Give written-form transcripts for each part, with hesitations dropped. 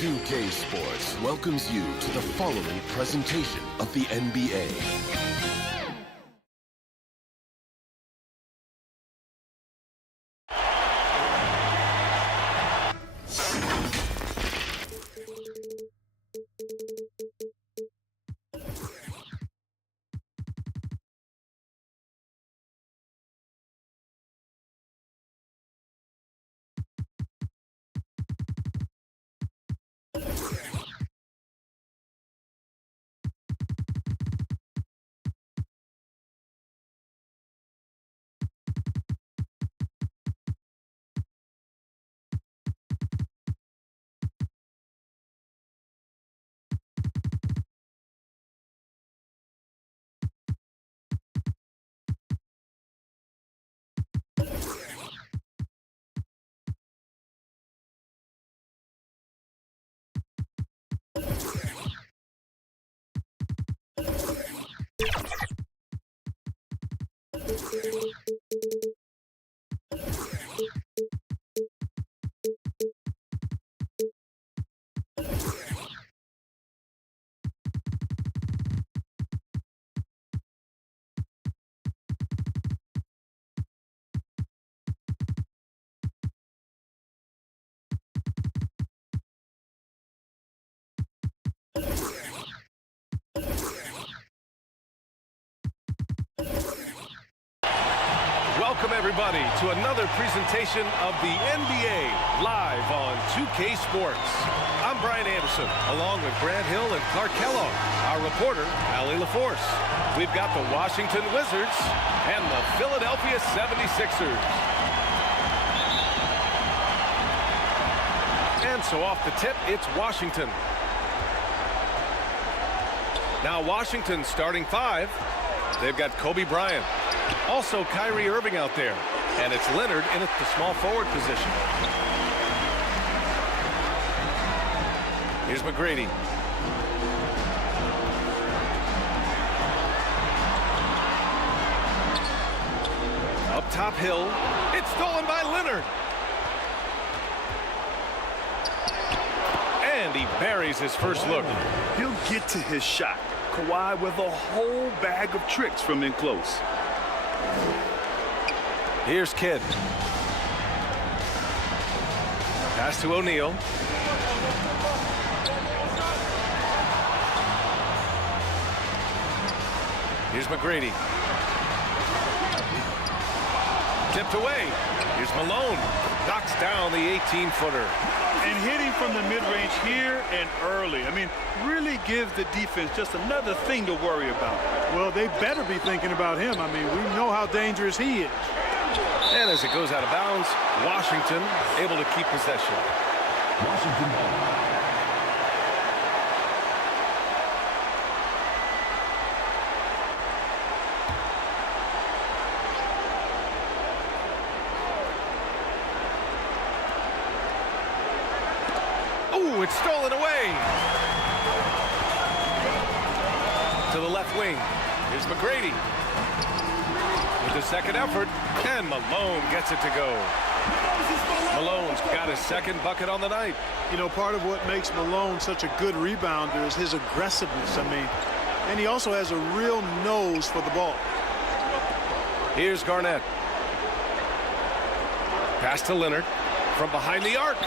2K Sports welcomes you to the following presentation of the NBA. Welcome, everybody, to another presentation of the NBA live on 2K Sports. I'm Brian Anderson, along with Grant Hill and Clark Kellogg, our reporter, Allie LaForce. We've got the Washington Wizards and the Philadelphia 76ers. And so off the tip, it's Washington. Now Washington starting five. They've got Kobe Bryant. Also, KYRIE Irving out there. And it's Leonard in at the small forward position. Here's McGrady. Up top Hill. It's stolen by Leonard. And he buries his first look. He'll get to his shot. Kawhi with a whole bag of tricks from in close. Here's Kidd. Pass to O'Neal. Here's McGrady. Tipped away. Here's Malone. Knocks down the 18-footer. And hitting from the mid-range here and early. I mean, really gives the defense just another thing to worry about. Well, they better be thinking about him. I mean, we know how dangerous he is. And as it goes out of bounds, Washington able to keep possession. Washington ball. Ooh, it's stolen away. To the left wing. Here's McGrady. With the second effort, and Malone gets it to go. Malone's got his second bucket on the night. You know, part of what makes Malone such a good rebounder is his aggressiveness. I mean, and he also has a real nose for the ball. Here's Garnett. Pass to Leonard from behind the arc.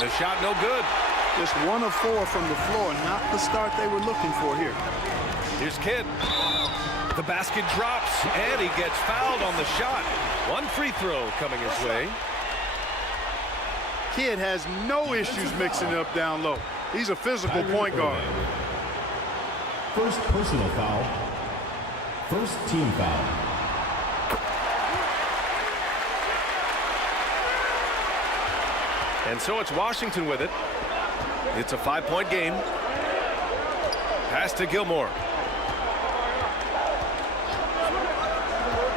The shot no good. Just 1 of 4 from the floor, not the start they were looking for here. Here's Kidd. The basket drops, and he gets fouled on the shot. One free throw coming his way. Kid has no issues mixing it up down low. He's a physical point guard. First personal foul. First team foul. And so it's Washington with it. It's a 5-point game. Pass to Gilmore.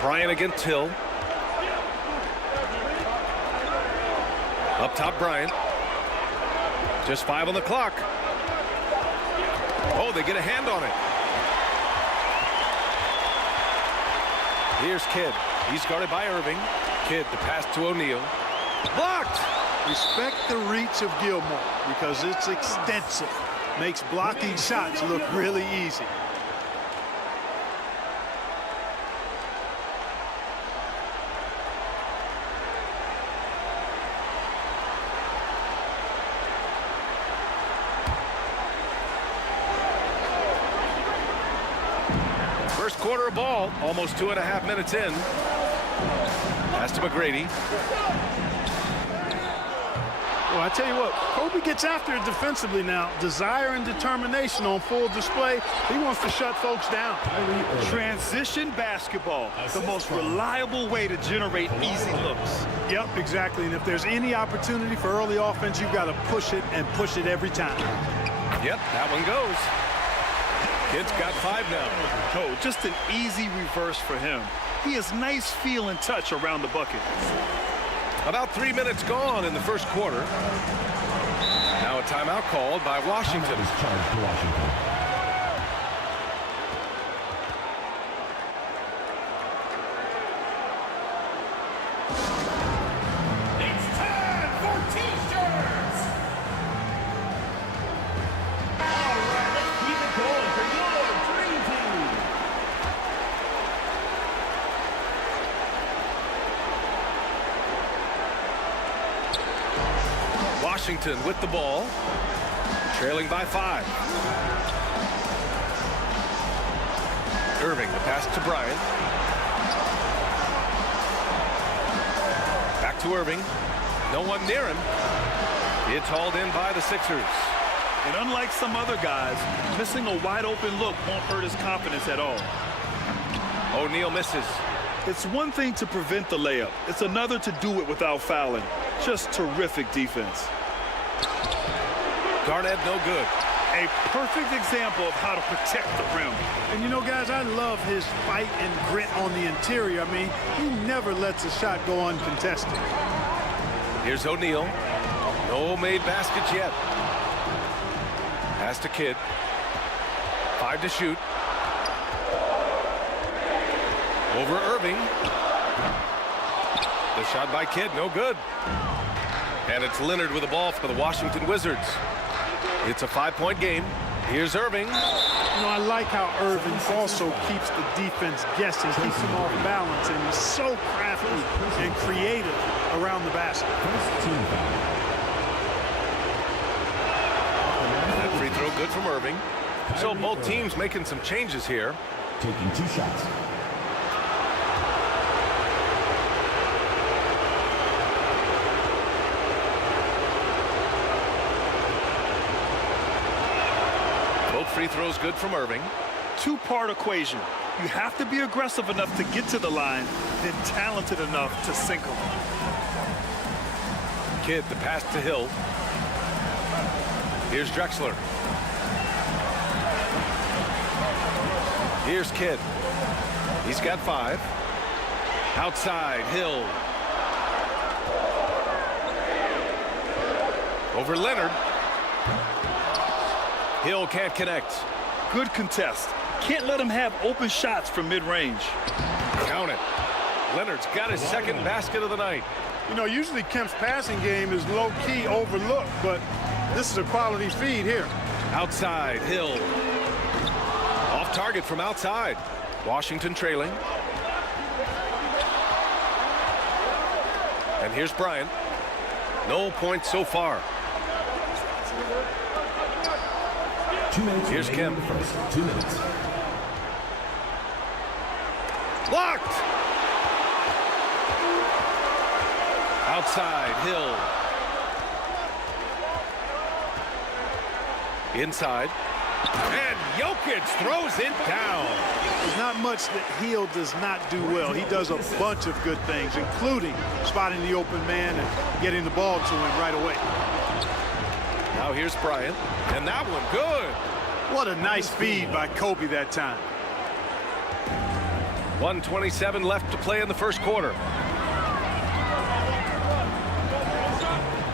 Bryant against Hill. Up top, Bryant. Just 5 on the clock. Oh, they get a hand on it. Here's Kidd. He's guarded by Irving. Kidd, the pass to O'Neal. Blocked! Respect the reach of Gilmore because it's extensive. Makes blocking shots look really easy. First quarter of ball, almost 2.5 minutes in. Pass to McGrady. Well, I tell you what, Kobe gets after it defensively now. Desire and determination on full display. He wants to shut folks down. Transition basketball, the most reliable way to generate easy looks. Yep, exactly. And if there's any opportunity for early offense, you've got to push it and push it every time. Yep, that one goes. Kid's got 5 now. Oh, just an easy reverse for him. He has nice feel and touch around the bucket. About 3 minutes gone in the first quarter. Now a timeout called by Washington. Charged to Washington. It's time for T-shirts! All right, let's keep it going for your dream team. Washington with the ball, trailing by 5. Irving, the pass to Bryant. Back to Irving. No one near him. It's hauled in by the Sixers. And unlike some other guys, missing a wide open look won't hurt his confidence at all. O'Neal misses. It's one thing to prevent the layup. It's another to do it without fouling. Just terrific defense. Garnett no good. A perfect example of how to protect the rim. And you know, guys, I love his fight and grit on the interior. I mean, he never lets a shot go uncontested. Here's O'Neal. No made baskets yet. Pass to Kidd. 5 to shoot. Over Irving. The shot by Kidd, no good. And it's Leonard with the ball for the Washington Wizards. It's a 5-point game. Here's Irving. You know, I like how Irving also keeps the defense guessing, keeps them off balance, and he's so crafty and creative around the basket. First team foul. That free throw good from Irving. So both teams making some changes here. Taking 2 shots. Both free throws good from Irving. Two-part equation. You have to be aggressive enough to get to the line, then talented enough to sink them. Kidd, the pass to Hill. Here's Drexler. Here's Kidd. He's got 5. Outside, Hill. Over Leonard. Hill can't connect. Good contest. Can't let him have open shots from mid-range. Count it. Leonard's got his second basket of the night. You know, usually Kemp's passing game is low-key overlooked, but this is a quality feed here. Outside, Hill. Off target from outside. Washington trailing. And here's Bryant. No points so far. 2 minutes. Here's Kemp. First 2 minutes. Blocked. Outside, Hill. Inside. And Jokic throws it down. There's not much that Hill does not do well. He does a bunch of good things, including spotting the open man and getting the ball to him right away. Now here's Bryant, and that one good. What a nice feed by Kobe that time. 1:27 left to play in the first quarter.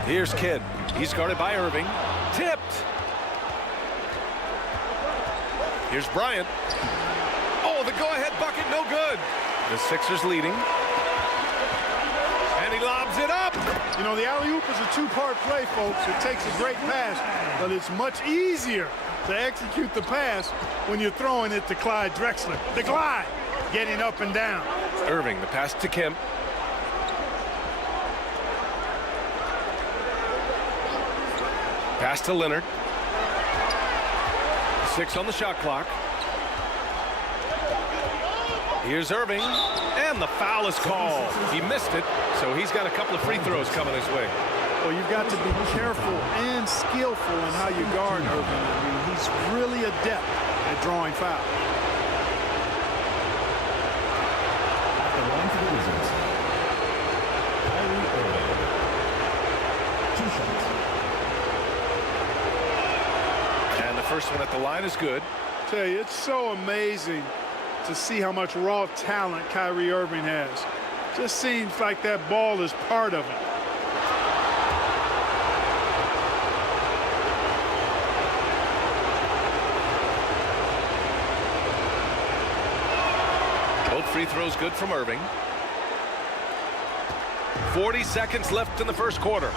Here's Kidd. He's guarded by Irving. Tipped. Here's Bryant. Oh, the go-ahead bucket, no good. The Sixers leading. And he lobs it up. You know, the alley-oop is a two-part play, folks. It takes a great pass, but it's much easier to execute the pass when you're throwing it to Clyde Drexler. The glide, getting up and down. Irving, the pass to Kemp. Pass to Leonard. 6 on the shot clock. Here's Irving, and the foul is called. He missed it, so he's got a couple of free throws coming his way. Well, you've got to be careful and skillful in how you guard Irving. I mean, he's really adept at drawing fouls. At the line for the Wizards, Kyrie Irving. 2 shots. And the first one at the line is good. I tell you, it's so amazing to see how much raw talent Kyrie Irving has. Just seems like that ball is part of it. Both free throws good from Irving. 40 seconds left in the first quarter.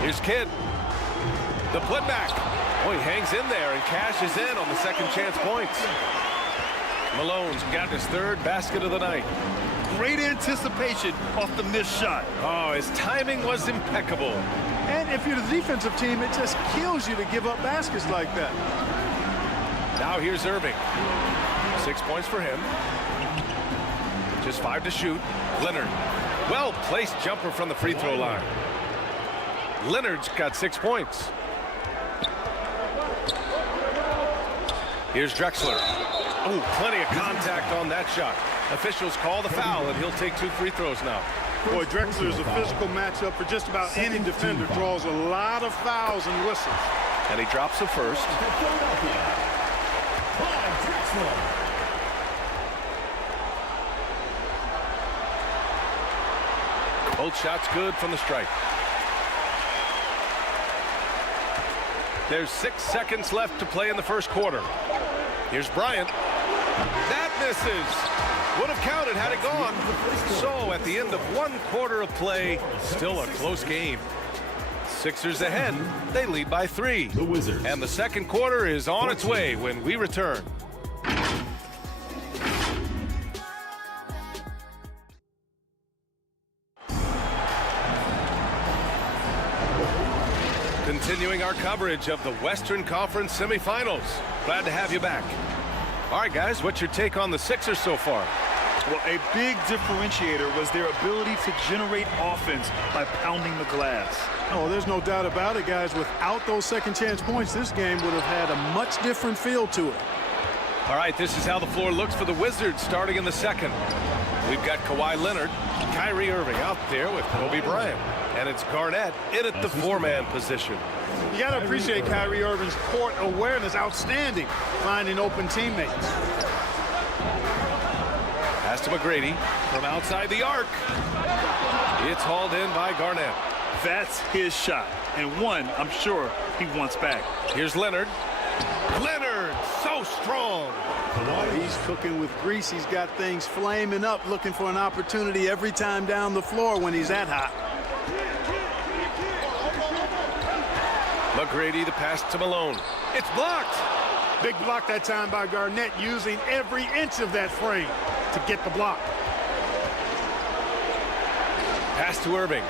Here's Kidd. The putback. Oh, he hangs in there and cashes in on the second chance points. Malone's got his third basket of the night. Great anticipation off the missed shot. Oh, his timing was impeccable. And if you're the defensive team, it just kills you to give up baskets like that. Now here's Irving. 6 points for him. Just 5 to shoot. Leonard. Well-placed jumper from the free throw line. Leonard's got 6 points. Here's Drexler. Oh, plenty of contact on that shot. Officials call the foul, and he'll take 2 free throws now. Boy, Drexler is a physical matchup for just about any defender. Draws a lot of fouls and whistles. And he drops the first. Both shots good from the stripe. There's 6 seconds left to play in the first quarter. Here's Bryant. That misses. Would have counted had it gone. So at the end of 1 quarter of play, still a close game. Sixers ahead. They lead by 3. The Wizards. And the second quarter is on its way when we return. Continuing our coverage of the Western Conference semifinals. Glad to have you back. All right, guys, what's your take on the Sixers so far? Well, a big differentiator was their ability to generate offense by pounding the glass. Oh, there's no doubt about it, guys. Without those second chance points, this game would have had a much different feel to it. All right, this is how the floor looks for the Wizards starting in the second. We've got Kawhi Leonard, Kyrie Irving out there with Kobe Bryant. And it's Garnett in at the 4-man position. You got to appreciate Kyrie Irving's court awareness. Outstanding, finding open teammates. Pass to McGrady from outside the arc. It's hauled in by Garnett. That's his shot, and one I'm sure he wants back. Here's Leonard. Leonard, so strong. He's cooking with grease. He's got things flaming up, looking for an opportunity every time down the floor when he's that hot. McGrady, the pass to Malone. It's blocked. Big block that time by Garnett, using every inch of that frame to get the block. Pass to Irving.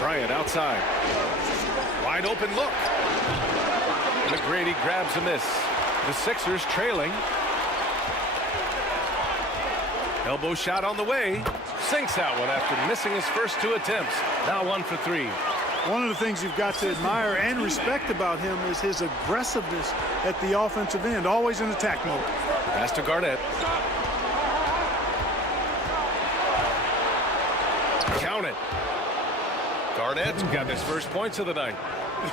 Bryant outside. Wide open look. McGrady grabs a miss. The Sixers trailing. Elbow shot on the way. Sinks that one after missing his first 2 attempts. Now 1 for 3. One of the things you've got to admire and respect about him is his aggressiveness at the offensive end, always in attack mode. Pass to Garnett. Count it. Garnett's got his first points of the night.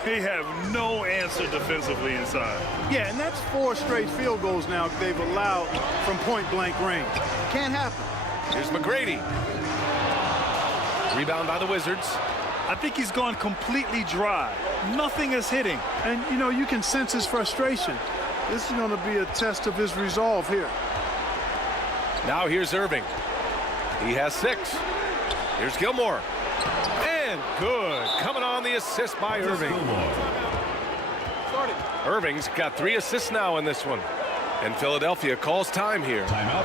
They have no answer defensively inside. Yeah, and that's 4 straight field goals now they've allowed from point-blank range. Can't happen. Here's McGrady. Rebound by the Wizards. I think he's gone completely dry. Nothing is hitting. And, you know, you can sense his frustration. This is going to be a test of his resolve here. Now here's Irving. He has 6. Here's Gilmore. And good. Coming on the assist by Irving. Irving's got 3 assists now in this one. And Philadelphia calls time here.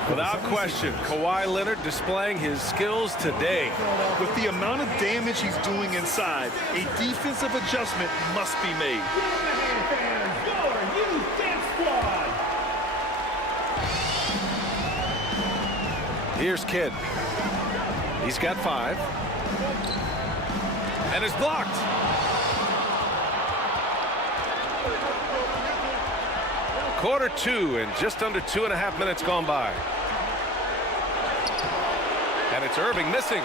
Without question, Kawhi Leonard displaying his skills today. With the amount of damage he's doing inside, a defensive adjustment must be made. Here's Kidd. He's got 5. And is blocked. Quarter 2 and just under 2.5 minutes gone by. And it's Irving missing.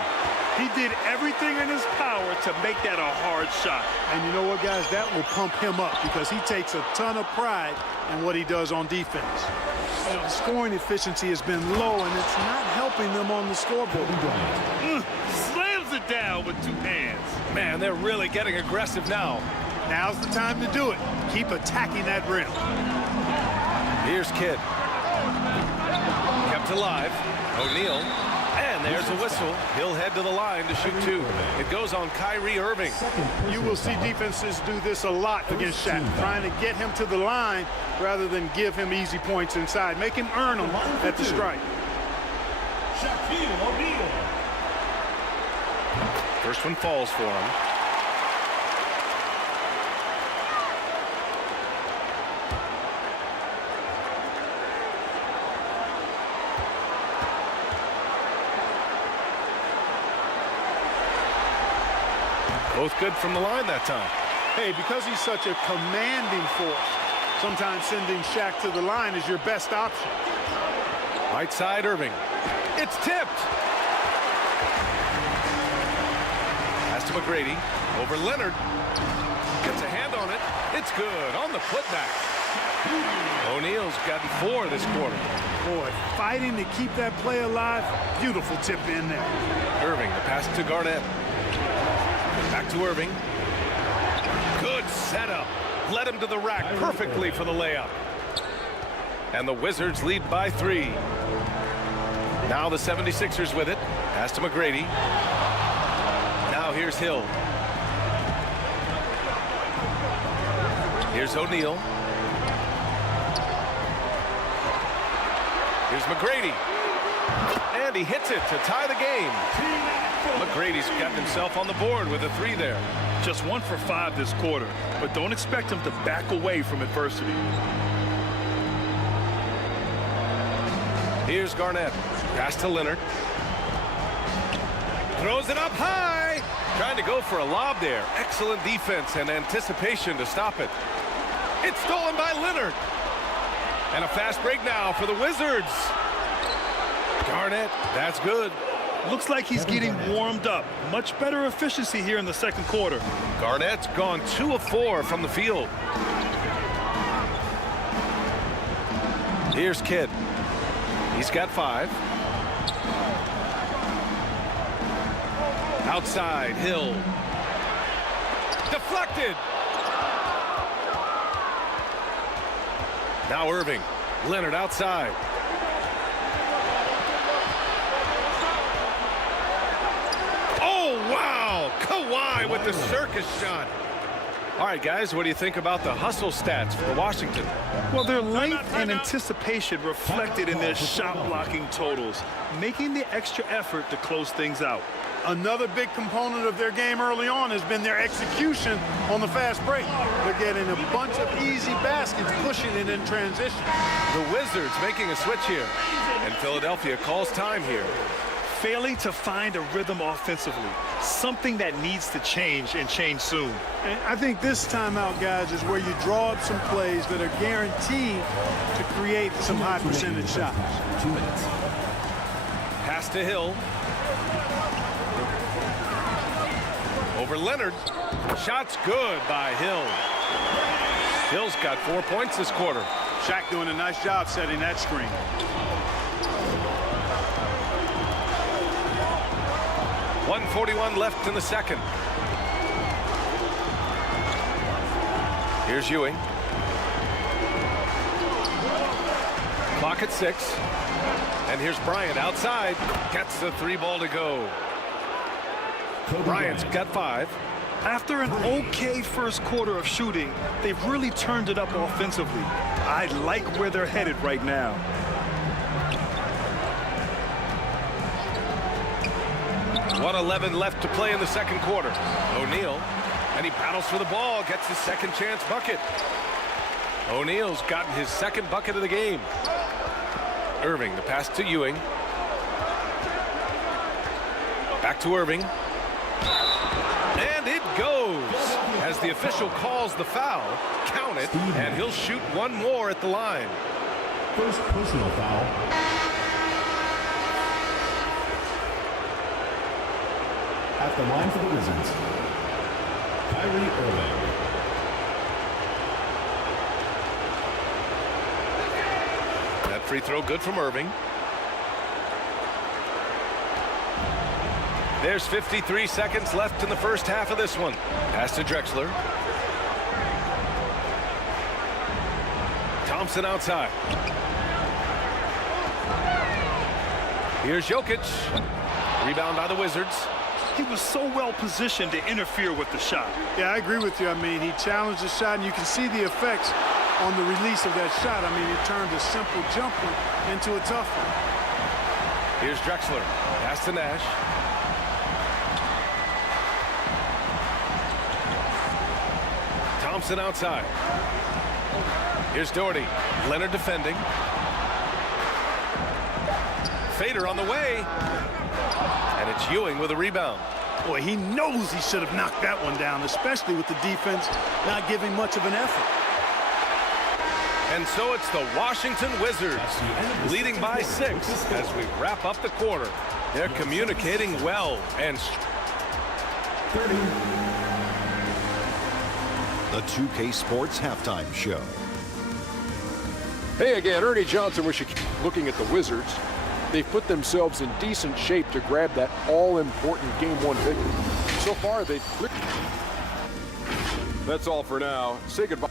He did everything in his power to make that a hard shot. And you know what, guys? That will pump him up because he takes a ton of pride in what he does on defense. You know, the scoring efficiency has been low, and it's not helping them on the scoreboard. Slams it down with 2 hands. Man, they're really getting aggressive now. Now's the time to do it. Keep attacking that rim. Here's Kidd. Kept alive. O'Neal. And there's a whistle. He'll head to the line to shoot 2. It goes on Kyrie Irving. You will see defenses do this a lot against Shaq, trying to get him to the line rather than give him easy points inside. Make him earn them at the strike. First one falls for him. Both good from the line that time. Hey, because he's such a commanding force, sometimes sending Shaq to the line is your best option. Right side, Irving. It's tipped. Pass to McGrady. Over Leonard. Gets a hand on it. It's good on the putback. O'Neal's gotten 4 this quarter. Boy, fighting to keep that play alive. Beautiful tip in there. Irving, the pass to Garnett. Back to Irving. Good setup. Led him to the rack perfectly for the layup. And the Wizards lead by 3. Now the 76ers with it. Pass to McGrady. Now here's Hill. Here's O'Neal. Here's McGrady. And he hits it to tie the game. McGrady's got himself on the board with a 3 there. Just 1 for 5 this quarter, but don't expect him to back away from adversity. Here's Garnett. Pass to Leonard. Throws it up high. Trying to go for a lob there. Excellent defense and anticipation to stop it. It's stolen by Leonard. And a fast break now for the Wizards. Garnett, that's good. Looks like he's getting warmed up. Much better efficiency here in the second quarter. Garnett's gone 2 of 4 from the field. Here's Kidd. He's got 5. Outside, Hill. Deflected. Now Irving. Leonard outside. Wow, Kawhi with the circus shot. All right, guys, what do you think about the hustle stats for Washington? Well, their length and anticipation reflected in their shot blocking totals, making the extra effort to close things out. Another big component of their game early on has been their execution on the fast break. They're getting a bunch of easy baskets, pushing it in transition. The Wizards making a switch here, and Philadelphia calls time here. Failing to find a rhythm offensively, something that needs to change and change soon. And I think this timeout, guys, is where you draw up some plays that are guaranteed to create some high percentage shots. 2 minutes. Pass to Hill. Over Leonard. Shot's good by Hill. Hill's got 4 points this quarter. Shaq doing a nice job setting that screen. .141 left in the second. Here's Ewing. Clock at 6. And here's Bryant outside. Gets the 3 ball to go. Bryant's got 5. After an okay first quarter of shooting, they've really turned it up offensively. I like where they're headed right now. .111 left to play in the second quarter. O'Neal, and he battles for the ball, gets his second chance bucket. O'Neal's gotten his second bucket of the game. Irving, the pass to Ewing. Back to Irving. And it goes. As the official calls the foul, count it, and he'll shoot one more at the line. First personal foul. At the line for the Wizards, KYRIE Irving. That free throw good from Irving. There's 53 seconds left in the first half of this one. Pass to Drexler. Thompson outside. Here's Jokic. Rebound by the Wizards. He was so well positioned to interfere with the shot. Yeah, I agree with you. I mean, he challenged the shot, and you can see the effects on the release of that shot. I mean, it turned a simple jumper into a tough one. Here's Drexler. Pass to Nash. Thompson outside. Here's Doherty. Leonard defending. Fader on the way. And it's Ewing with a rebound. Boy, he knows he should have knocked that one down, especially with the defense not giving much of an effort. And so it's the Washington Wizards leading by 6 as we wrap up the quarter. They're communicating well and 30. The 2K Sports Halftime Show. Hey again, Ernie Johnson with you. Looking at the Wizards, they've put themselves in decent shape to grab that all-important Game 1 victory. So far, they've clicked. That's all for now. Say goodbye.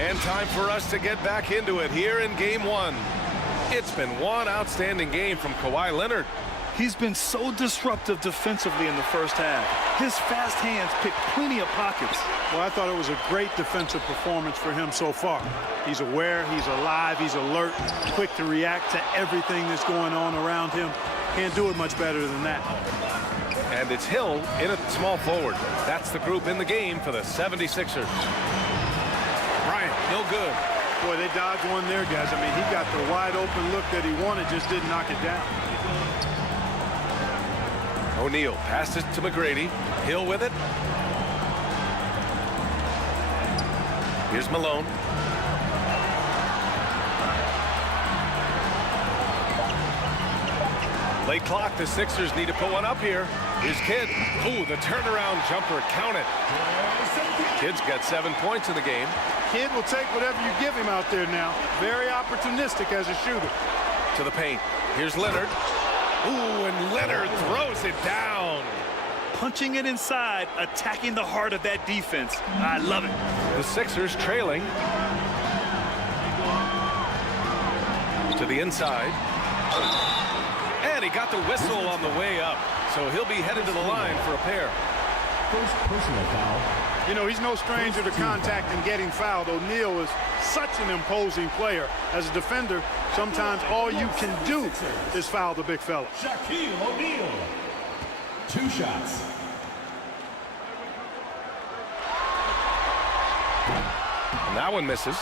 And time for us to get back into it here in Game 1. It's been one outstanding game from Kawhi Leonard. He's been so disruptive defensively in the first half. His fast hands pick plenty of pockets. Well, I thought it was a great defensive performance for him so far. He's aware, he's alive, he's alert, quick to react to everything that's going on around him. Can't do it much better than that. And it's Hill in at small forward. That's the group in the game for the 76ers. Bryant, no good. Boy, they dodged one there, guys. I mean, he got the wide open look that he wanted, just didn't knock it down. O'Neal passes to McGrady. Hill with it. Here's Malone. Late clock, the Sixers need to put one up here. Here's Kidd. Ooh, the turnaround jumper, count it. Kidd's got 7 points in the game. Kidd will take whatever you give him out there now. Very opportunistic as a shooter. To the paint. Here's Leonard. Ooh, and Leonard throws it down. Punching it inside, attacking the heart of that defense. I love it. The Sixers trailing. To the inside. And he got the whistle on the way up. So he'll be headed to the line for a pair. First personal foul. You know, he's no stranger to contact and getting fouled. O'Neal is such an imposing player. As a defender, sometimes all you can do is foul the big fella. Shaquille O'Neal. 2 shots. And that one misses.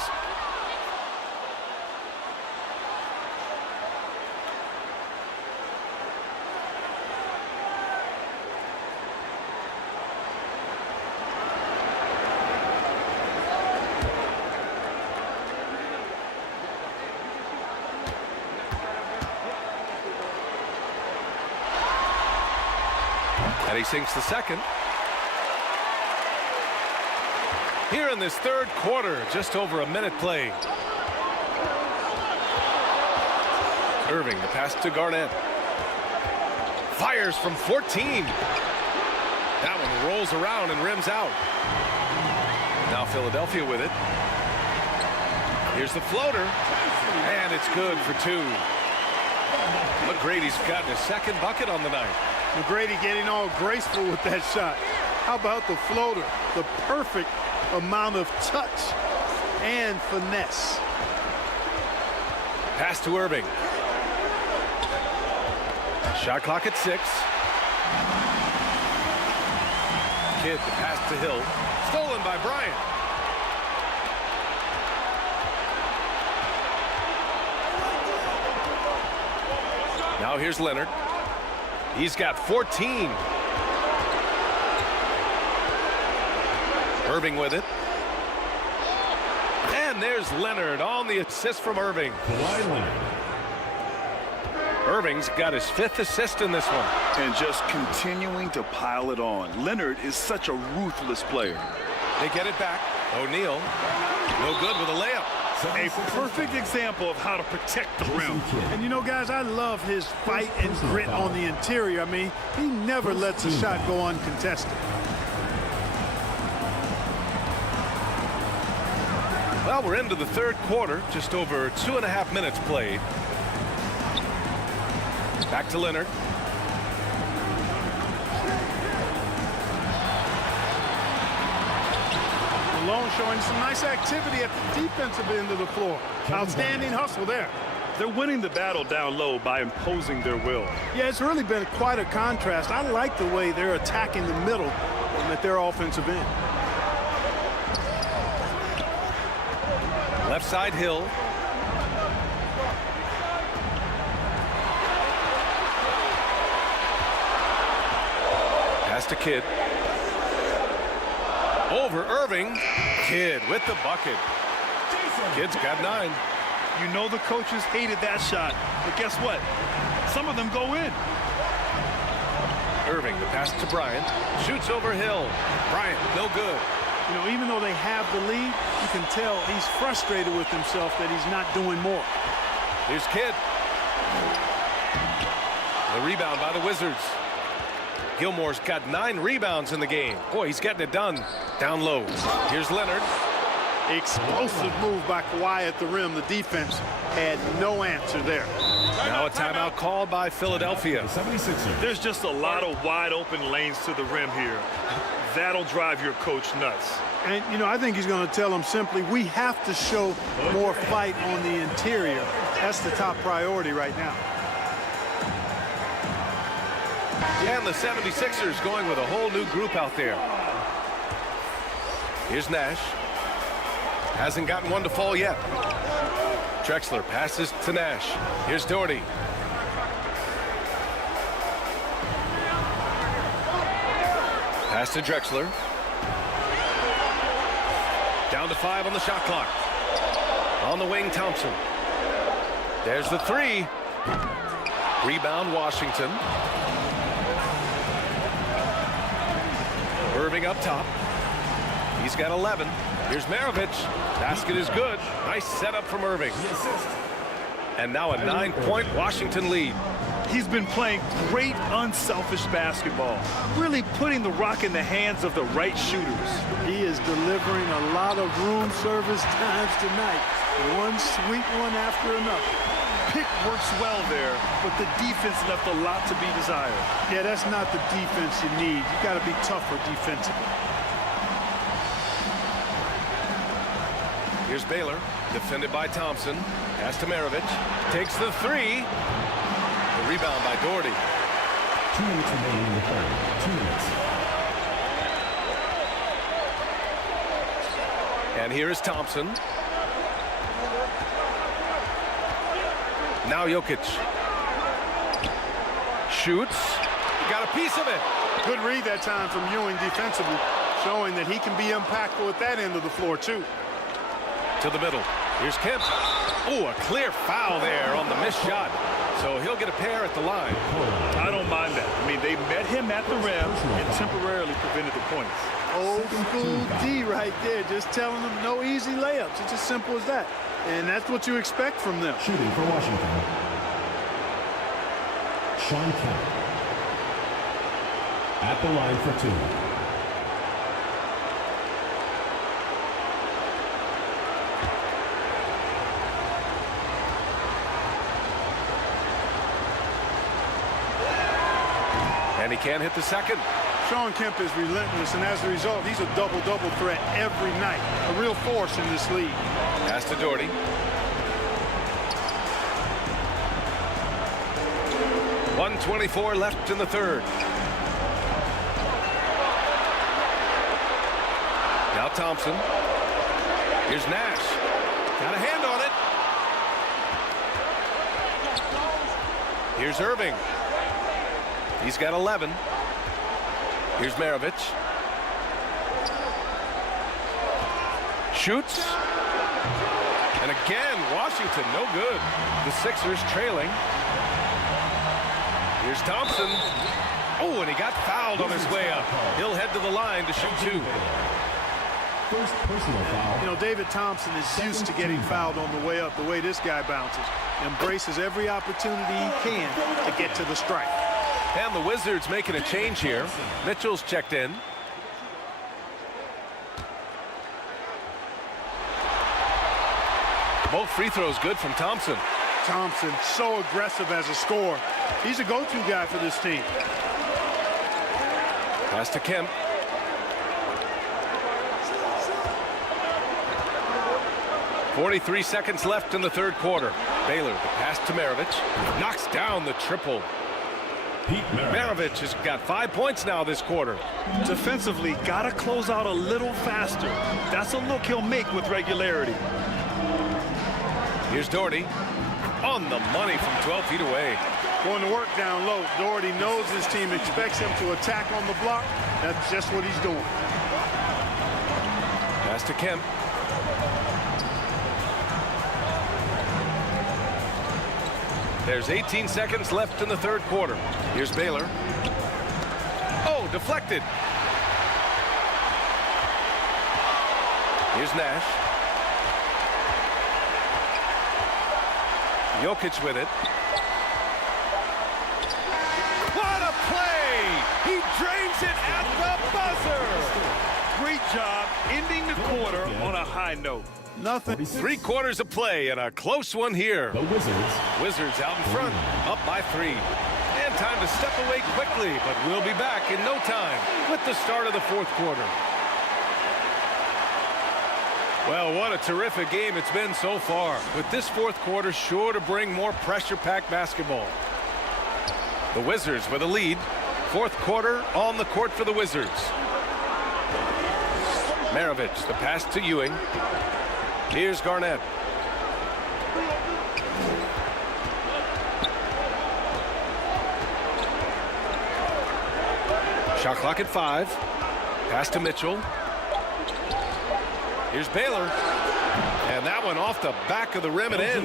And he sinks the second. Here in this third quarter, just over a minute played. Irving, the pass to Garnett. Fires from 14. That one rolls around and rims out. Now Philadelphia with it. Here's the floater. And it's good for 2. McGrady's gotten his second bucket on the night. McGrady getting all graceful with that shot. How about the floater? The perfect amount of touch and finesse. Pass to Irving. Shot clock at 6. Kidd, the pass to Hill. Stolen by Bryant. Now here's Leonard. He's got 14. Irving with it. And there's Leonard on the assist from Irving. Kawhi Leonard. Irving's got his 5th assist in this one. And just continuing to pile it on. Leonard is such a ruthless player. They get it back. O'Neal, no good with a layup. A perfect example of how to protect the rim. And you know, guys, I love his fight and grit on the interior. I mean, he never lets a shot go uncontested. Well, we're into the third quarter, just over 2.5 minutes played. Back to Leonard. Malone showing some nice activity at the defensive end of the floor. Outstanding hustle there. They're winning the battle down low by imposing their will. Yeah, it's really been quite a contrast. I like the way they're attacking the middle at their offensive end. Left side, Hill. Pass to Kidd. Over Irving. Kidd with the bucket. Kidd's got 9. You know the coaches hated that shot, but guess what? Some of them go in. Irving, the pass to Bryant. Shoots over Hill. Bryant, no good. You know, even though they have the lead, you can tell he's frustrated with himself that he's not doing more. Here's Kidd. The rebound by the Wizards. Gilmore's got 9 rebounds in the game. Boy, he's getting it done down low. Here's Leonard. Explosive move by Kawhi at the rim. The defense had no answer there. Now a timeout called by Philadelphia. 76ers. There's just a lot of wide open lanes to the rim here. That'll drive your coach nuts. And, you know, I think he's going to tell them simply, we have to show more fight on the interior. That's the top priority right now. And the 76ers going with a whole new group out there. Here's Nash. Hasn't gotten one to fall yet. Drexler passes to Nash. Here's Doherty. Pass to Drexler. Down to 5 on the shot clock. On the wing, Thompson. There's the 3. Rebound, Washington. Irving up top. He's got 11. Here's MARAVICH. Basket is good. Nice setup from Irving. And now a 9-point Washington lead. He's been playing great unselfish basketball, really putting the rock in the hands of the right shooters. He is delivering a lot of room service times tonight. One sweet one after another. Pick works well there, but the defense left a lot to be desired. Yeah, that's not the defense you need. You got to be tougher defensively. Here's Baylor, defended by Thompson. Pass to MARAVICH. Takes the three. The rebound by Doherty. 2 minutes remaining in the third. 2 minutes. And here is Thompson. Now Jokic. Shoots. Got a piece of it. Good read that time from Ewing defensively, showing that he can be impactful at that end of the floor, too. To the middle. Here's Kemp. Oh, a clear foul there on the missed shot. So he'll get a pair at the line. I don't mind that. I mean, they met him at the rim and temporarily prevented the points. Old school D right there, just telling them no easy layups. It's as simple as that. And that's what you expect from them. Shooting for Washington. Shawn Kemp. At the line for 2. And he can't hit the second. Shawn Kemp is relentless, and as a result, he's a double-double threat every night. A real force in this league. Pass to Doherty. .124 left in the third. Now Thompson. Here's Nash. Got a hand on it. Here's Irving. He's got 11. Here's MARAVICH. Shoots. And again, Washington, no good. The Sixers trailing. Here's Thompson. Oh, and he got fouled on his way up. He'll head to the line to shoot 2. First personal foul. You know, David Thompson is used to getting fouled on the way up, the way this guy bounces. Embraces every opportunity he can to get to the strike. And the Wizards making a change here. Mitchell's checked in. Both free throws good from Thompson. Thompson, so aggressive as a scorer. He's a go-to guy for this team. Pass to Kemp. .43 seconds left in the third quarter. Baylor, the pass to MARAVICH. Knocks down the triple. MARAVICH has got 5 points now this quarter. Defensively, got to close out a little faster. That's a look he'll make with regularity. Here's Doherty. On the money from 12 feet away. Going to work down low. Doherty knows his team expects him to attack on the block. That's just what he's doing. Pass to Kemp. There's 18 seconds left in the third quarter. Here's Baylor. Oh, deflected. Here's Nash. Jokic with it. What a play! He drains it at the buzzer! Great job ending the quarter on a high note. Nothing. 3 quarters of play and a close one here. The Wizards. Wizards out in front, up by 3. And time to step away quickly, but we'll be back in no time with the start of the fourth quarter. Well, what a terrific game it's been so far, with this fourth quarter sure to bring more pressure-packed basketball. The Wizards with a lead. Fourth quarter on the court for the Wizards. MARAVICH, the pass to Ewing. Here's Garnett. Shot clock at 5. Pass to Mitchell. Here's Baylor. And that one off the back of the rim and in.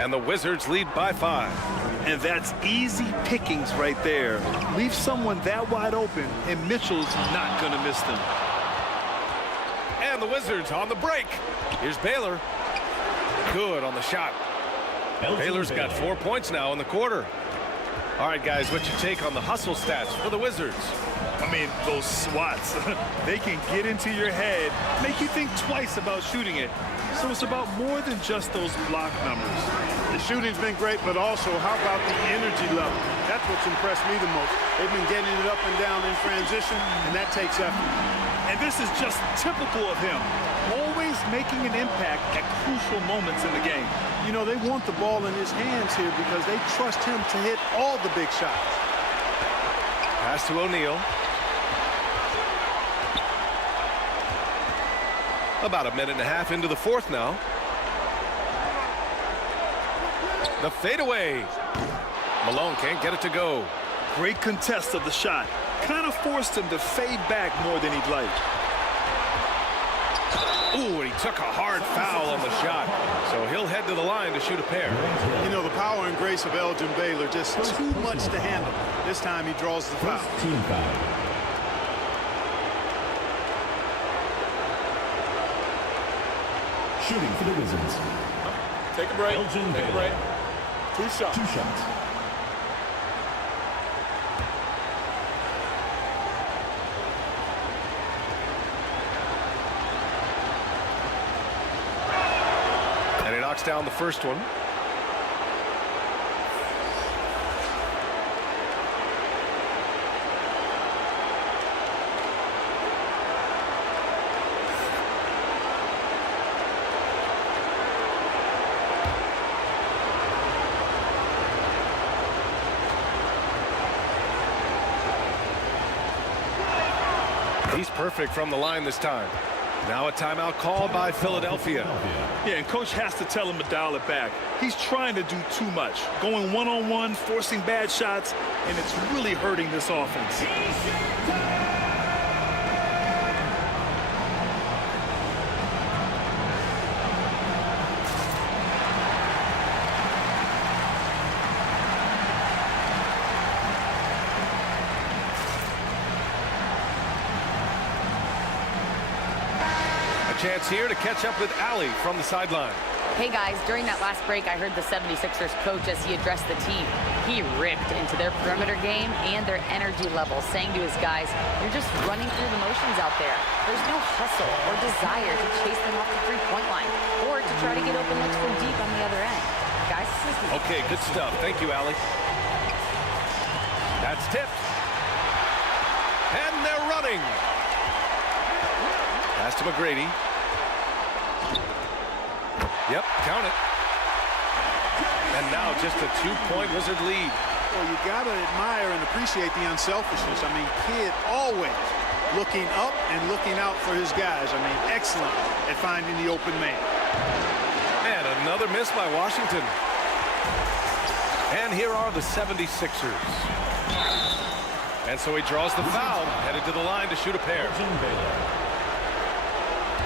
And the Wizards lead by 5. And that's easy pickings right there. Leave someone that wide open, and Mitchell's not going to miss them. And the Wizards on the break. Here's Baylor. Good on the shot. Baylor's got 4 points now in the quarter. All right, guys, what's your take on the hustle stats for the Wizards? I mean, those swats, they can get into your head, make you think twice about shooting it. So it's about more than just those block numbers. The shooting's been great, but also how about the energy level? That's what's impressed me the most. They've been getting it up and down in transition, and that takes effort. And this is just typical of him. Always making an impact at crucial moments in the game. You know, they want the ball in his hands here because they trust him to hit all the big shots. Pass to O'Neal. About a minute and a half into the fourth now. The fadeaway. Malone can't get it to go. Great contest of the shot. Kind of forced him to fade back more than he'd like. Ooh, and he took a hard foul on the shot. So he'll head to the line to shoot a pair. You know, the power and grace of Elgin Baylor, just too much to handle. This time he draws the foul. Team foul. Shooting for the Wizards. Take a break. Elgin Take a break. Two shots. 2 shots. And he knocks down the first one. He's perfect from the line this time. Now a timeout called by Philadelphia. Yeah, and coach has to tell him to dial it back. He's trying to do too much. Going one-on-one, forcing bad shots, and it's really hurting this offense. Chance here to catch up with Allie from the sideline. Hey guys, during that last break, I heard the 76ers coach as he addressed the team. He ripped into their perimeter game and their energy level, saying to his guys, you're just running through the motions out there. There's no hustle or desire to chase them off the three-point line or to try to get open looks from deep on the other end. Guys, this is... Okay, good stuff. Thank you, Allie. That's tipped. And they're running. Pass to McGrady. Yep, count it. And now just a 2-point Wizard lead. Well, you got to admire and appreciate the unselfishness. I mean, Kidd always looking up and looking out for his guys. I mean, excellent at finding the open man. And another miss by Washington. And here are the 76ers. And so he draws the foul, headed to the line to shoot a pair.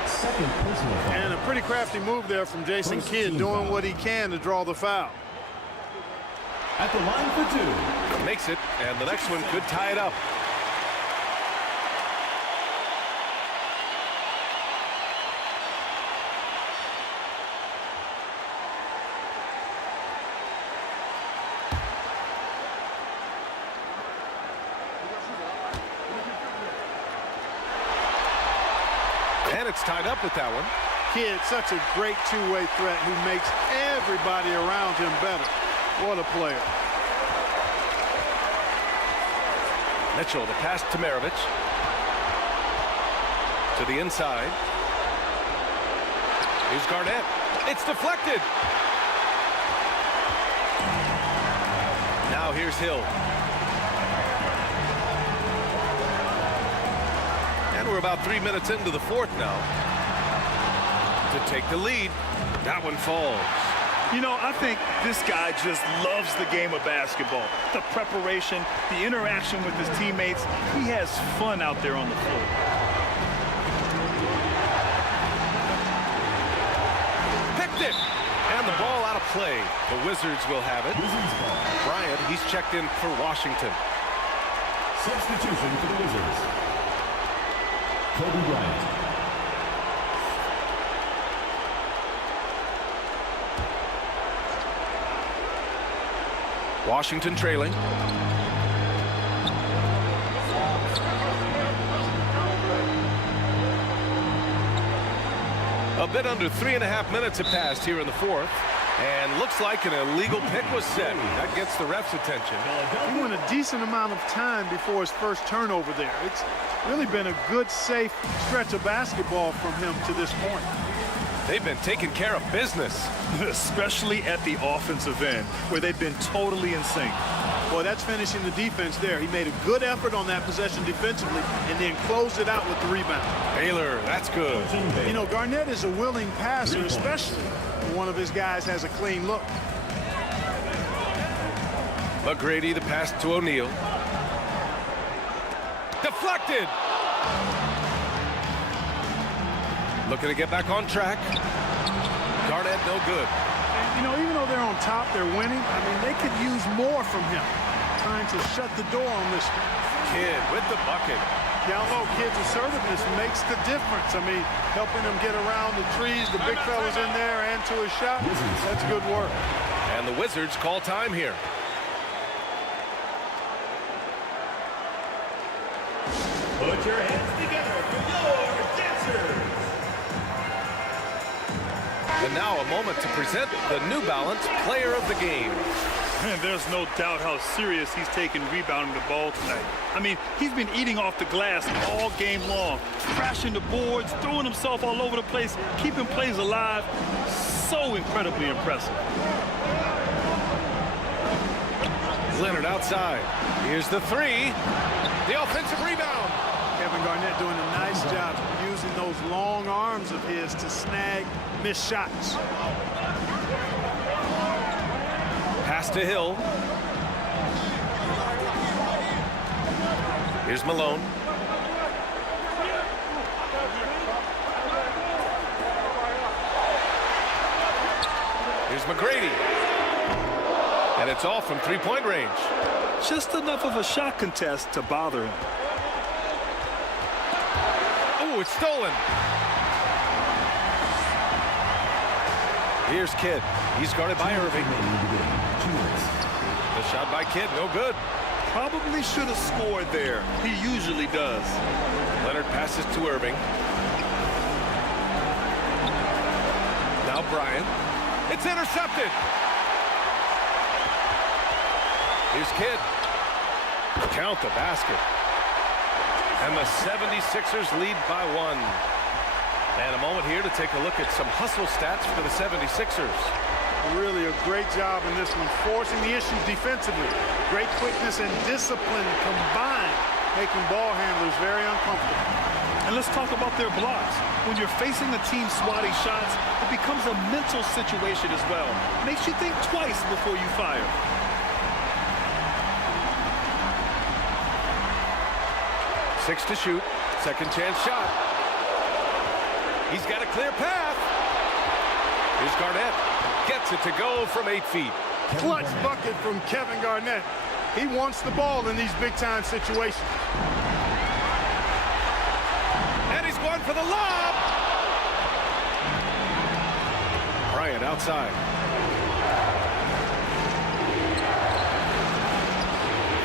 Second personal foul. And a pretty crafty move there from Jason Kidd, doing what he can to draw the foul. At the line for 2. Makes it, and the next one could tie it up. It's tied up with that one. Kidd, such a great two-way threat who makes everybody around him better. What a player. Mitchell, the pass to MARAVICH. To the inside. Here's GARNETT. It's deflected. Now here's Hill. And we're about 3 minutes into the fourth now. To take the lead. That one falls. You know, I think this guy just loves the game of basketball. The preparation, the interaction with his teammates. He has fun out there on the floor. Picked it! And the ball out of play. The Wizards will have it. Bryant, he's checked in for Washington. Substitution for the Wizards. Kobe Bryant. Washington trailing. A bit under 3.5 minutes have passed here in the fourth. And looks like an illegal pick was set. That gets the ref's attention. He went a decent amount of time before his first turnover there. It's really been a good, safe stretch of basketball from him to this point. They've been taking care of business. Especially at the offensive end, where they've been totally in sync. Boy, that's finishing the defense there. He made a good effort on that possession defensively and then closed it out with the rebound. Baylor, that's good. You know, Garnett is a willing passer, especially when one of his guys has a clean look. McGrady, the pass to O'Neal. Deflected. Looking to get back on track. Garnett, no good. And, you know, even though they're on top, they're winning. I mean, they could use more from him. Trying to shut the door on this one. Kid with the bucket. Down low, kids' assertiveness makes the difference. I mean, helping them get around the trees, the big fellas in there, and to a shot. That's good work. And the Wizards call time here. Put your hands together for your dancers. And now a moment to present the New Balance Player of the Game. And there's no doubt how serious he's taken rebounding the ball tonight. I mean, he's been eating off the glass all game long, crashing the boards, throwing himself all over the place, keeping plays alive. So incredibly impressive. Leonard outside. Here's the three. The offensive rebound. Kevin Garnett doing a nice job using those long arms of his to snag missed shots. Pass to Hill. Here's Malone. Here's McGrady. And it's off from three-point range. Just enough of a shot contest to bother him. Oh, it's stolen. Here's Kidd. He's guarded by Irving. The shot by Kidd, no good. Probably should have scored there. He usually does. Leonard passes to Irving. Now Bryant. It's intercepted. Here's Kidd. Count the basket. And the 76ers lead by one. And a moment here to take a look at some hustle stats for the 76ers. Really a great job in this one, forcing the issues defensively. Great quickness and discipline combined, making ball handlers very uncomfortable. And let's talk about their blocks. When you're facing a team swatting shots, it becomes a mental situation as well. Makes you think twice before you fire. Six to shoot. Second chance shot. He's got a clear path. Here's Garnett. Gets it to go from 8 feet. Clutch bucket from Kevin Garnett. He wants the ball in these big-time situations. And he's going for the lob. Bryant outside.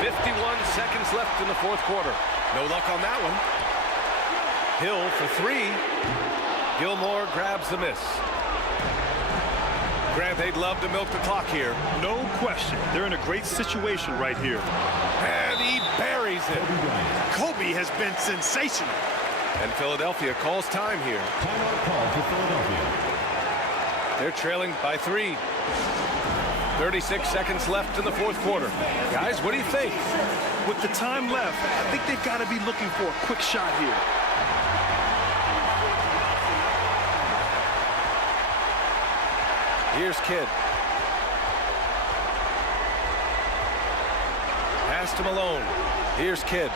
51 seconds left in the fourth quarter. No luck on that one. Hill for three. Gilmore grabs the miss. Grant, they'd love to milk the clock here. No question. They're in a great situation right here. And he buries it. Kobe has been sensational. And Philadelphia calls time here. Timeout call for Philadelphia. They're trailing by 3. 36 seconds left in the fourth quarter. Guys, what do you think? With the time left, I think they've got to be looking for a quick shot here. Here's Kidd. Pass to Malone. Here's Kidd.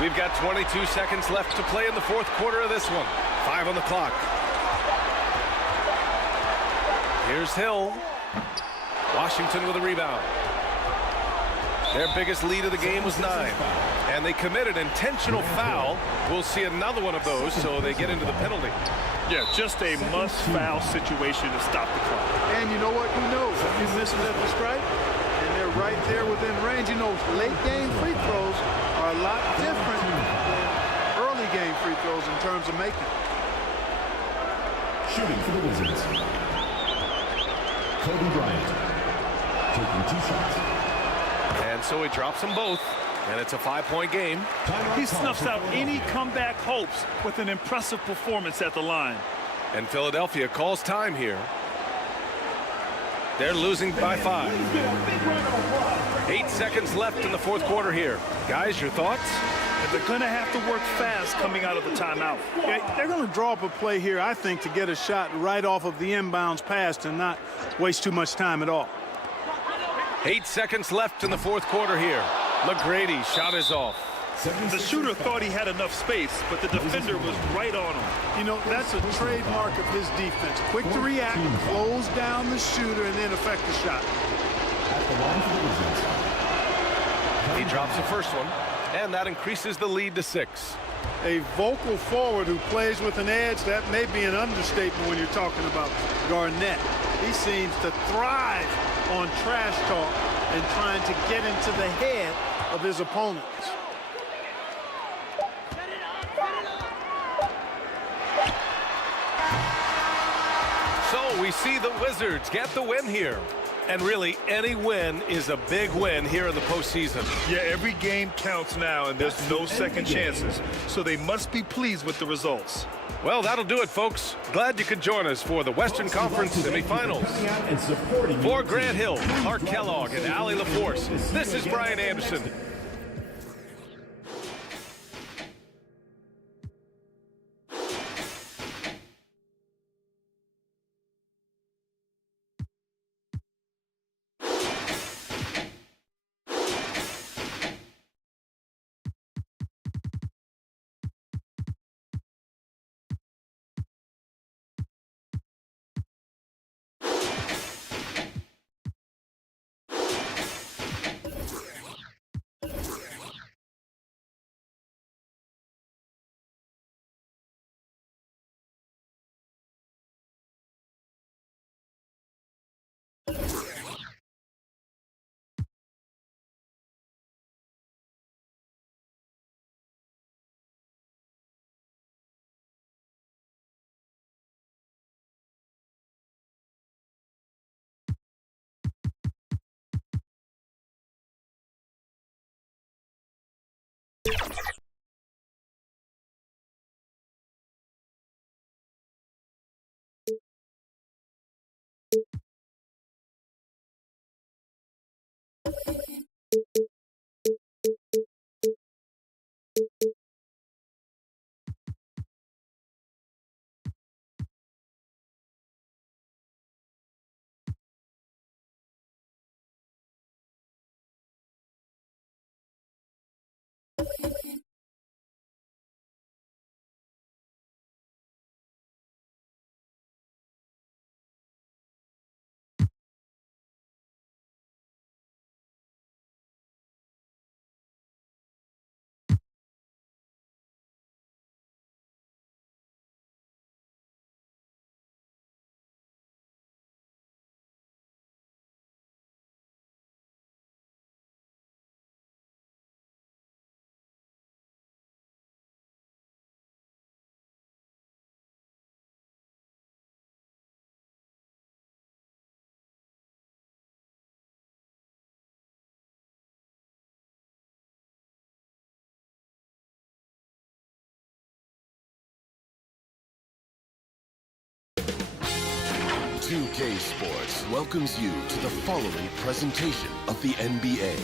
We've got 22 seconds left to play in the fourth quarter of this one. 5 on the clock. Here's Hill. Washington with a rebound. Their biggest lead of the game was 9. And they committed intentional foul. We'll see another one of those, so they get into the penalty. Yeah, just a must-foul situation to stop the clock. And you know what? Who knows? If you miss it at the stripe, and they're right there within range. You know, late-game free throws are a lot different than early-game free throws in terms of making. Shooting for the Wizards. Kobe Bryant. Taking 2 shots. And so he drops them both, and it's a 5-point game. He snuffs out any comeback hopes with an impressive performance at the line. And Philadelphia calls time here. They're losing by 5. 8 seconds left in the 4th quarter here. Guys, your thoughts? They're going to have to work fast coming out of the timeout. Yeah, they're going to draw up a play here, I think, to get a shot right off of the inbounds pass and not waste too much time at all. 8 seconds left in the 4th quarter here. McGrady shot is off. The shooter thought he had enough space, but the defender was right on him. You know, that's a trademark of his defense. Quick to react, close down the shooter, and then affect the shot. At the line for the Wizards. He drops the first one, and that increases the lead to 6. A vocal forward who plays with an edge, that may be an understatement when you're talking about Garnett. He seems to thrive on trash talk and trying to get into the head of his opponents. So we see the Wizards get the win here. And really, any win is a big win here in the postseason. Yeah, every game counts now, and there's no second chances. So they must be pleased with the results. Well, that'll do it, folks. Glad you could join us for the Western Conference semifinals. For Grant Hill, Clark Kellogg, and Allie LaForce, this is Brian Anderson. .2K Sports welcomes you to the following presentation of the NBA.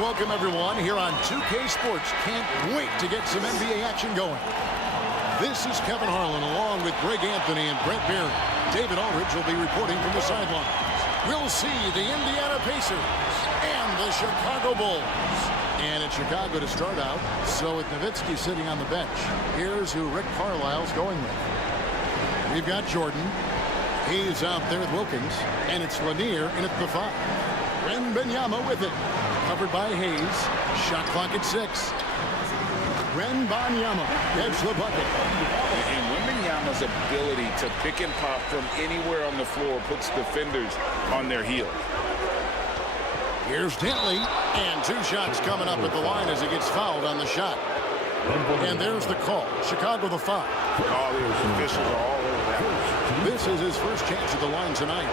welcome everyone here on 2K Sports. Can't wait to get some NBA action going. This is Kevin Harlan along with Greg Anthony and Brett Barry. David Aldridge will be reporting from the sidelines. We'll see the Indiana Pacers and the Chicago Bulls. And it's Chicago to start out. So with Nowitzki sitting on the bench, here's who Rick Carlisle's going with. We've got Jordan. He's out there with Wilkins. And it's Lanier in at the 5. Wembanyama with it. Covered by Hayes. Shot clock at 6. Wembanyama gets the bucket. And Wembanyama's ability to pick and pop from anywhere on the floor puts defenders on their heels. Here's Dentley, and 2 shots coming up at the line as he gets fouled on the shot. And there's the call. Chicago the foul. All the officials are all over that. This is his first chance at the line tonight.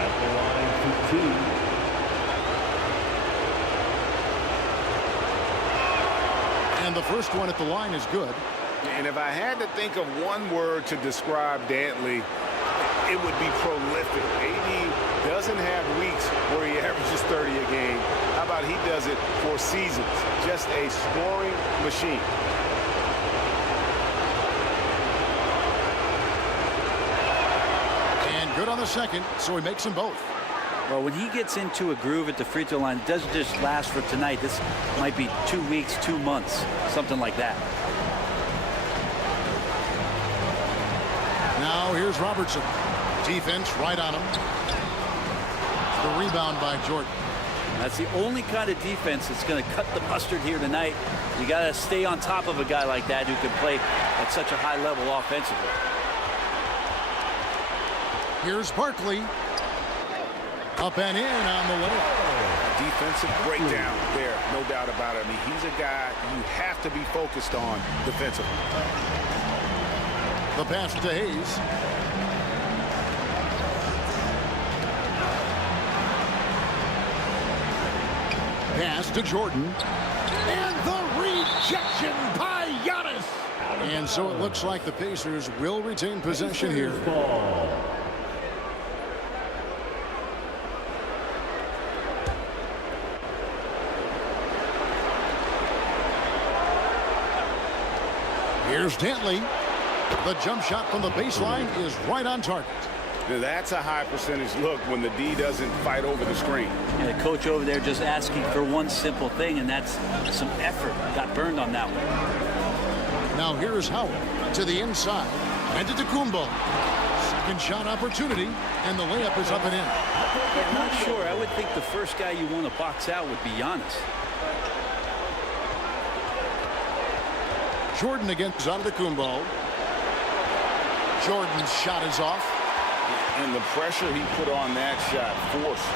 At the line for 2. And the first one at the line is good. And if I had to think of one word to describe Dantley, it would be prolific. AD doesn't have weeks where he averages 30 a game. How about he does it for seasons? Just a scoring machine. And good on the second, so he makes them both. Well, when he gets into a groove at the free throw line, it doesn't just last for tonight. This might be 2 weeks, 2 months, something like that. Now here's Robertson. Defense right on him. The rebound by Jordan. That's the only kind of defense that's going to cut the mustard here tonight. You got to stay on top of a guy like that who can play at such a high level offensively. Here's Barkley. Up and in on the layup. Defensive breakdown there, no doubt about it. I mean, he's a guy you have to be focused on defensively. The pass to Hayes. Pass to Jordan. And the rejection by Giannis. And so it looks like the Pacers will retain possession here. Here's Dentley. The jump shot from the baseline is right on target. Now that's a high percentage look when the D doesn't fight over the screen. And the coach over there just asking for one simple thing, and that's some effort. Got burned on that one. Now here's Howard to the inside. And to Kumbo. Second shot opportunity, and the layup is up and in. Yeah, I'm not sure. I would think the first guy you want to box out would be Giannis. Jordan against Antetokounmpo. Jordan's shot is off. And the pressure he put on that shot forced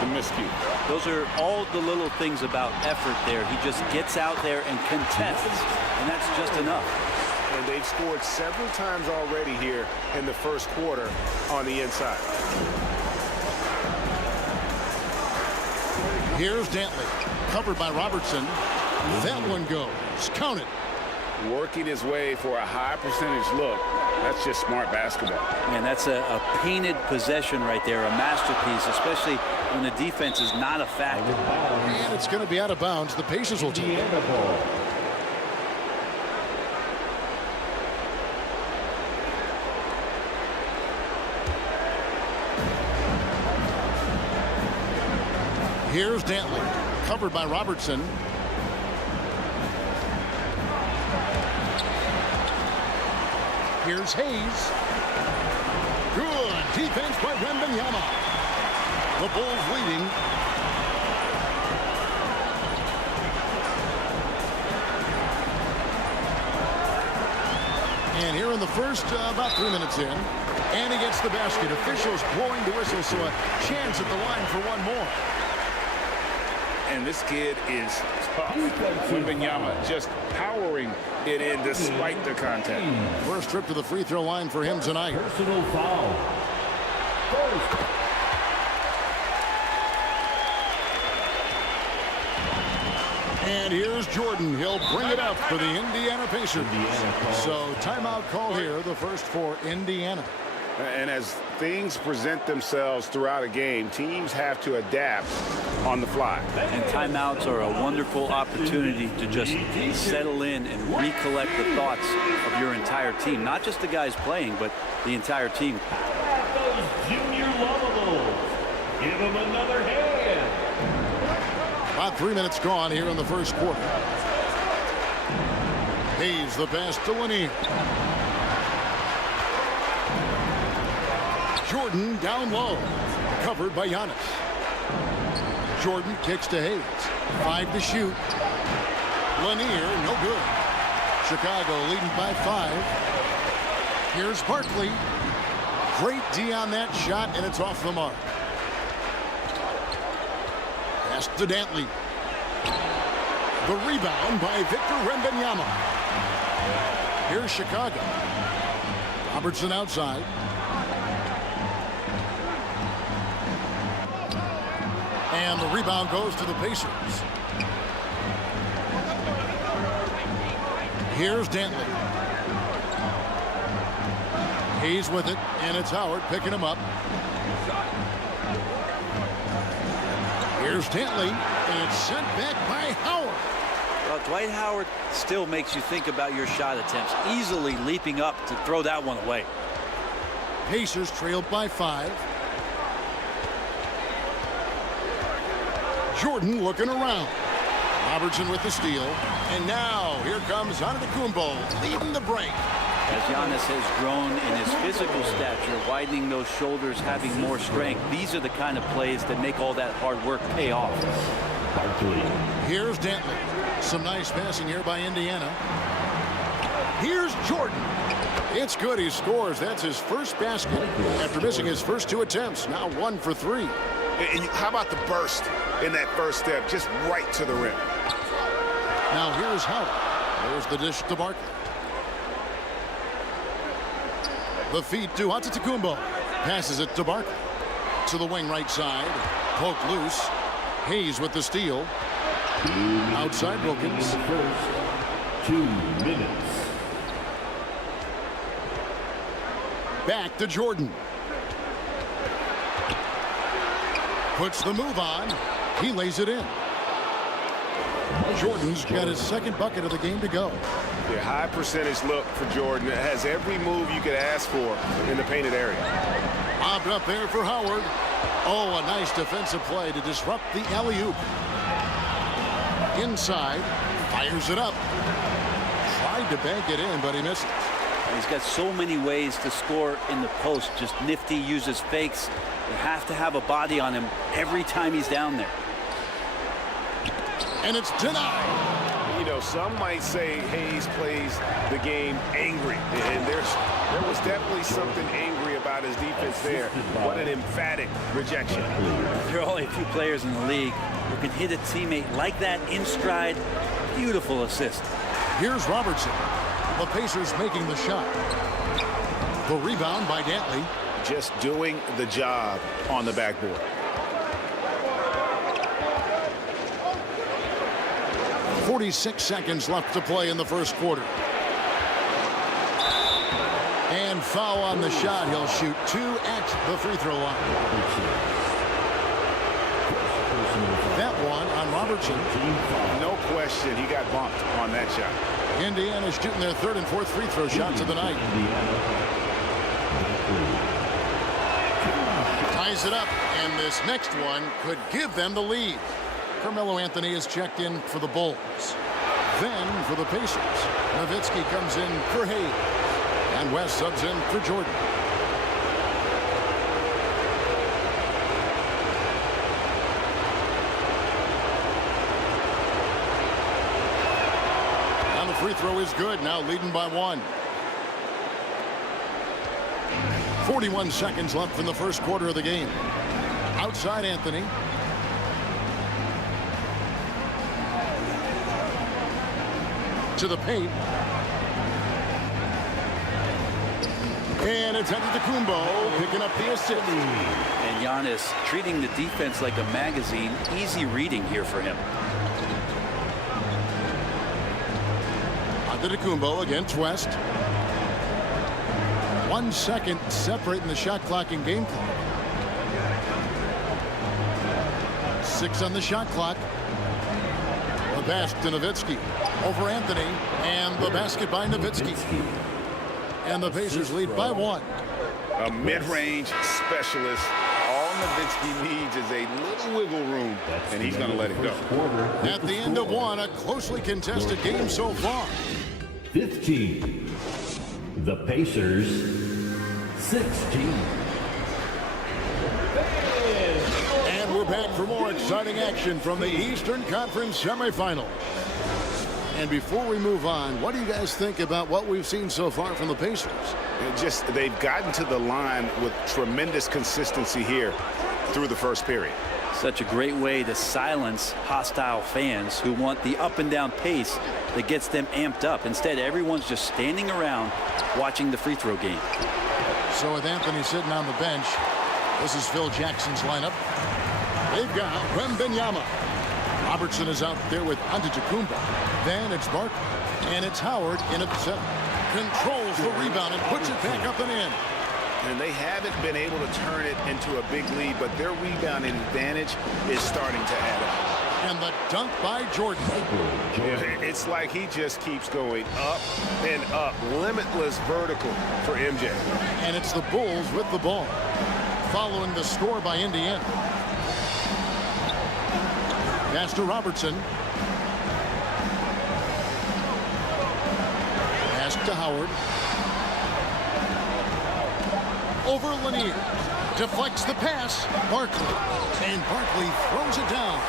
the miscue. Those are all the little things about effort there. He just gets out there and contests, and that's just enough. And they've scored several times already here in the first quarter on the inside. Here's Dentley, covered by Robertson. That one goes. Count it. Working his way for a high percentage look. That's just smart basketball. And that's a painted possession right there, a masterpiece, especially when the defense is not a factor. And it's going to be out of bounds. The Pacers will take it. Here's Dentley, covered by Robertson. Here's Hayes. Good defense by Wembanyama. The Bulls leading. And here in the first, about 3 minutes in. And he gets the basket. Officials blowing the whistle, so a chance at the line for one more. And this kid is tough. Wembanyama just powering it in despite the contact. First trip to the free throw line for him tonight. Personal foul. First. And here's Jordan. He'll bring it up for the Indiana Pacers. So timeout call here, the first for Indiana. And as things present themselves throughout a game, teams have to adapt on the fly. And timeouts are a wonderful opportunity to just settle in and recollect the thoughts of your entire team. Not just the guys playing, but the entire team. Those junior lovables. Give them another hand. About 3 minutes gone here in the first quarter. Hayes the pass to Lanier. Jordan down low. Covered by Giannis. Jordan kicks to Hayes. 5 to shoot. Lanier, no good. Chicago leading by 5. Here's Barkley. Great D on that shot, and it's off the mark. Pass to Dantley. The rebound by Victor Wembanyama. Here's Chicago. Robertson outside. And the rebound goes to the Pacers. Here's Dantley. Hayes with it, and it's Howard picking him up. Here's Dantley, and it's sent back by Howard. Well, Dwight Howard still makes you think about your shot attempts, easily leaping up to throw that one away. Pacers trailed by 5. Jordan looking around. Robertson with the steal. And now here comes Antetokounmpo leading the break. As Giannis has grown in his physical stature, widening those shoulders, having more strength, these are the kind of plays that make all that hard work pay off. Here's Dantley. Some nice passing here by Indiana. Here's Jordan. It's good. He scores. That's his first basket after missing his first 2 attempts. Now 1 for 3. And how about the burst in that first step, just right to the rim? Now here's Howard. There's the dish to Barkley. The feed to Antetokounmpo. Passes it to Barkley. To the wing right side. Poked loose. Hayes with the steal. Outside Wilkins. 2 minutes. Back to Jordan. Puts the move on. He lays it in. Jordan's got his second bucket of the game to go. Yeah, high percentage look for Jordan. It has every move you could ask for in the painted area. Bobbed up there for Howard. Oh, a nice defensive play to disrupt the alley-oop. Inside, fires it up. Tried to bank it in, but he missed it. He's got so many ways to score in the post. Just nifty, uses fakes. You have to have a body on him every time he's down there. And it's denied. You know, some might say Hayes plays the game angry. And there was definitely something angry about his defense there. What an emphatic rejection. There are only a few players in the league who can hit a teammate like that in stride. Beautiful assist. Here's Robertson. The Pacers making the shot. The rebound by Dantley. Just doing the job on the backboard. .46 seconds left to play in the first quarter. And foul on the shot. He'll shoot 2 at the free throw line. That one on Robertson. No question, he got bumped on that shot. Indiana shooting their 3rd and 4th free throw shots of the night. Ties it up, and this next one could give them the lead. Carmelo Anthony is checked in for the Bulls. Then for the Pacers, Nowitzki comes in for Hayes. And West subs in for Jordan. And the free throw is good, now leading by 1. 41 seconds left in the first quarter of the game. Outside Anthony. To the paint. And it's Antetokounmpo picking up the assist. And Giannis treating the defense like a magazine. Easy reading here for him. Antetokounmpo against West. 1 second separating the shot clock and game clock. 6 on the shot clock. The pass to Nowitzki over Anthony, and the basket by Nowitzki. And the Pacers lead by 1. A mid-range specialist. All Nowitzki needs is a little wiggle room, and he's going to let it go. At the end of 1, a closely contested game so far. 15. The Pacers, 16. And we're back for more exciting action from the Eastern Conference semifinals. And before we move on, what do you guys think about what we've seen so far from the Pacers? They've gotten to the line with tremendous consistency here through the first period. Such a great way to silence hostile fans who want the up and down pace that gets them amped up. Instead, everyone's just standing around watching the free throw game. So with Anthony sitting on the bench, this is Phil Jackson's lineup. They've got Wembanyama. Robertson is out there with Antetokounmpo. Then it's Barkley, and it's Howard in at the center. Controls the rebound and puts it back up and in. And they haven't been able to turn it into a big lead, but their rebounding advantage is starting to add up. And the dunk by Jordan. It's like he just keeps going up and up. Limitless vertical for MJ. And it's the Bulls with the ball, following the score by Indiana. Pass to Robertson. Pass to Howard. Over Lanier. Deflects the pass. Barkley. And Barkley throws it down.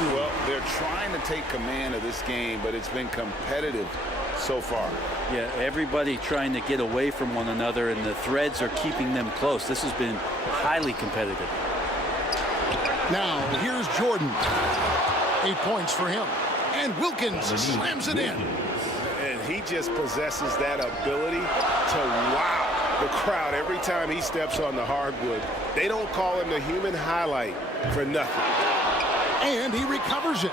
Well, they're trying to take command of this game, but it's been competitive so far. Yeah, everybody trying to get away from one another, and the threads are keeping them close. This has been highly competitive. Now, here's Jordan. 8 points for him. And Wilkins slams it in. And he just possesses that ability to wow the crowd every time he steps on the hardwood. They don't call him the human highlight for nothing. And he recovers it.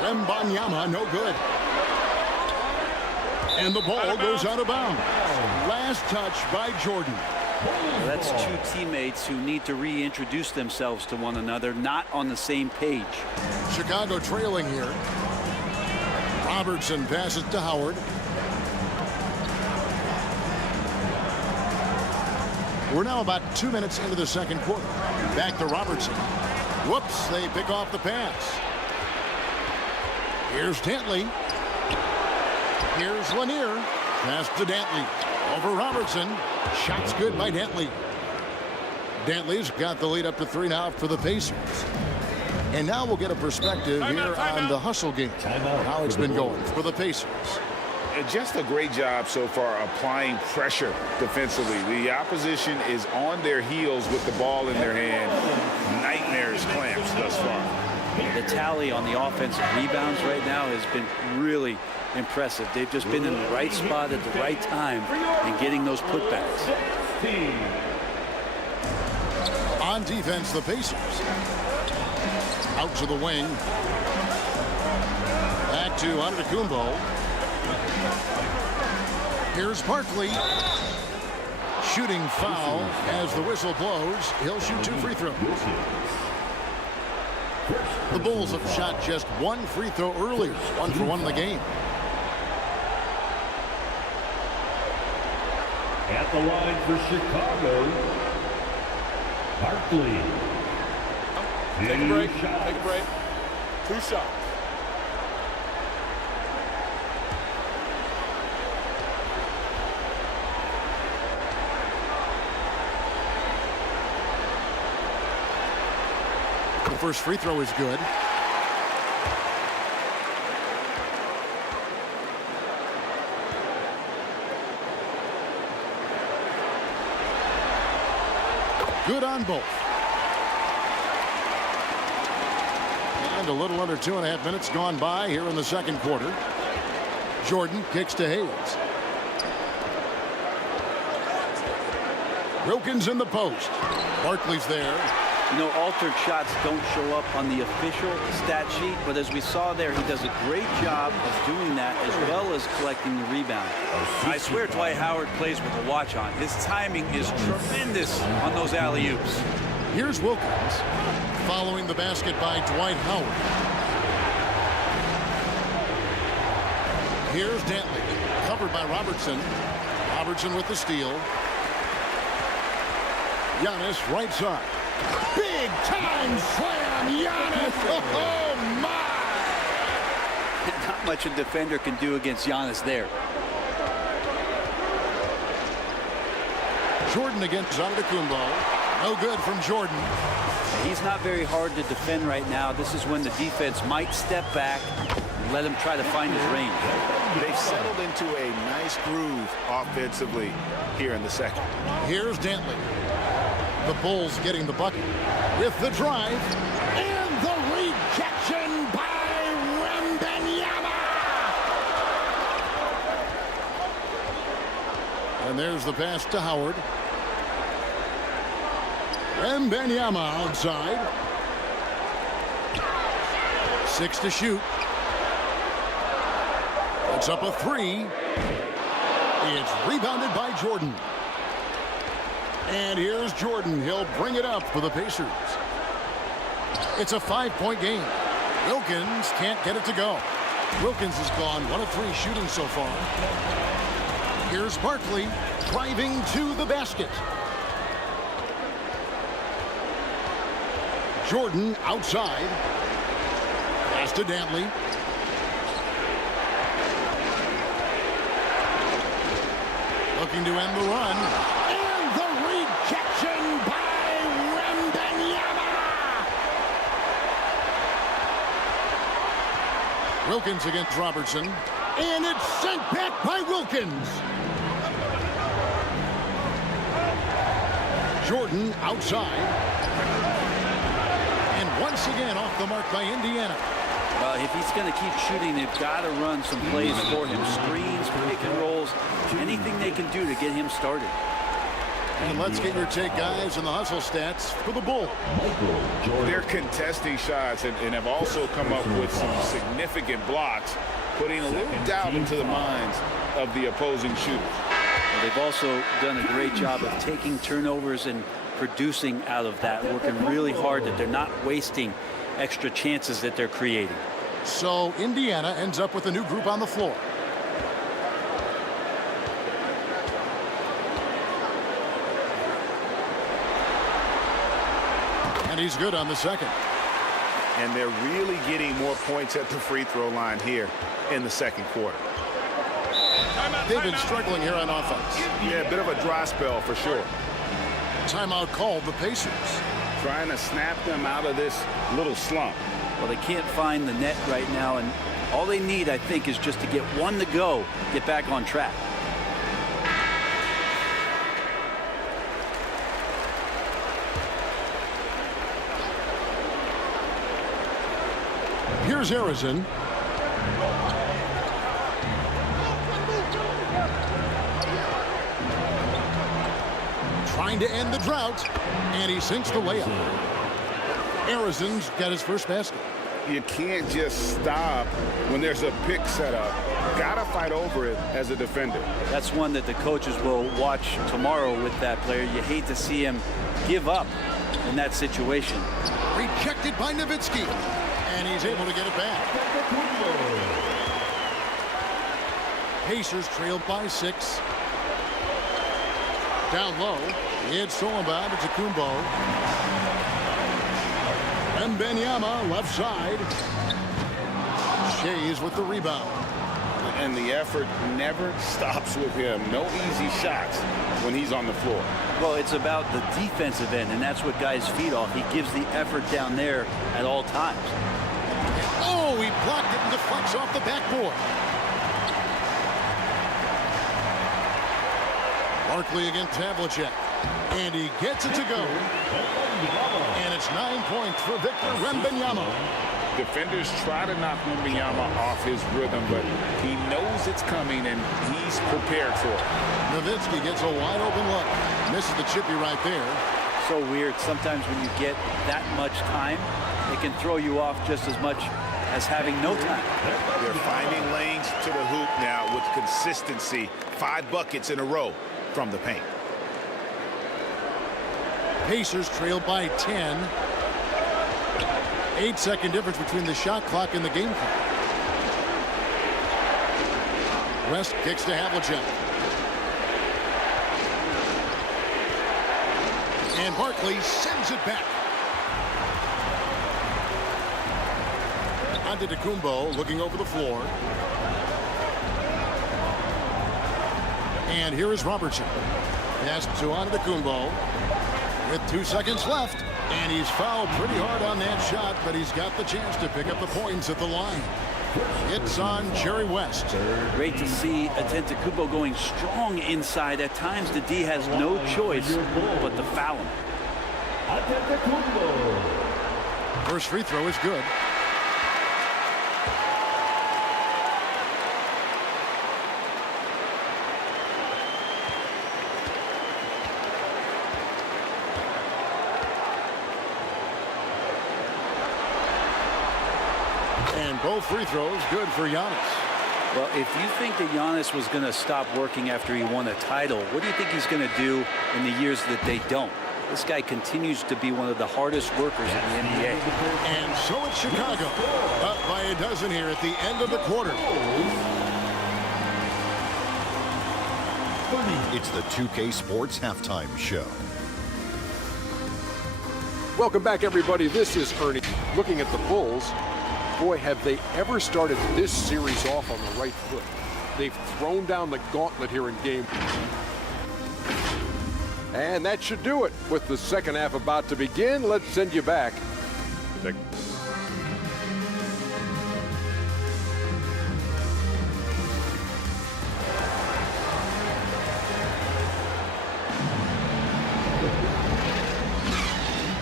Wembanyama, no good. And the ball goes out of bounds. Last touch by Jordan. Well, that's two teammates who need to reintroduce themselves to one another, not on the same page. Chicago trailing here. Robertson passes to Howard. We're now about 2 minutes into the second quarter. Back to Robertson. Whoops, they pick off the pass. Here's Dantley. Here's Lanier. Pass to Dantley. Over Robertson. Shots good by Dantley. Dantley's got the lead up to 3.5 for the Pacers. And now we'll get a perspective here on the hustle game. How it's been going for the Pacers. Just a great job so far applying pressure defensively. The opposition is on their heels with the ball in their hand. Nightmares clamps thus far. The tally on the offensive rebounds right now has been really impressive. They've just been in the right spot at the right time and getting those putbacks. On defense, the Pacers. Out to the wing. Back to Antetokounmpo. Here's Barkley. Shooting foul as the whistle blows. He'll shoot 2 free throws. The Bulls have shot just 1 free throw earlier. 1 for 1 in the game. At the line for Chicago, Barkley. Take a break. Take a break. 2 shots. The first free throw is good. Good on both. And a little under 2.5 minutes gone by here in the second quarter. Jordan kicks to Hayes. Wilkins in the post. Barkley's there. You know, altered shots don't show up on the official stat sheet, but as we saw there, he does a great job of doing that as well as collecting the rebound. I swear Dwight Howard plays with a watch on. His timing is tremendous on those alley-oops. Here's Wilkins following the basket by Dwight Howard. Here's Dantley, covered by Robertson. Robertson with the steal. Giannis right side. Big time slam, Giannis. Oh, my. Not much a defender can do against Giannis there. Jordan against Antetokounmpo. No good from Jordan. He's not very hard to defend right now. This is when the defense might step back and let him try to find his range. They've settled into a nice groove offensively here in the second. Here's Dantley. The Bulls getting the bucket with the drive and the rejection by Wembanyama. And there's the pass to Howard. Wembanyama outside. 6 to shoot. It's up a 3. It's rebounded by Jordan. And here's Jordan. He'll bring it up for the Pacers. It's a 5-point game. Wilkins can't get it to go. Wilkins has gone 1 of 3 shooting so far. Here's Barkley driving to the basket. Jordan outside. Pass to Dantley. Looking to end the run. And the rejection by Wembanyama. Wilkins against Robertson. And it's sent back by Wilkins. Jordan outside. And once again off the mark by Indiana. Well, if he's going to keep shooting, they've got to run some plays for him. Screens, pick and rolls, anything they can do to get him started. And let's get your take, guys, on the hustle stats for the Bulls. They're contesting shots and have also come up with some significant blocks, putting a little doubt into the minds of the opposing shooters. They've also done a great job of taking turnovers and producing out of that, working really hard that they're not wasting extra chances that they're creating. So Indiana ends up with a new group on the floor. And he's good on the second. And they're really getting more points at the free throw line here in the second quarter. They've been struggling here on offense. Yeah, a bit of a dry spell for sure. Timeout called the Pacers. Trying to snap them out of this little slump. Well, they can't find the net right now, and all they need, I think, is just to get one to go, get back on track. Here's Harrison. Trying to end the drought, and he sinks the layup. Harrison's got his first basket. You can't just stop when there's a pick set up. Gotta fight over it as a defender. That's one that the coaches will watch tomorrow with that player. You hate to see him give up in that situation. Rejected by Nowitzki, and he's able to get it back. Pacers trailed by 6. Down low, it's Solomon to Antetokounmpo. Wembanyama left side. Shays with the rebound. And the effort never stops with him. No easy shots when he's on the floor. Well, it's about the defensive end, and that's what guys feed off. He gives the effort down there at all times. Oh, he blocked it and deflects off the backboard. Barkley against Havlicek. And he gets it to go. And it's 9 points for Victor Wembanyama. Defenders try to knock Wembanyama off his rhythm, but he knows it's coming and he's prepared for it. Nowitzki gets a wide open look. Misses the chippy right there. so weird. Sometimes when you get that much time, it can throw you off just as much as having no time. They're finding lanes to the hoop now with consistency. 5 buckets in a row from the paint. Pacers trail by 10. 8-second difference between the shot clock and the game clock. West kicks to Havlicek. And Barkley sends it back. Antetokounmpo looking over the floor. And here is Robertson. Pass to Antetokounmpo with 2 seconds left. And he's fouled pretty hard on that shot, but he's got the chance to pick up the points at the line. It's on Jerry West. Great to see Antetokounmpo going strong inside. At times, the D has no choice but to foul him. First free throw is good. And both free throws good for Giannis. Well, if you think that Giannis was going to stop working after he won a title, what do you think he's going to do in the years that they don't? This guy continues to be one of the hardest workers in the NBA. And so it's Chicago, up by a dozen here at the end of the quarter. It's the 2K Sports Halftime Show. Welcome back, everybody. This is Ernie. Looking at the Bulls, boy, have they ever started this series off on the right foot. They've thrown down the gauntlet here in game. And that should do it. With the second half about to begin, let's send you back.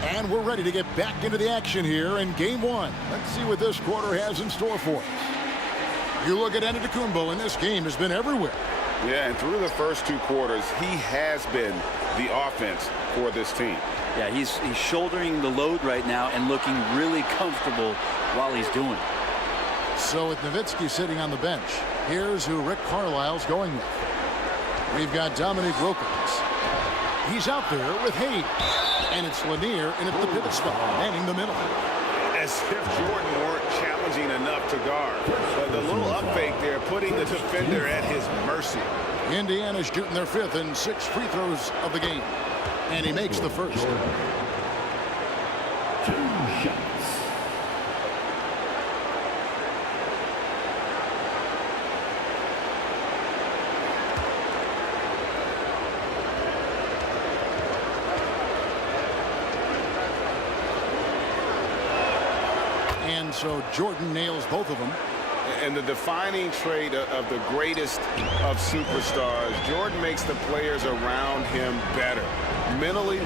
And we're ready to get back into the action here in game one. Let's see what this quarter has in store for us. You look at Antetokounmpo, and this game has been everywhere. Yeah, and through the first 2 quarters, he has been the offense for this team. Yeah, he's shouldering the load right now and looking really comfortable while he's doing it. So with Nowitzki sitting on the bench, here's who Rick Carlisle's going with. We've got Dominique Wilkins. He's out there with Hayes. And it's Lanier in at the pivot spot, manning the middle. As if Jordan weren't challenging enough to guard. But the little up fake there, putting the defender at his mercy. Indiana's shooting their 5th and 6th free throws of the game. And he makes the first. 2 shots. And so Jordan nails both of them. And the defining trait of the greatest of superstars, Jordan makes the players around him better. Mentally,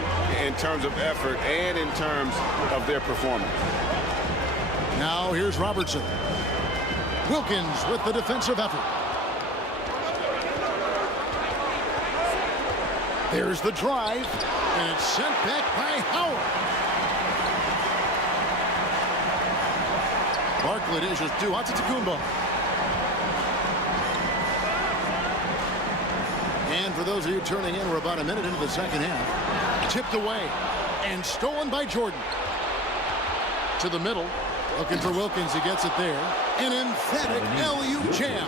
in terms of effort, and in terms of their performance. Now here's Robertson. Wilkins with the defensive effort. There's the drive. And it's sent back by Howard. Barkley dishes to Antetokounmpo. And for those of you turning in, we're about a minute into the second half. Tipped away and stolen by Jordan. To the middle, looking for Wilkins. He gets it there. An emphatic LU jam.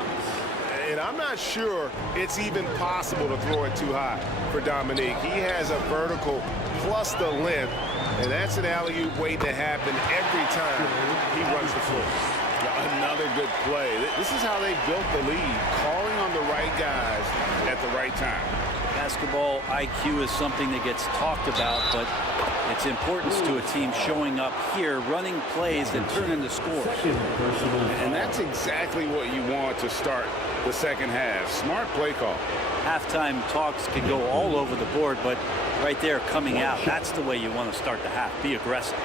And I'm not sure it's even possible to throw it too high for Dominique. He has a vertical plus the length. And that's an alley-oop waiting to happen every time he runs the floor. Another good play. This is how they built the lead, calling on the right guys at the right time. Basketball IQ is something that gets talked about, but its importance to a team showing up here, running plays that turn into scores. And that's exactly what you want to start the second half. Smart play call. Halftime talks can go all over the board, but right there coming out, that's the way you want to start the half. Be aggressive.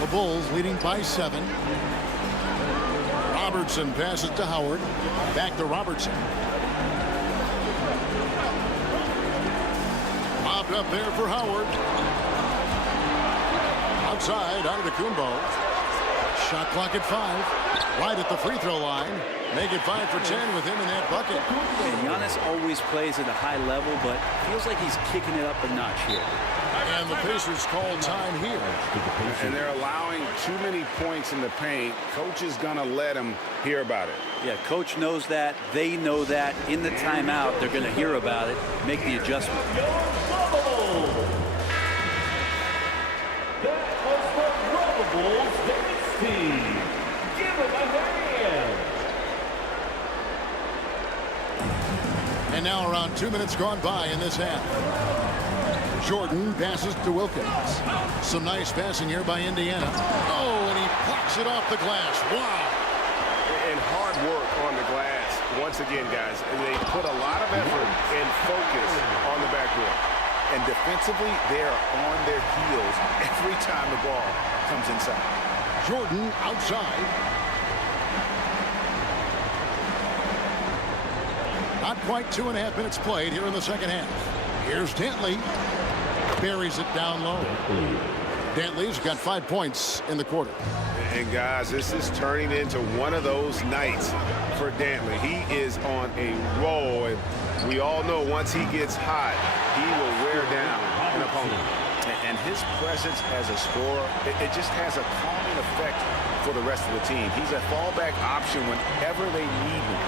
The Bulls leading by 7. Robertson passes to Howard. Back to Robertson. Popped up there for Howard. Outside, out of the Kumbo. Shot clock at 5. Right at the free throw line. Make it 5 for 10 with him in that bucket. And Giannis always plays at a high level, but feels like he's kicking it up a notch here. And the Pacers call time here. And they're allowing too many points in the paint. Coach is going to let them hear about it. Yeah, coach knows that. They know that. In the timeout, they're going to hear about it, make the adjustment. That was the Rubber Bulls Vegas team. Give them a hand. And now around 2 minutes gone by in this half. Jordan passes to Wilkins. Some nice passing here by Indiana. Oh, and he plucks it off the glass. Wow. And hard work on the glass. Once again, guys, they put a lot of effort and focus on the backboard. And defensively, they are on their heels every time the ball comes inside. Jordan outside. Not quite 2.5 minutes played here in the second half. Here's Dantley. Buries it down low. Dantley's got 5 points in the quarter. And guys, this is turning into one of those nights for Dantley. He is on a roll, and we all know once he gets hot, he will wear down an opponent. And his presence as a scorer, it just has a calming effect for the rest of the team. He's a fallback option whenever they need him.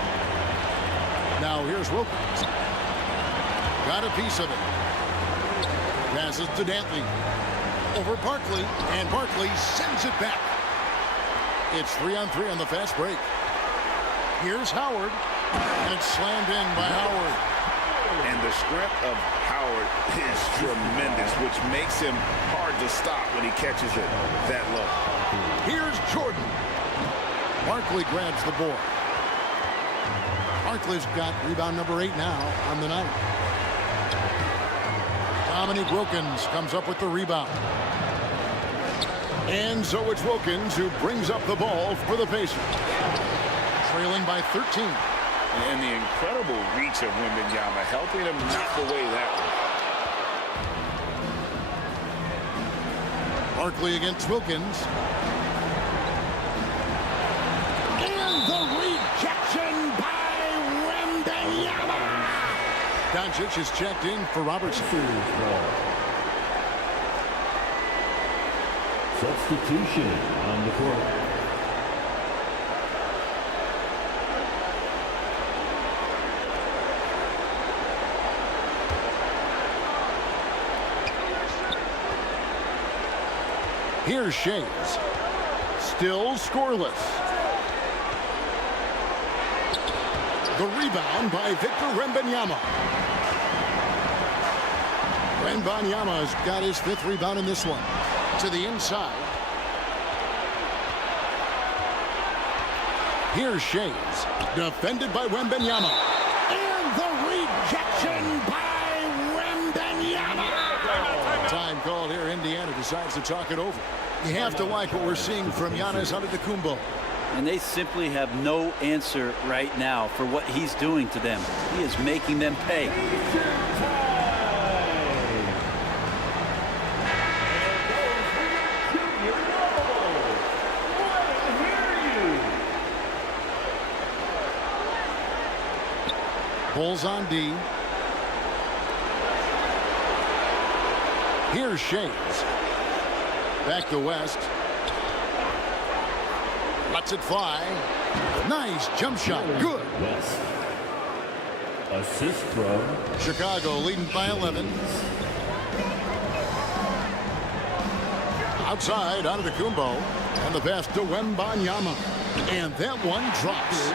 Now here's Wilkins. Got a piece of it. Passes to Dantley. Over Barkley, and Barkley sends it back. It's 3-on-3 on the fast break. Here's Howard, and it's slammed in by Howard. And the strength of Howard is tremendous, which makes him hard to stop when he catches it that low. Here's Jordan. Barkley grabs the board. Barkley's got rebound number 8 now on the night. Dominique Wilkins comes up with the rebound. And so it's Wilkins who brings up the ball for the Pacers. Trailing by 13. And the incredible reach of Wembanyama, helping him knock away that one. Barkley against Wilkins. And the rejection by Wembanyama. Doncic is checked in for Robertson. Substitution on the court. Here's Shays. Still scoreless. The rebound by Victor Wembanyama. Wembanyama's got his 5th rebound in this one. To the inside. Here's Shays. Defended by Wembanyama. And the rejection by Wembanyama. Time called here. Indiana decides to talk it over. You have to like what we're seeing from Giannis Antetokounmpo. And they simply have no answer right now for what he's doing to them. He is making them pay. Bulls on D. Here's Shays. Back to West. Lets it fly. Nice jump shot. Good. West. Assist from Chicago leading by 11. Outside, out of the Kumbo. And the pass to Wembanyama. And that one drops.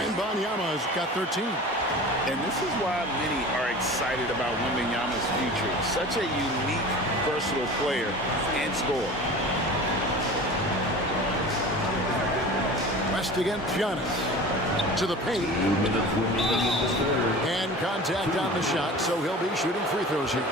Wembanyama's got 13. And this is why many are excited about Wembanyama's future. Such a unique, versatile player and scorer. West against Giannis. To the paint. And contact on the shot, so he'll be shooting free throws here.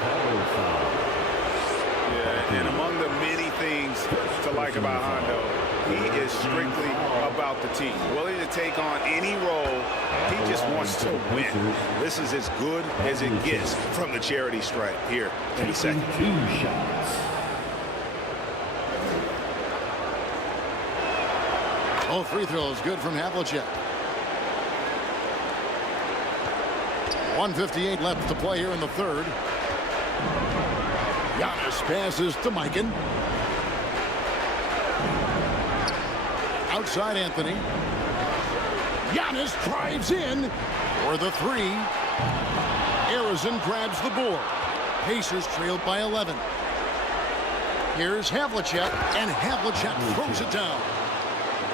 Yeah, and among the many things to like about Hondo, he is strictly a about the team, willing to take on any role. He just wants to win. This is as good as it gets from the charity stripe here in the second. 2 shots. All free throws good from Havlicek. 1:58 left to play here in the third. Giannis passes to Mikan. Outside Anthony. Giannis drives in for the 3. Arizin grabs the board. Pacers trailed by 11. Here's Havlicek, and Havlicek throws it down.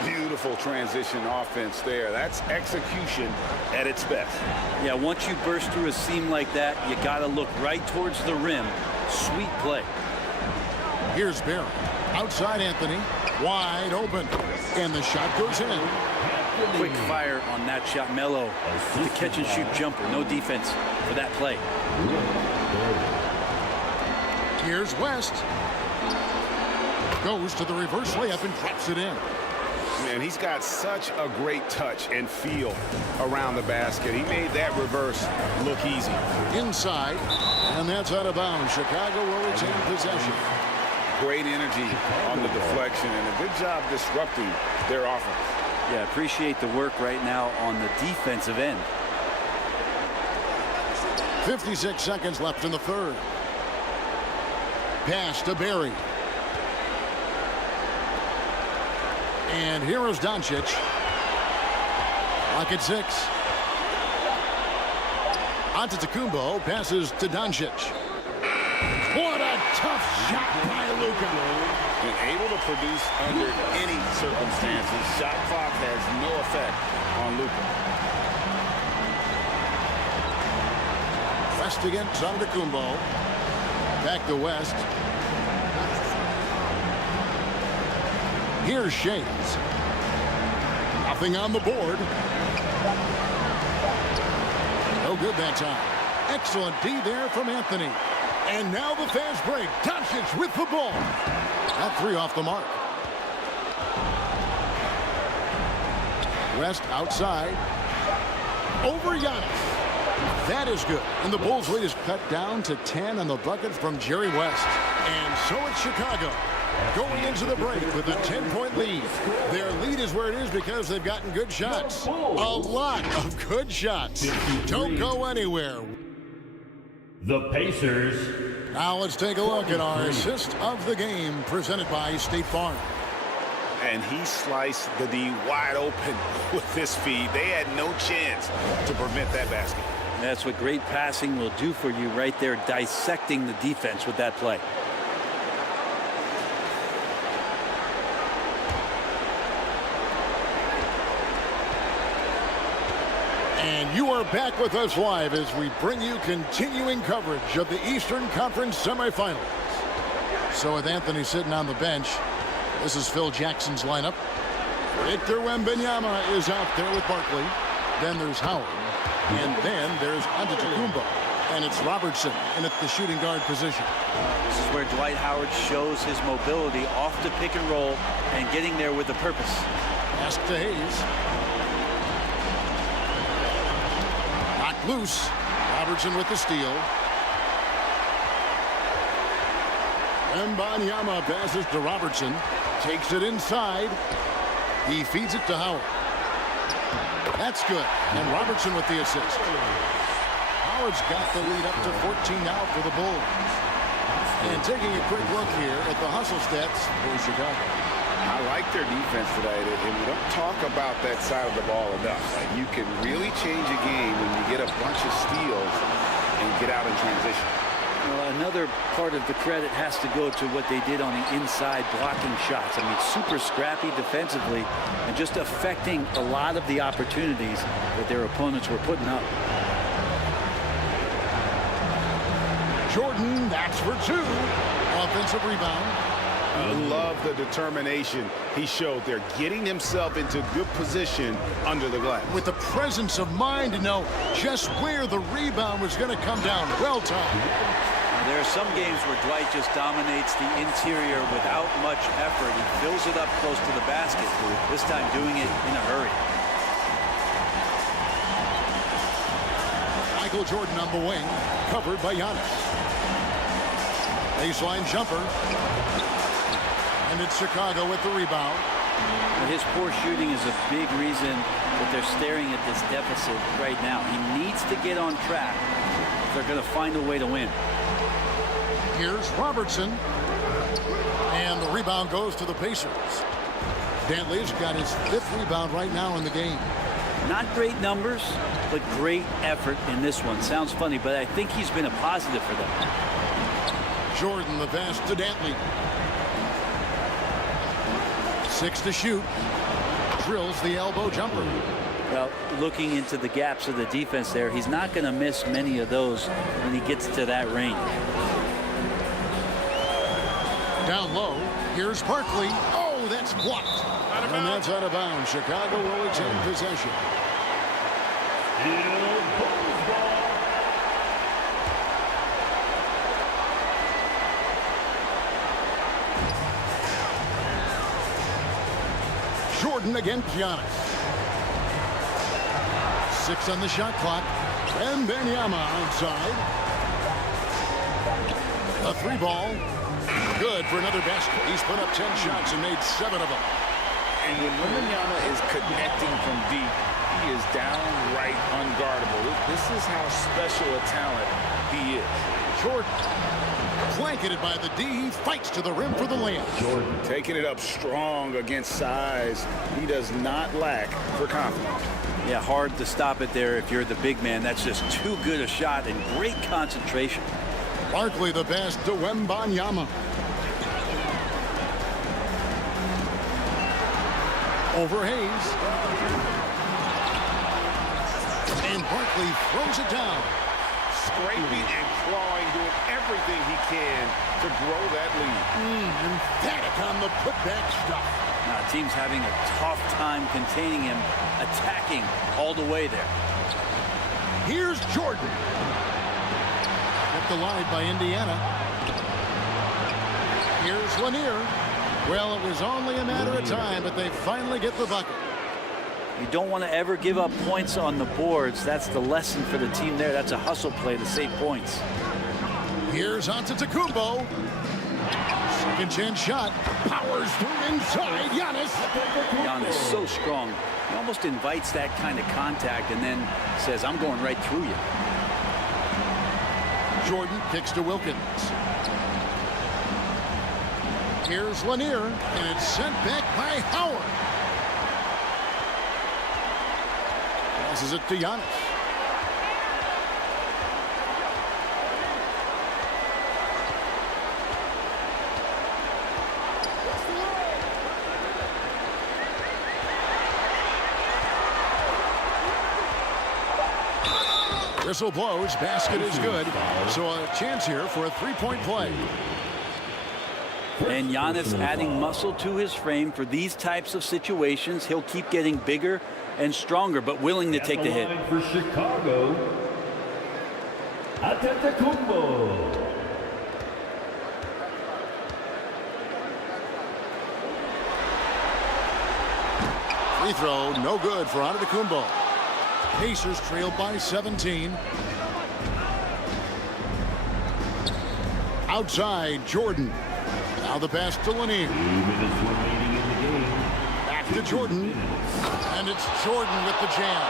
Beautiful transition offense there. That's execution at its best. Yeah, once you burst through a seam like that, you got to look right towards the rim. Sweet play. Here's Barry. Outside Anthony. Wide open. And the shot goes in. Quick fire on that shot. Melo, the catch and shoot jumper. No defense for that play. Here's West. Goes to the reverse layup and drops it in. Man, he's got such a great touch and feel around the basket. He made that reverse look easy. Inside, and that's out of bounds. Chicago will retain possession. Great energy on the deflection and a good job disrupting their offense. Yeah, appreciate the work right now on the defensive end. 56 seconds left in the third. Pass to Barry. And here is Doncic. Lock at 6. Antetokounmpo passes to Doncic. What a tough shot by Luka. And able to produce under any circumstances. Shot clock has no effect on Luka. West against Antetokounmpo. Back to West. Here's Shades. Nothing on the board. No good that time. Excellent D there from Anthony. And now the fast break. Doncic with the ball. That 3 off the mark. West outside. Over Giannis. That is good. And the Bulls' lead is cut down to 10 on the bucket from Jerry West. And so it's Chicago going into the break with a 10-point lead. Their lead is where it is because they've gotten good shots. A lot of good shots. Don't go anywhere. The Pacers. Now let's take a look at our assist of the game presented by State Farm. And he sliced the D wide open with this feed. They had no chance to prevent that basket. That's what great passing will do for you right there, dissecting the defense with that play. And you are back with us live as we bring you continuing coverage of the Eastern Conference semifinals. So with Anthony sitting on the bench, this is Phil Jackson's lineup. Victor Wembanyama is out there with Barkley. Then there's Howard. And then there's Antetokounmpo. And it's Robertson in at the shooting guard position. This is where Dwight Howard shows his mobility off the pick and roll and getting there with a purpose. Pass to Hayes. Knocked loose. Robertson with the steal. Wembanyama passes to Robertson. Takes it inside. He feeds it to Howard. That's good. And Robertson with the assist. Howard's got the lead up to 14 now for the Bulls. And taking a quick look here at the hustle stats for Chicago. I like their defense tonight, and we don't talk about that side of the ball enough. Like, you can really change a game when you get a bunch of steals and get out in transition. Well, another part of the credit has to go to what they did on the inside blocking shots. I mean, super scrappy defensively and just affecting a lot of the opportunities that their opponents were putting up. Jordan, that's for 2. Offensive rebound. I love the determination he showed there, getting himself into good position under the glass. With the presence of mind to know just where the rebound was going to come down. Well timed. There are some games where Dwight just dominates the interior without much effort. He fills it up close to the basket. This time doing it in a hurry. Michael Jordan on the wing, covered by Giannis. Baseline jumper. And it's Chicago with the rebound. His poor shooting is a big reason that they're staring at this deficit right now. He needs to get on track if they're going to find a way to win. Here's Robertson. And the rebound goes to the Pacers. Dantley's got his 5th rebound right now in the game. Not great numbers, but great effort in this one. Sounds funny, but I think he's been a positive for them. Jordan, the pass to Dantley. 6 to shoot. Drills the elbow jumper. Well, looking into the gaps of the defense there, he's not going to miss many of those when he gets to that range. Down low, here's Barkley. Oh, that's blocked. And that's out of bounds. Chicago will retain possession. Jordan against Giannis. 6 on the shot clock. And Benyama outside. A 3 ball. Good for another basket. He's put up 10 shots and made 7 of them. And when Wembanyama is connecting from deep, he is downright unguardable. This is how special a talent he is. Jordan, blanketed by the D, he fights to the rim for the layup. Jordan taking it up strong against size. He does not lack for confidence. Yeah, hard to stop it there if you're the big man. That's just too good a shot and great concentration. Barkley the pass to Wembanyama. Over Hayes. And Barkley throws it down. Scraping and clawing, doing everything he can to grow that lead. Emphatic on the putback stuff. Now, team's having a tough time containing him, attacking all the way there. Here's Jordan. Kept alive by Indiana. Here's Lanier. Well, it was only a matter of time, but they finally get the bucket. You don't want to ever give up points on the boards. That's the lesson for the team there. That's a hustle play to save points. Here's Antetokounmpo. Second chance shot. Powers through inside. Giannis so strong. He almost invites that kind of contact and then says, I'm going right through you. Jordan kicks to Wilkins. Here's Lanier, and it's sent back by Howard. Passes it to Giannis. Whistle blows, basket is good. So a chance here for a three-point play. And Giannis adding muscle to his frame for these types of situations. He'll keep getting bigger and stronger, but willing to take the hit. For Chicago, Antetokounmpo. Free throw, no good for Antetokounmpo. Pacers trail by 17. Outside, Jordan. Now the pass to Lanier. 2 minutes remaining in the game. Back to Jordan. And it's Jordan with the jam.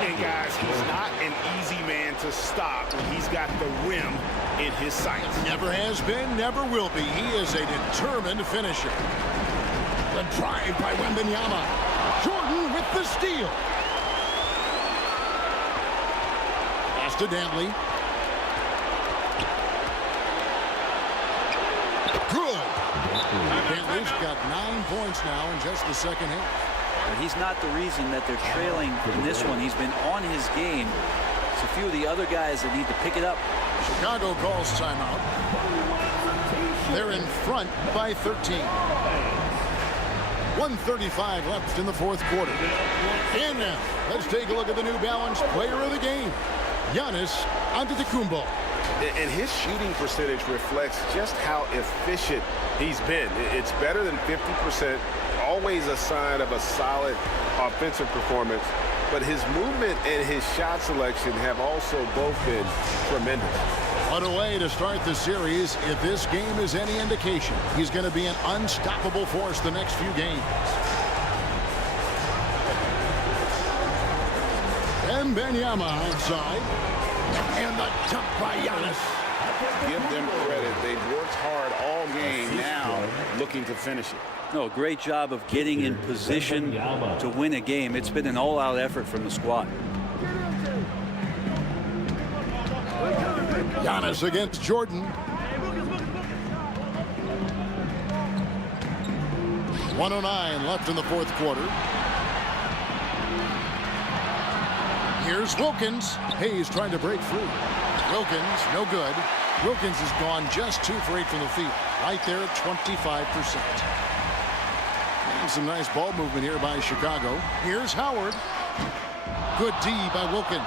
And guys, he's not an easy man to stop when he's got the rim in his sights. Never has been, never will be. He is a determined finisher. The drive by Wembanyama. Jordan with the steal. Pass to Dantley. Good. Dantley's got 9 points now in just the second half. But he's not the reason that they're trailing in this one. He's been on his game. It's a few of the other guys that need to pick it up. Chicago calls timeout. They're in front by 13. 1:35 left in the fourth quarter. And now, let's take a look at the New Balance player of the game, Giannis Antetokounmpo. And his shooting percentage reflects just how efficient he's been. It's better than 50%, always a sign of a solid offensive performance. But his movement and his shot selection have also both been tremendous. What a way to start the series. If this game is any indication, he's going to be an unstoppable force the next few games. Wembanyama outside. And the jump by Giannis. Give them credit. They've worked hard all game, now looking to finish it. No, great job of getting in position to win a game. It's been an all-out effort from the squad. Giannis against Jordan. 1:09 left in the fourth quarter. Here's Wilkins. Hayes trying to break free. Wilkins, no good. Wilkins has gone just 2 for 8 from the field. Right there at 25%. And some nice ball movement here by Chicago. Here's Howard. Good D by Wilkins.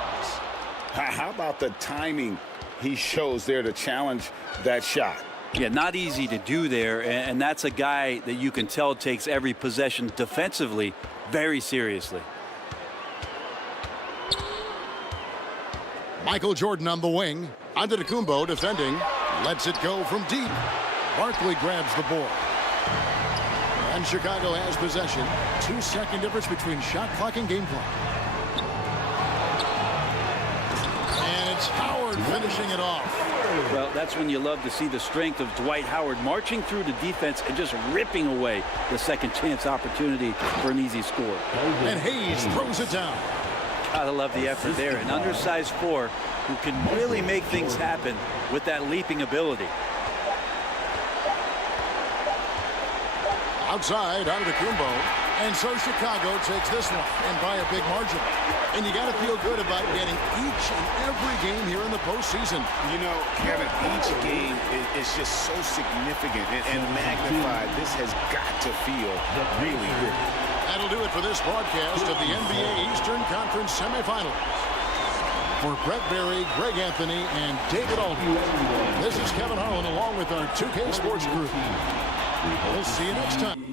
How about the timing he shows there to challenge that shot? Yeah, not easy to do there, and that's a guy that you can tell takes every possession defensively very seriously. Michael Jordan on the wing. Antetokounmpo defending. Lets it go from deep. Barkley grabs the board. And Chicago has possession. 2-second difference between shot clock and game clock. And it's Howard finishing it off. Well, that's when you love to see the strength of Dwight Howard marching through the defense and just ripping away the second chance opportunity for an easy score. And Hayes throws it down. Gotta love the effort there. An undersized 4 who can really make things happen with that leaping ability. Outside, Antetokounmpo. And so Chicago takes this one, and by a big margin. And you got to feel good about getting each and every game here in the postseason. You know, Kevin, each game is just so significant and magnified. This has got to feel really good. That'll do it for this broadcast of the NBA Eastern Conference semifinals. For Brett Berry, Greg Anthony, and David Aldridge, this is Kevin Harlan along with our 2K Sports Group. We'll see you next time.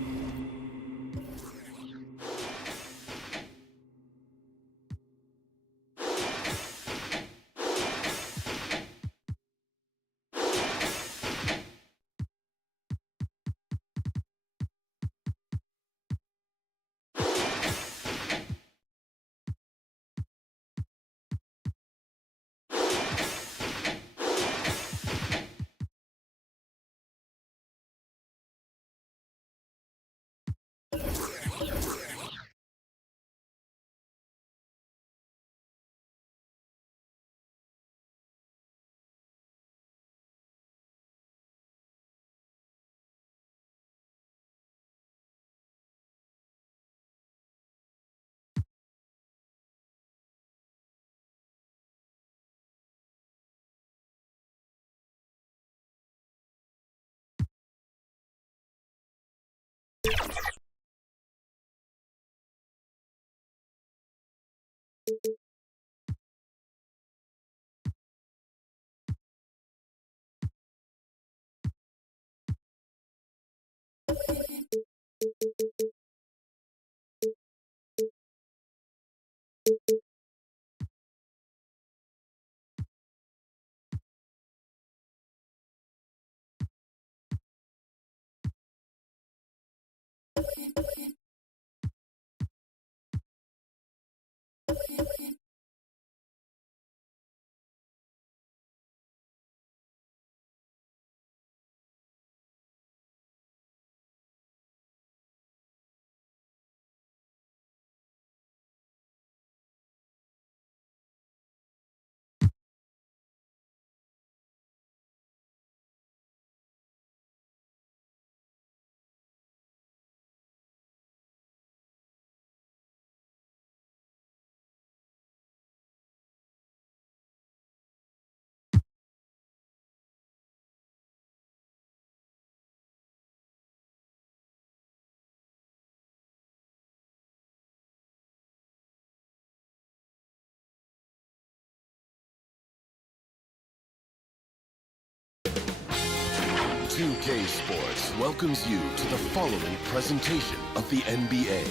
Sports welcomes you to the following presentation of the NBA.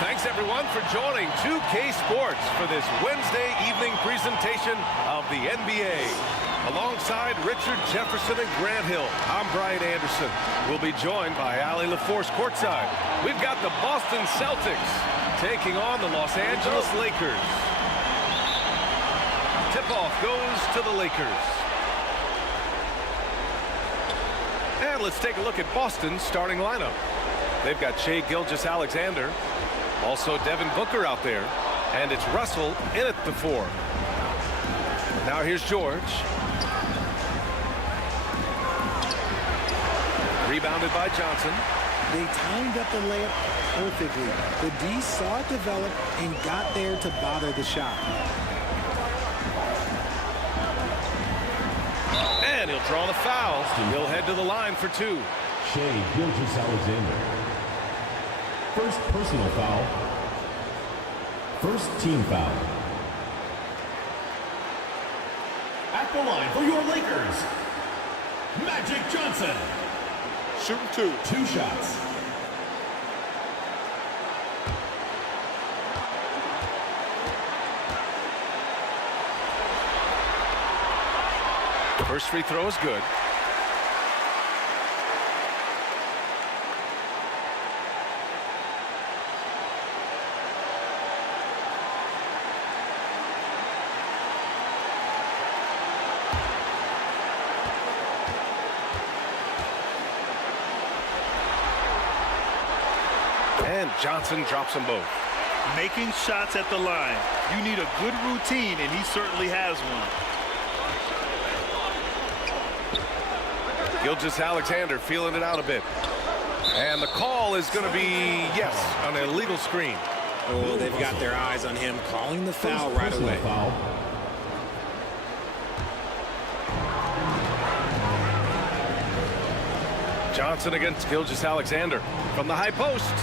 Thanks everyone for joining 2K Sports for this Wednesday evening presentation of the NBA. Alongside Richard Jefferson and Grant Hill, I'm Brian Anderson. We'll be joined by Ali LaForce courtside. We've got the Boston Celtics taking on the Los Angeles Lakers. Tip-off goes to the Lakers. And let's take a look at Boston's starting lineup. They've got Shai Gilgeous-Alexander, also Devin Booker out there, and it's Russell in at the 4. Now here's George. Rebounded by Johnson. They timed up the layup perfectly. The D saw it develop and got there to bother the shot. And he'll draw the foul. He'll head to the line for 2. Shai Gilgeous-Alexander. First personal foul. First team foul. At the line for your Lakers, Magic Johnson. Shooting 2. 2 shots. First free throw is good. And Johnson drops them both. Making shots at the line. You need a good routine, and he certainly has one. Gilgeous-Alexander feeling it out a bit. And the call is going to be, yes, an illegal screen. Oh, they've got their eyes on him, calling the foul right away. Foul. Johnson against Gilgeous-Alexander from the high post.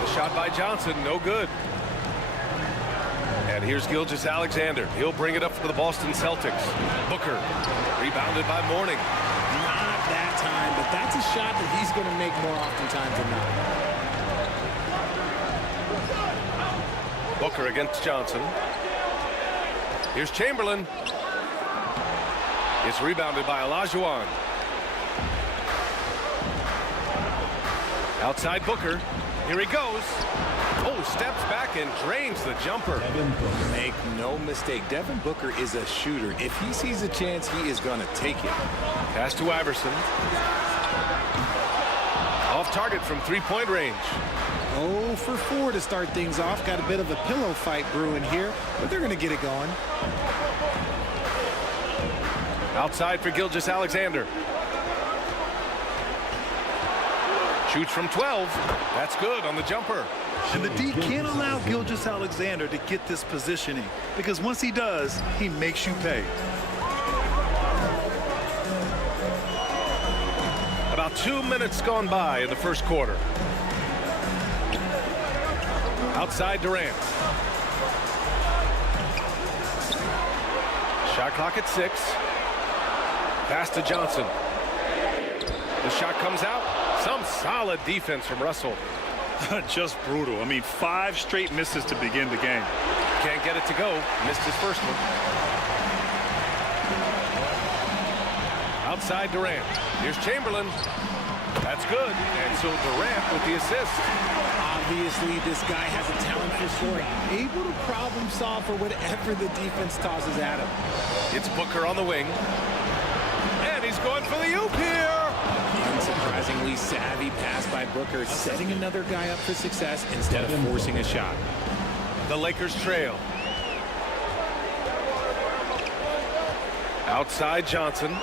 The shot by Johnson, no good. And here's Gilgeous-Alexander. He'll bring it up for the Boston Celtics. Booker, rebounded by Mourning. Not that time, but that's a shot that he's going to make more oftentimes than not. Booker against Johnson. Here's Chamberlain. It's rebounded by Olajuwon. Outside Booker. Here he goes. Oh, steps back and drains the jumper. Make no mistake, Devin Booker is a shooter. If he sees a chance, he is going to take it. Pass to Iverson. Off target from three-point range. 0 for 4 to start things off. Got a bit of a pillow fight brewing here, but they're going to get it going. Outside for Gilgeous-Alexander. Shoots from 12. That's good on the jumper. And the D can't allow Gilgeous-Alexander to get this positioning, because once he does, he makes you pay. About 2 minutes gone by in the first quarter. Outside Durant. Shot clock at 6. Pass to Johnson. The shot comes out. Some solid defense from Russell. Just brutal. I mean, 5 straight misses to begin the game. Can't get it to go. Missed his first one. Outside Durant. Here's Chamberlain. That's good. And so Durant with the assist. Obviously, this guy has a talent for scoring. Able to problem solve for whatever the defense tosses at him. It's Booker on the wing. And he's going for the oop here. Unsurprisingly savvy pass by Booker, setting another guy up for success instead of forcing a shot. The Lakers trail. Outside Johnson.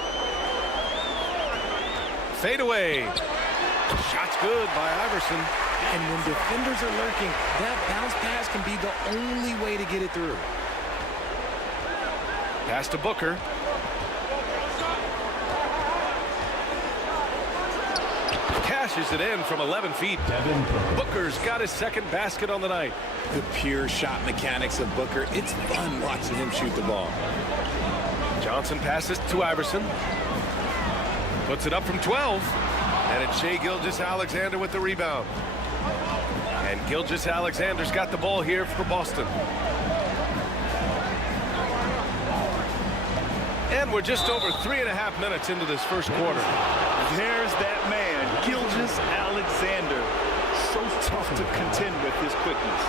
Fade away. Shot's good by Iverson. And when defenders are lurking, that bounce pass can be the only way to get it through. Pass to Booker. Cashes it in from 11 feet. Booker's got his second basket on the night. The pure shot mechanics of Booker. It's fun watching him shoot the ball. Johnson passes to Iverson. Puts it up from 12. And it's Shai Gilgeous-Alexander with the rebound. And Gilgeous-Alexander's got the ball here for Boston. And we're just over 3.5 minutes into this first quarter. There's that man, Gilgeous-Alexander. So tough to contend with his quickness.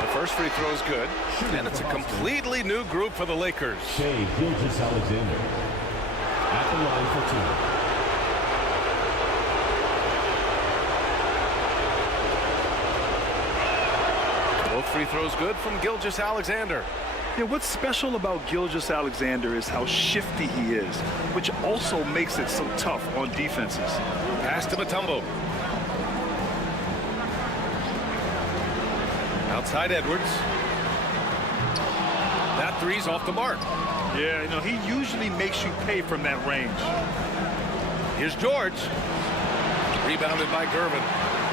The first free throw is good. And it's a completely new group for the Lakers. Shai Gilgeous-Alexander at the line for 2. Both free throws good from Gilgeous-Alexander. Yeah, what's special about Gilgeous-Alexander is how shifty he is, which also makes it so tough on defenses. Pass to Mutombo. Outside Edwards. That three's off the mark. Yeah, you know, he usually makes you pay from that range. Here's George. Rebounded by Gervin.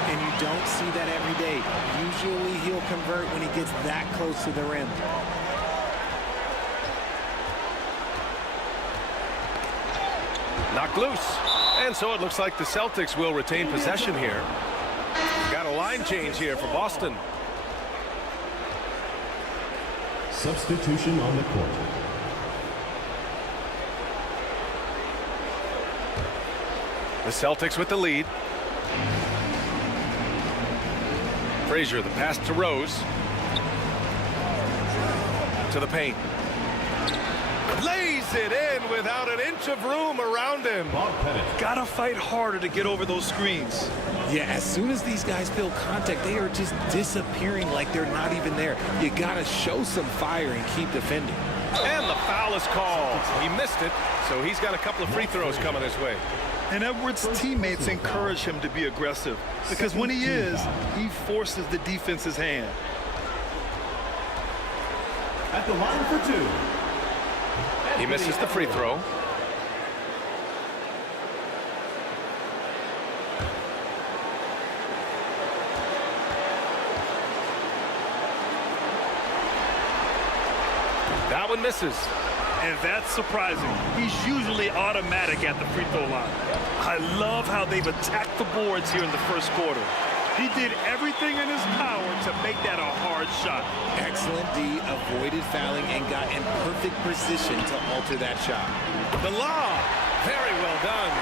And you don't see that every day. Usually he'll convert when he gets that close to the rim. Knocked loose. And so it looks like the Celtics will retain possession here. Got a line change here for Boston. Substitution on the court. The Celtics with the lead. Frazier, the pass to Rose. To the paint. Lays it in without an inch of room around him. Gotta fight harder to get over those screens. Yeah, as soon as these guys feel contact, they are just disappearing like they're not even there. You gotta show some fire and keep defending. And the foul is called. He missed it, so he's got a couple of free throws coming his way. And Edwards' teammates encourage him to be aggressive because when he is, he forces the defense's hand. At the line for 2. He misses the free throw. That one misses. And that's surprising. He's usually automatic at the free throw line. I love how they've attacked the boards here in the first quarter. He did everything in his power to make that a hard shot. Excellent D, avoided fouling and got in perfect position to alter that shot. The lob, very well done.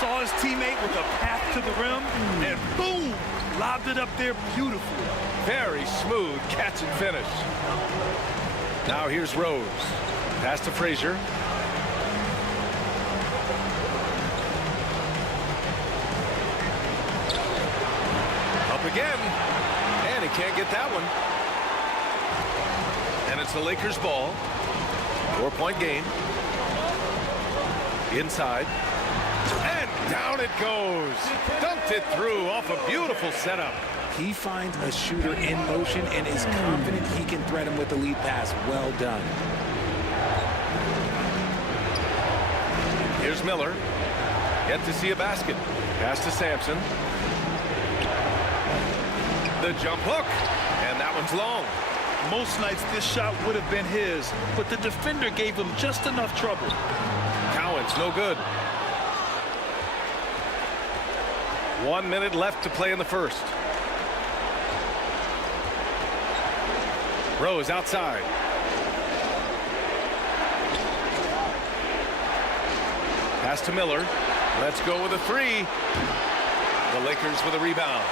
Saw his teammate with a path to the rim, and boom, lobbed it up there beautifully. Very smooth catch and finish. Now here's Rose. Pass to Frazier. Up again. And he can't get that one. And it's the Lakers' ball. 4-point game. Inside. And down it goes. Dunked it through off a beautiful setup. He finds a shooter in motion and is confident he can threat him with the lead pass. Well done. Here's Miller. Yet to see a basket. Pass to Sampson. The jump hook. And that one's long. Most nights this shot would have been his, but the defender gave him just enough trouble. Cowan's no good. 1 minute left to play in the first. Rose outside. Pass to Miller. Let's go with a three. The Lakers with a rebound.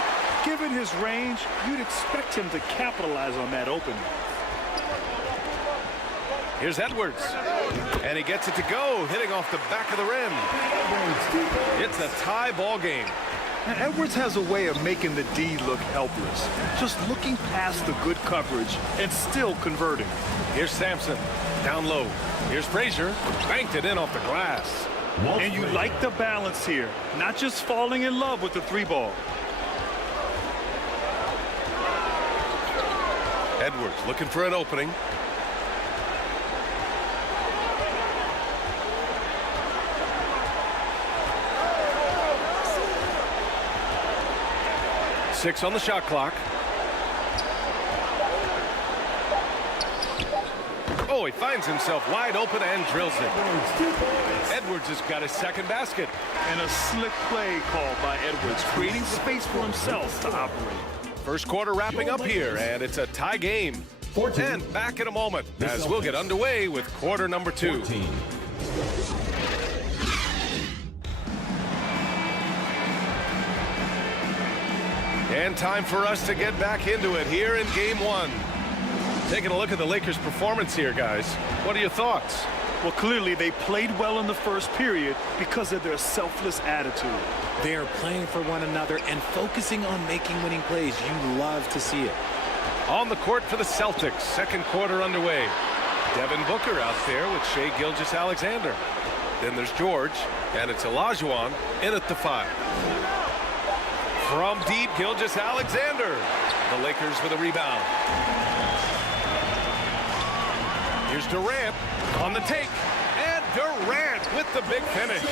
Given his range, you'd expect him to capitalize on that opening. Here's Edwards. And he gets it to go, hitting off the back of the rim. It's a tie ball game. Now, Edwards has a way of making the D look helpless. Just looking past the good coverage and still converting. Here's Sampson. Down low. Here's Frazier. Banked it in off the glass. And you like the balance here. Not just falling in love with the three ball. Edwards looking for an opening. Six on the shot clock. Oh, he finds himself wide open and drills it. Edwards has got his second basket. And a slick play called by Edwards, creating space for himself to operate. First quarter wrapping up here, and it's a tie game. And back in a moment as we'll get underway with quarter number 2. And time for us to get back into it here in game 1. Taking a look at the Lakers' performance here, guys. What are your thoughts? Well, clearly they played well in the first period because of their selfless attitude. They are playing for one another and focusing on making winning plays. You love to see it. On the court for the Celtics, second quarter underway. Devin Booker out there with Shai Gilgeous-Alexander. Then there's George, and it's Olajuwon in at the 5. From deep, Gilgeous-Alexander. The Lakers with a rebound. Here's Durant on the take. And Durant with the big finish.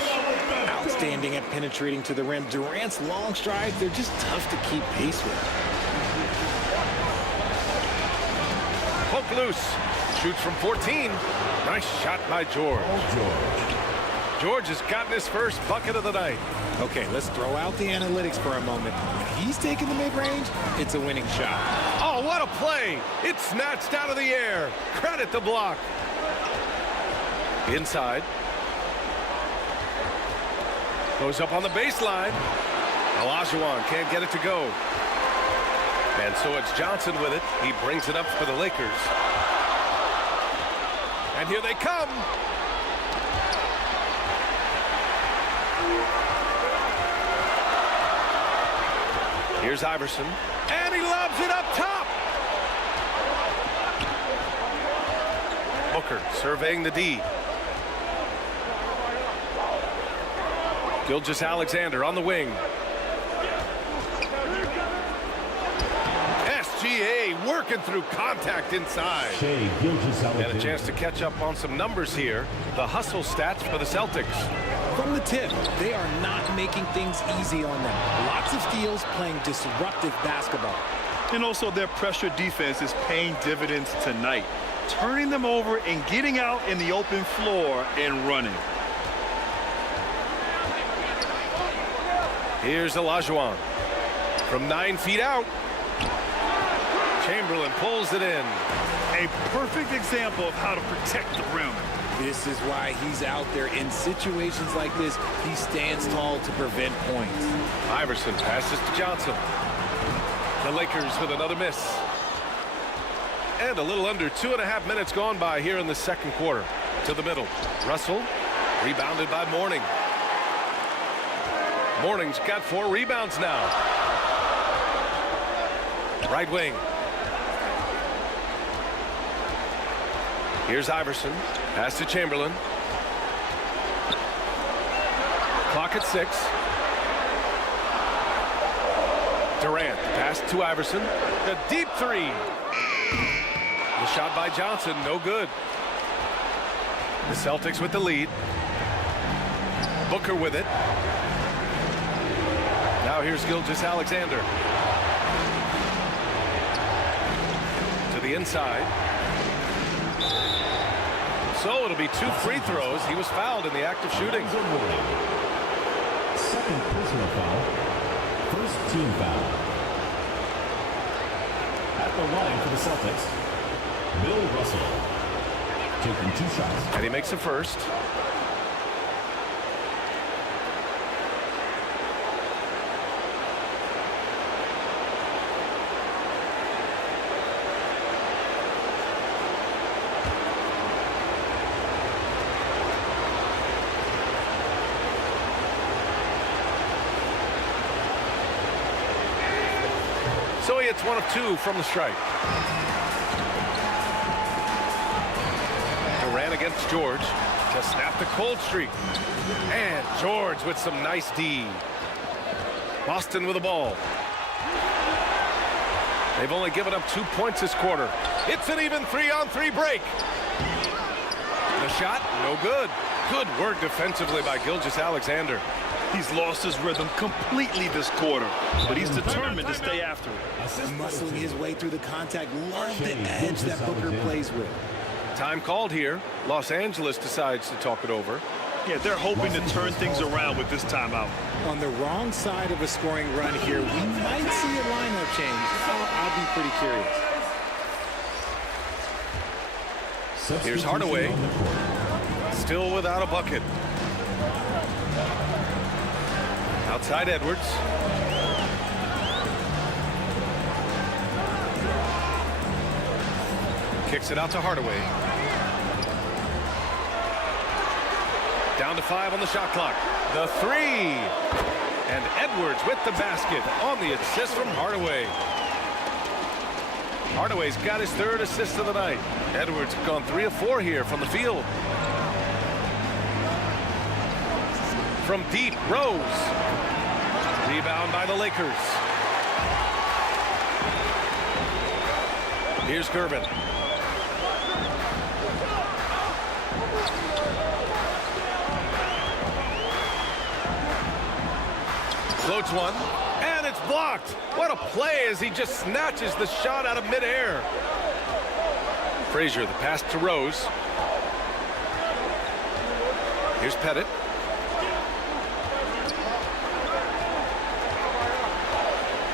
Outstanding at penetrating to the rim. Durant's long strides, they're just tough to keep pace with. Poke loose. Shoots from 14. Nice shot by George. George has gotten his first bucket of the night. Okay, let's throw out the analytics for a moment. When he's taking the mid-range, it's a winning shot. Oh, what a play. It's snatched out of the air. Credit the block. Inside. Goes up on the baseline. Olajuwon can't get it to go. And so it's Johnson with it. He brings it up for the Lakers. And here they come. Here's Iverson. And he lobs it up top. Booker surveying the D. Gilgeous-Alexander on the wing. SGA working through contact inside. And a chance to catch up on some numbers here. The hustle stats for the Celtics. From the tip, they are not making things easy on them. Lots of steals, playing disruptive basketball. And also their pressure defense is paying dividends tonight. Turning them over and getting out in the open floor and running. Here's Olajuwon. From 9 feet out. Chamberlain pulls it in. A perfect example of how to protect the rim. This is why he's out there in situations like this. He stands tall to prevent points. Iverson passes to Johnson. The Lakers with another miss. And a little under 2.5 minutes gone by here in the second quarter. To the middle. Russell rebounded by Mourning. Mourning's got 4 rebounds now. Right wing. Here's Iverson. Pass to Chamberlain. Clock at 6. Durant. Pass to Iverson. A deep 3. The shot by Johnson. No good. The Celtics with the lead. Booker with it. Now here's Gilgeous-Alexander. To To the inside. So it'll be 2 free throws. He was fouled in the act of shooting. Second personal foul. First team foul. At the line for the Celtics, Bill Russell. Taking 2 shots. And he makes the first. So he hits 1 of 2 from the stripe. Durant against George to snap the cold streak. And George with some nice D. Boston with the ball. They've only given up 2 points this quarter. It's an even 3-on-3 break. The shot, no good. Good work defensively by Gilgeous-Alexander. He's lost his rhythm completely this quarter, but he's determined to stay after it. Muscling his way through the contact. Love the edge that Booker plays with. Time called here. Los Angeles decides to talk it over. Yeah, they're hoping to turn things around with this timeout. On the wrong side of a scoring run here, we might see a lineup change. I'll be pretty curious. Here's Hardaway. Still without a bucket. Outside Edwards. Kicks it out to Hardaway. Down to 5 on the shot clock. The 3. And Edwards with the basket on the assist from Hardaway. Hardaway's got his 3rd assist of the night. Edwards gone 3 of 4 here from the field. From deep, Rose. Rebound by the Lakers. Here's Gervin. Floats one, and it's blocked. What a play as he just snatches the shot out of midair. Frazier, the pass to Rose. Here's Pettit.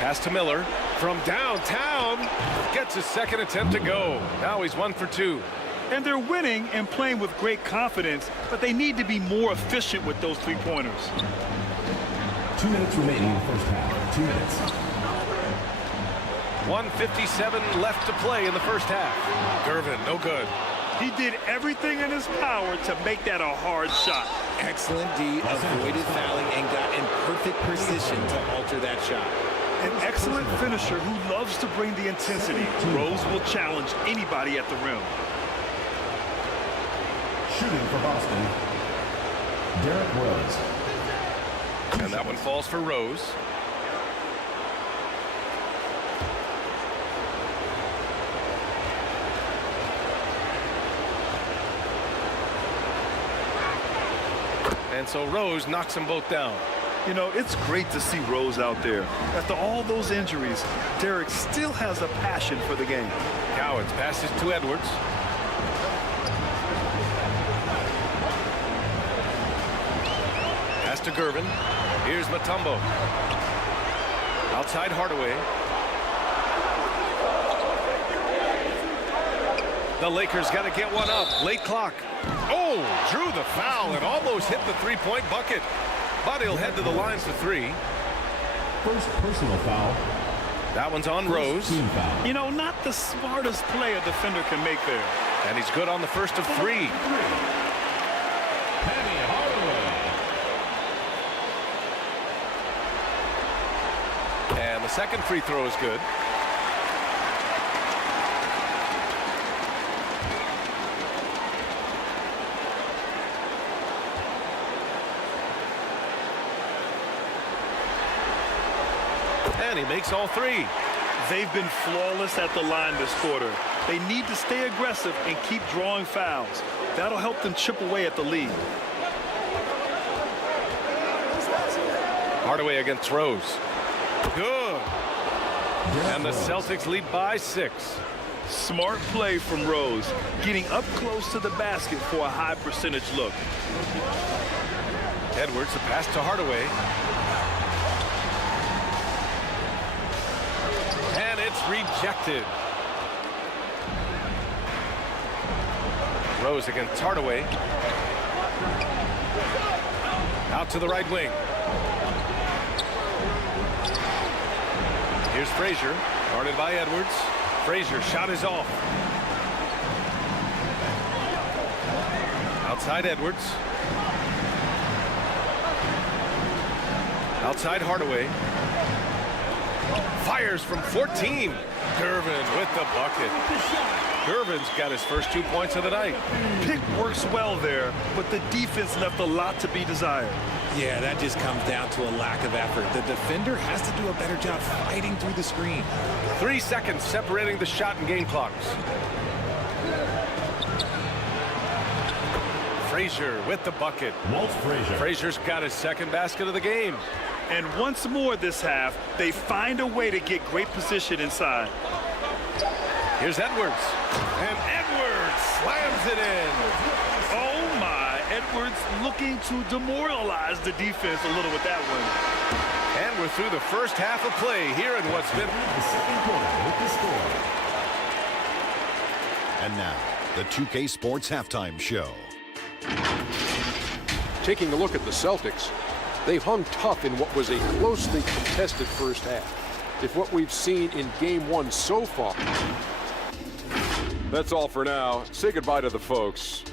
Pass to Miller from downtown. Gets his 2nd attempt to go. Now he's 1 for 2. And they're winning and playing with great confidence, but they need to be more efficient with those 3-pointers. 2 minutes remaining in the first half. 2 minutes. 1:57 left to play in the first half. Gervin, no good. He did everything in his power to make that a hard shot. Excellent D, avoided fouling and got in perfect position to alter that shot. An excellent finisher who loves to bring the intensity. Rose will challenge anybody at the rim. Shooting for Boston, Derrick Rose. And that one falls for Rose. And so Rose knocks them both down. You know, it's great to see Rose out there. After all those injuries, Derrick still has a passion for the game. Cowens passes to Edwards. Pass to Gervin. Here's Mutombo. Outside Hardaway. The Lakers got to get one up. Late clock. Oh, drew the foul and almost hit the 3-point bucket. But he'll head to the line for 3. First personal foul. That one's on Rose. You know, not the smartest play a defender can make there. And he's good on the first of 3. And the second free throw is good. And he makes all 3. They've been flawless at the line this quarter. They need to stay aggressive and keep drawing fouls. That'll help them chip away at the lead. Hardaway against Rose. Good. And the Celtics lead by 6. Smart play from Rose, getting up close to the basket for a high percentage look. Edwards, the pass to Hardaway. And it's rejected. Rose against Hardaway. Out to the right wing. Here's Frazier, guarded by Edwards. Frazier, shot is off. Outside Edwards. Outside Hardaway. Fires from 14. Gervin with the bucket. Gervin's got his first 2 points of the night. Pick works well there, but the defense left a lot to be desired. Yeah, that just comes down to a lack of effort. The defender has to do a better job fighting through the screen. 3 seconds separating the shot and game clocks. Frazier with the bucket. Walt Frazier. Frazier's got his second basket of the game. And once more this half, they find a way to get great position inside. Here's Edwards. And Edwards slams it in. Oh my, Edwards looking to demoralize the defense a little with that one. And we're through the first half of play here in what's been The second quarter with the score. And now, the 2K Sports Halftime Show. Taking a look at the Celtics, they've hung tough in what was a closely contested first half. If what we've seen in Game 1 so far... That's all for now. Say goodbye to the folks.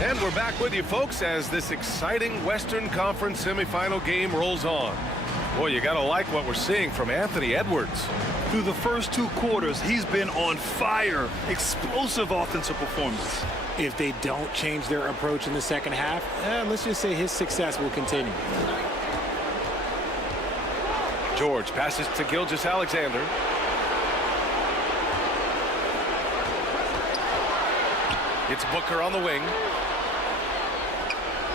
And we're back with you, folks, as this exciting Western Conference semifinal game rolls on. Boy, you got to like what we're seeing from Anthony Edwards. Through the first 2 quarters, he's been on fire. Explosive offensive performance. If they don't change their approach in the second half, let's just say his success will continue. George passes to Gilgeous-Alexander. It's Booker on the wing.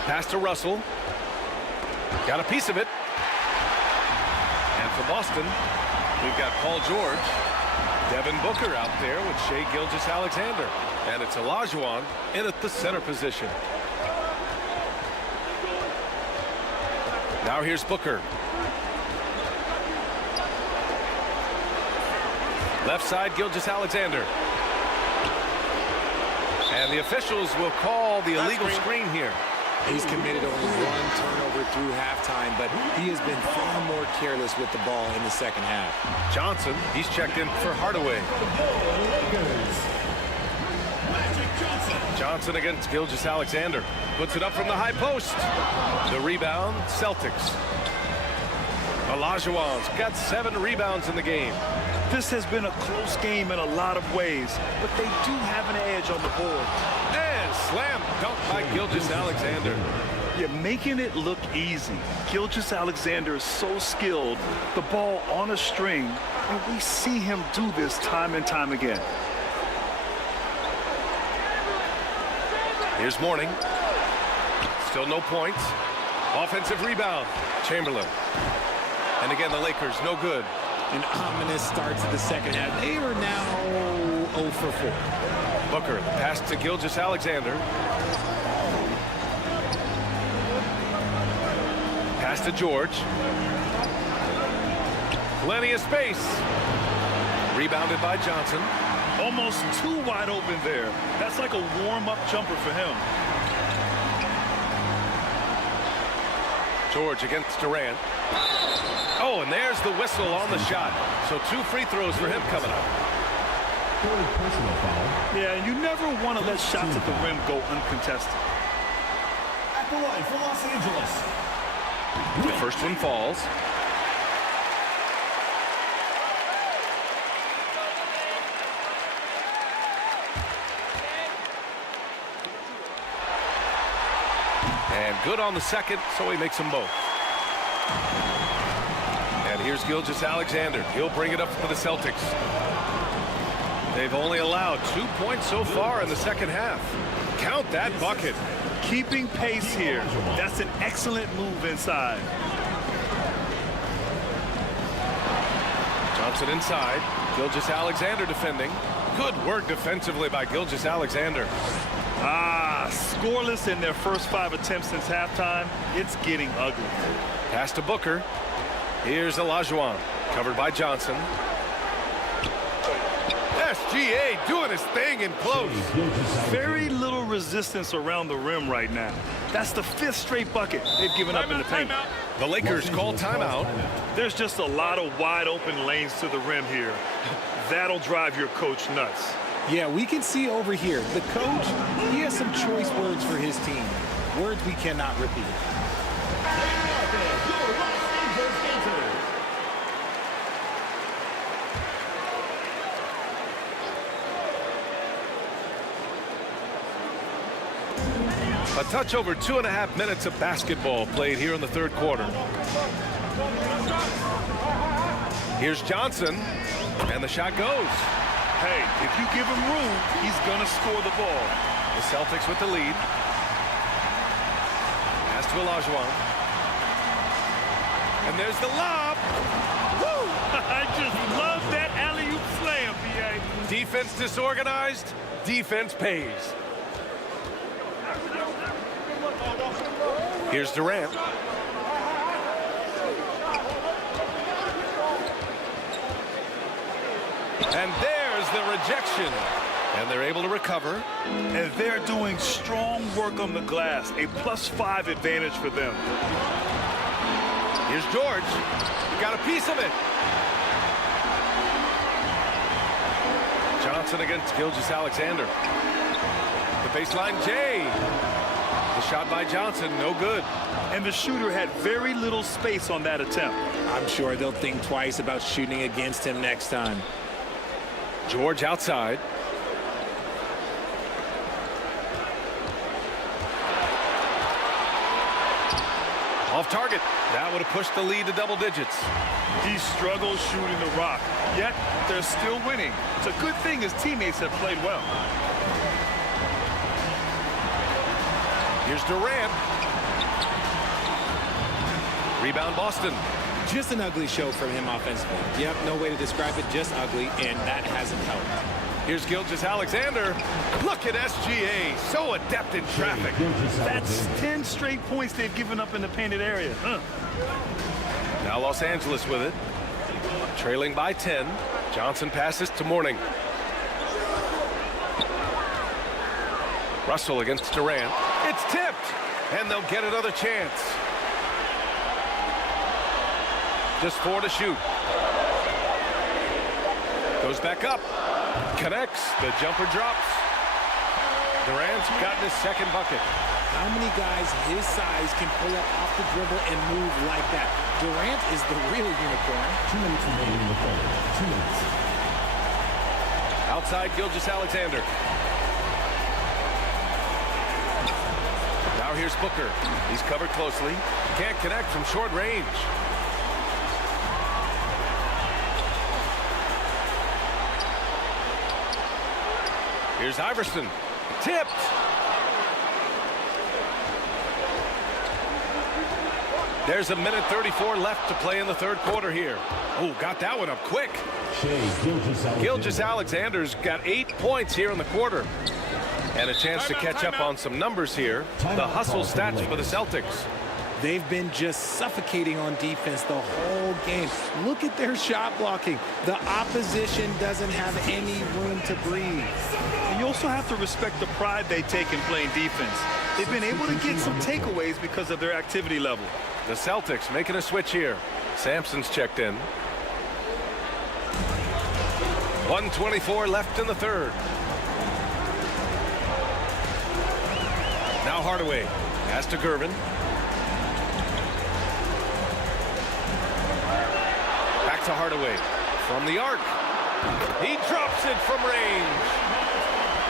Pass to Russell. Got a piece of it. And for Boston, we've got Paul George. Devin Booker out there with Shai Gilgeous-Alexander. And it's Olajuwon in at the center position. Now here's Booker. Left side, Gilgeous-Alexander. And the officials will call the illegal screen here. He's committed only 1 turnover through halftime, but he has been far more careless with the ball in the second half. Johnson, he's checked in for Hardaway. Johnson against Gilgeous-Alexander. Puts it up from the high post. The rebound, Celtics. Olajuwon's got 7 rebounds in the game. This has been a close game in a lot of ways, but they do have an edge on the board. And slam dunk by Gilgeous-Alexander. You're making it look easy. Gilgeous-Alexander is so skilled, the ball on a string, and we see him do this time and time again. Here's Mourning. Still no points. Offensive rebound, Chamberlain. And again, the Lakers, no good. An ominous start to the second half. They are now 0 for 4. Booker, the pass to Gilgeous-Alexander. Pass to George. Plenty of space. Rebounded by Johnson. Almost too wide open there. That's like a warm-up jumper for him. George against Durant. Oh, and there's the whistle on the shot. So 2 free throws for him coming up. Personal foul. Yeah, and you never want to let shots at the rim go uncontested. At the line for Los Angeles. The first one falls. And good on the second, so he makes them both. And here's Gilgeous-Alexander. He'll bring it up for the Celtics. They've only allowed 2 points so far in the second half. Count that bucket. Keeping pace here. That's an excellent move inside. Johnson inside. Gilgeous-Alexander defending. Good work defensively by Gilgeous-Alexander. Scoreless in their first 5 attempts since halftime. It's getting ugly. Pass to Booker. Here's Olajuwon, covered by Johnson. SGA doing his thing in close. Very little resistance around the rim right now. That's the 5th straight bucket they've given up in the paint. The Lakers call timeout. There's just a lot of wide open lanes to the rim here. That'll drive your coach nuts. Yeah, we can see over here, the coach, he has some choice words for his team. Words we cannot repeat. A touch over 2.5 minutes of basketball played here in the third quarter. Here's Johnson, and the shot goes. Hey, if you give him room, he's going to score the ball. The Celtics with the lead. Pass to Olajuwon. And there's the lob. Woo! I just love that alley-oop slam, B.A. Defense disorganized, defense pays. Here's Durant. And there's the rejection. And they're able to recover. And they're doing strong work on the glass. A +5 advantage for them. Here's George. He got a piece of it. Johnson against Gilgeous-Alexander. The baseline, Jay. The shot by Johnson, no good. And the shooter had very little space on that attempt. I'm sure they'll think twice about shooting against him next time. George outside. Off target. That would have pushed the lead to double digits. He struggles shooting the rock, yet they're still winning. It's a good thing his teammates have played well. Here's Durant. Rebound Boston. Just an ugly show from him offensively. Yep, no way to describe it, just ugly, and that hasn't helped. Here's Gilgeous-Alexander. Look at SGA, so adept in traffic. That's 10 straight points they've given up in the painted area. Now Los Angeles with it. Trailing by 10. Johnson passes to Mourning. Russell against Durant. It's tipped, and they'll get another chance. Just 4 to shoot. Goes back up. Connects. The jumper drops. Durant's gotten his second bucket. How many guys his size can pull up off the dribble and move like that? Durant is the real unicorn. 2 minutes remaining in the third. 2 minutes. Outside Gilgeous-Alexander. Now here's Booker. He's covered closely. Can't connect from short range. Here's Iverson. Tipped. There's 1:34 left to play in the third quarter here. Oh, got that one up quick. Gilgeous-Alexander's got 8 points here in the quarter. And a chance to catch up on some numbers here. The hustle stats for the Celtics. They've been just suffocating on defense the whole game. Look at their shot blocking. The opposition doesn't have any room to breathe. And you also have to respect the pride they take in playing defense. They've been able to get some takeaways because of their activity level. The Celtics making a switch here. Sampson's checked in. 1:24 left in the third. Now Hardaway. Pass to Gervin. Back to Hardaway. From the arc. He drops it from range.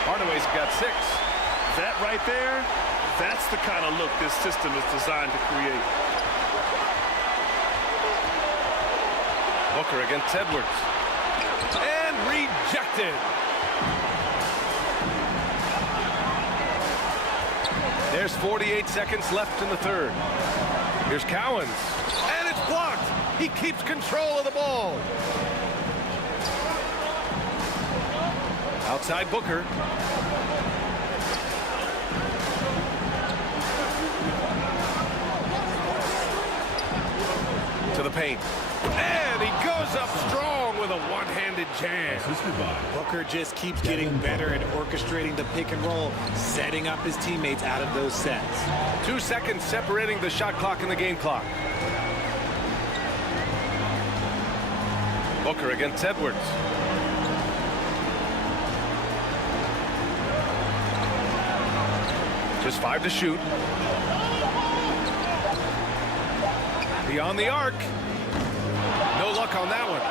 Hardaway's got 6. That right there, that's the kind of look this system is designed to create. Booker against Edwards. And rejected. There's 48 seconds left in the third. Here's Cowens, and it's blocked. He keeps control of the ball. Outside Booker. To the paint. And he goes up strong with a one-handed jam. Booker just keeps getting better at orchestrating the pick and roll, setting up his teammates out of those sets. 2 seconds separating the shot clock and the game clock. Booker against Edwards. Just 5 to shoot. Beyond the arc. No luck on that one.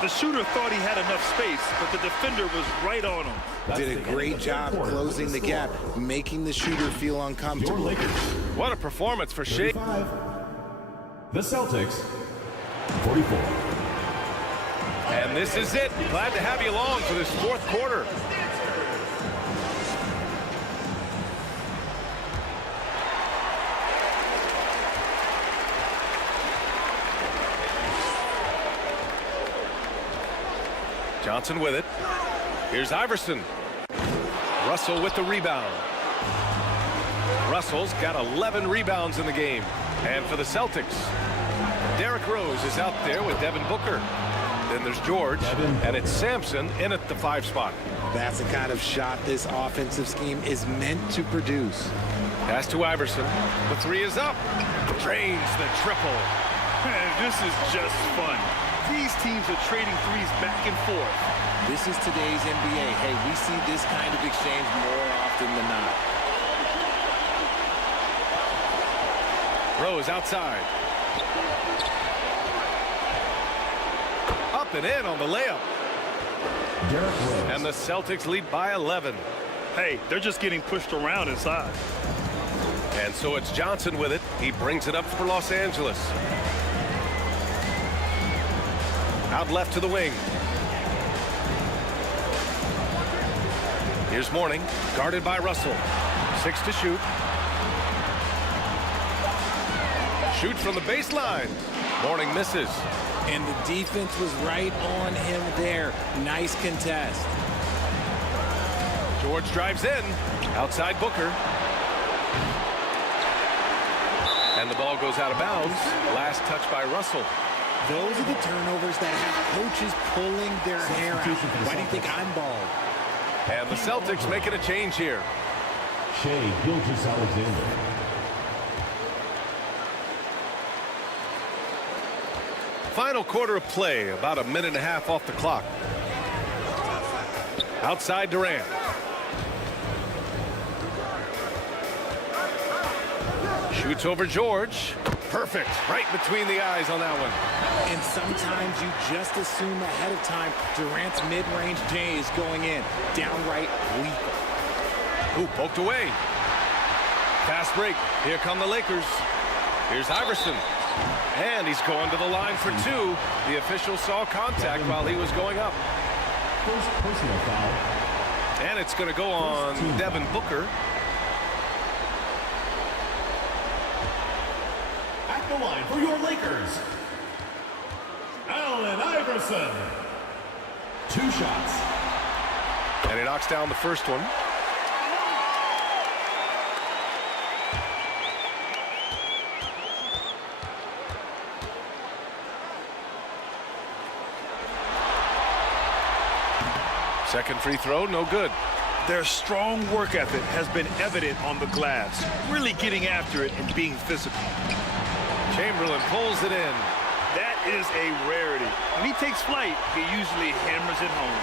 The shooter thought he had enough space, but the defender was right on him. Did a great job closing the gap, making the shooter feel uncomfortable. What a performance for Shea. The Celtics, 44. And this is it. Glad to have you along for this fourth quarter. Johnson with it. Here's Iverson. Russell with the rebound. Russell's got 11 rebounds in the game. And for the Celtics, Derrick Rose is out there with Devin Booker. Then there's George, and it's Sampson in at the 5 spot. That's the kind of shot this offensive scheme is meant to produce. Pass to Iverson. The 3 is up. Drains the triple. Man, this is just fun. These teams are trading threes back and forth. This is today's NBA. Hey, we see this kind of exchange more often than not. Rose outside. Up and in on the layup. And the Celtics lead by 11. Hey, they're just getting pushed around inside. And so it's Johnson with it. He brings it up for Los Angeles. Out left to the wing. Here's Mourning, guarded by Russell. 6 to shoot. Shoots from the baseline. Mourning misses. And the defense was right on him there. Nice contest. George drives in. Outside Booker. And the ball goes out of bounds. Last touch by Russell. Those are the turnovers that have coaches pulling their hair out. Why do you think I'm bald? And the Celtics making a change here. Shea Gilgeous-Alexander. Final quarter of play, about a minute and a half off the clock. Outside Durant. Shoots over George. Perfect. Right between the eyes on that one. And sometimes you just assume ahead of time Durant's mid-range J is going in. Downright lethal. Ooh, poked away. Fast break. Here come the Lakers. Here's Iverson. And he's going to the line for 2. The official saw contact while he was going up. First personal foul. And it's going to go on Devin Booker. At the line for your Lakers, Allen Iverson. 2 shots. And he knocks down the first one. Second free throw, no good. Their strong work ethic has been evident on the glass, really getting after it and being physical. Chamberlain pulls it in. That is a rarity. When he takes flight, he usually hammers it home.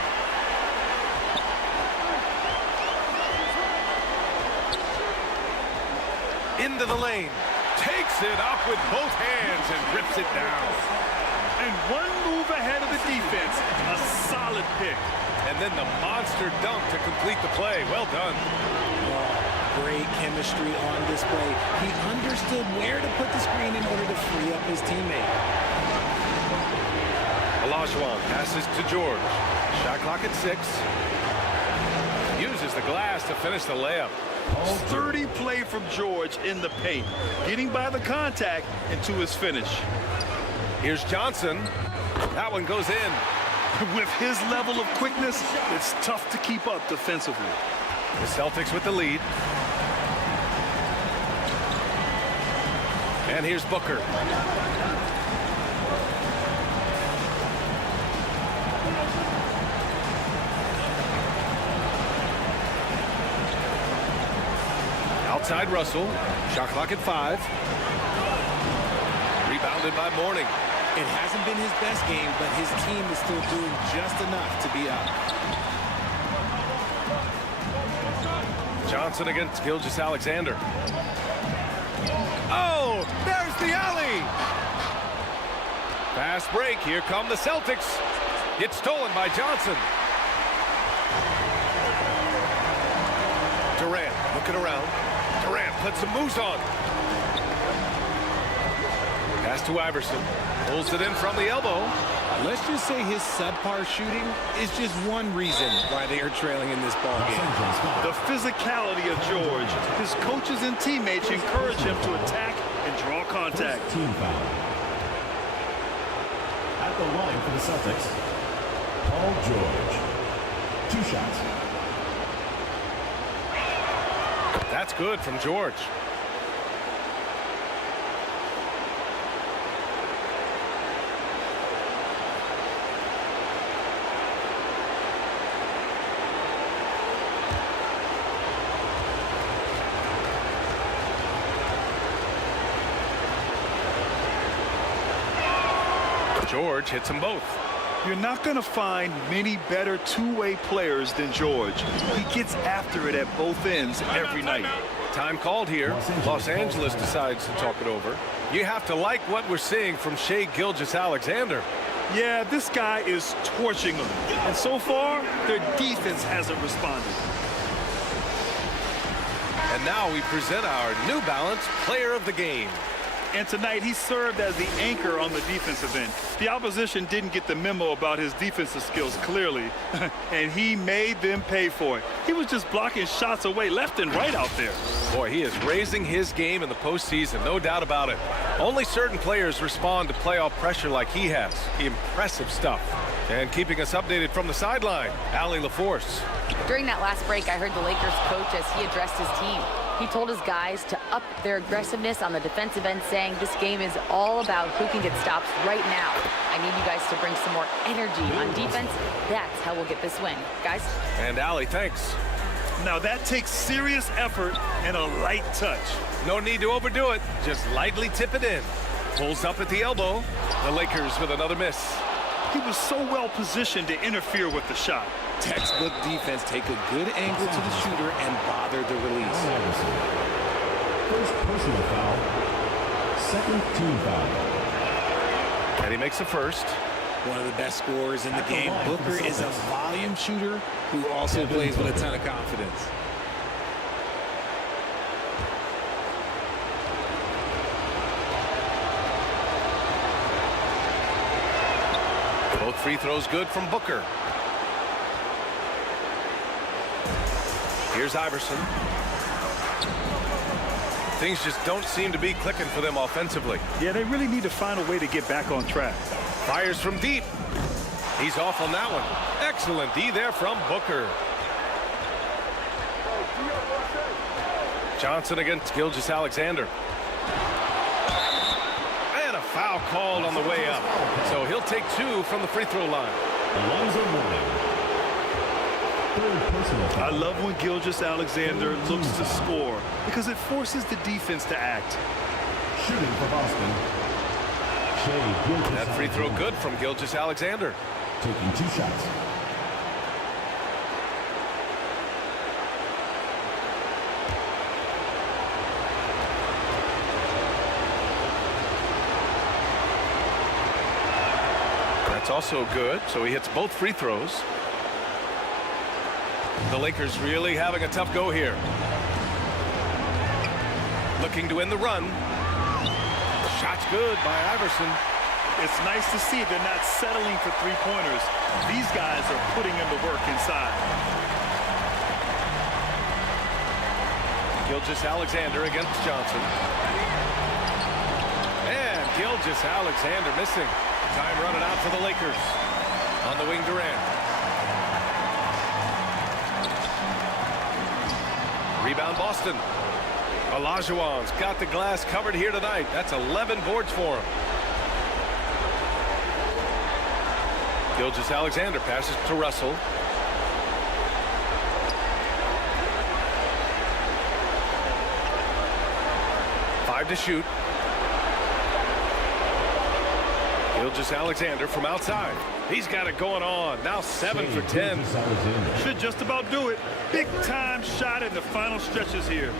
Into the lane. Takes it up with both hands and rips it down. And one move ahead of the defense, a solid pick. And then the monster dunk to complete the play. Well done. Great chemistry on display. He understood where to put the screen in order to free up his teammate. Olajuwon passes to George. Shot clock at 6. Uses the glass to finish the layup. Sturdy play from George in the paint, getting by the contact and to his finish. Here's Johnson. That one goes in. With his level of quickness, it's tough to keep up defensively. The Celtics with the lead. And here's Booker. Outside Russell. Shot clock at 5. Rebounded by Mourning. It hasn't been his best game, but his team is still doing just enough to be up. Johnson against Gilgeous-Alexander. Oh, there's the alley. Fast break. Here come the Celtics. It's stolen by Johnson. Durant looking around. Durant puts some moves on. Pass to Iverson. Pulls it in from the elbow. Let's just say his subpar shooting is just one reason why they are trailing in this ball game. The physicality of George. His coaches and teammates encourage him to attack and draw contact. Team foul. At the line for the Celtics, Paul George. 2 shots. That's good from George. George hits them both. You're not going to find many better two-way players than George. He gets after it at both ends every night. Time called here. Los Angeles decides to talk it over. You have to like what we're seeing from Shai Gilgeous-Alexander. Yeah, this guy is torching them. And so far, their defense hasn't responded. And now we present our New Balance Player of the Game. And tonight, he served as the anchor on the defensive end. The opposition didn't get the memo about his defensive skills clearly, and he made them pay for it. He was just blocking shots away left and right out there. Boy, he is raising his game in the postseason, no doubt about it. Only certain players respond to playoff pressure like he has. Impressive stuff. And keeping us updated from the sideline, Allie LaForce. During that last break, I heard the Lakers coach as he addressed his team. He told his guys to up their aggressiveness on the defensive end, saying this game is all about who can get stops right now. I need you guys to bring some more energy on defense. That's how we'll get this win. Guys? And Allie, thanks. Now that takes serious effort and a light touch. No need to overdo it. Just lightly tip it in. Pulls up at the elbow. The Lakers with another miss. He was so well positioned to interfere with the shot. Textbook defense, take a good angle to the shooter and bother the release. First personal foul. Second team foul. And he makes the first. One of the best scorers in the game. Booker is a volume shooter who also plays with a ton of confidence. Both free throws good from Booker. Here's Iverson. Things just don't seem to be clicking for them offensively. Yeah, they really need to find a way to get back on track. Fires from deep. He's off on that one. Excellent D there from Booker. Johnson against Gilgeous-Alexander. And a foul called on the way up. So he'll take 2 from the free throw line. Alonzo Mourning. I love when Gilgeous-Alexander looks to score because it forces the defense to act. Shooting for Boston. That free throw good from Gilgeous-Alexander. Taking 2 shots. That's also good, so he hits both free throws. The Lakers really having a tough go here. Looking to win the run. Shot's good by Iverson. It's nice to see they're not settling for three-pointers. These guys are putting in the work inside. Gilgeous Alexander against Johnson. And Gilgeous Alexander missing. Time running out for the Lakers. On the wing, Durant. Rebound, Boston. Olajuwon's got the glass covered here tonight. That's 11 boards for him. Gilgeous Alexander passes to Russell. Five to shoot. Gilgeous Alexander from outside. He's got it going on. Now 7 for 10. Should just about do it. Big time shot in the final stretches here.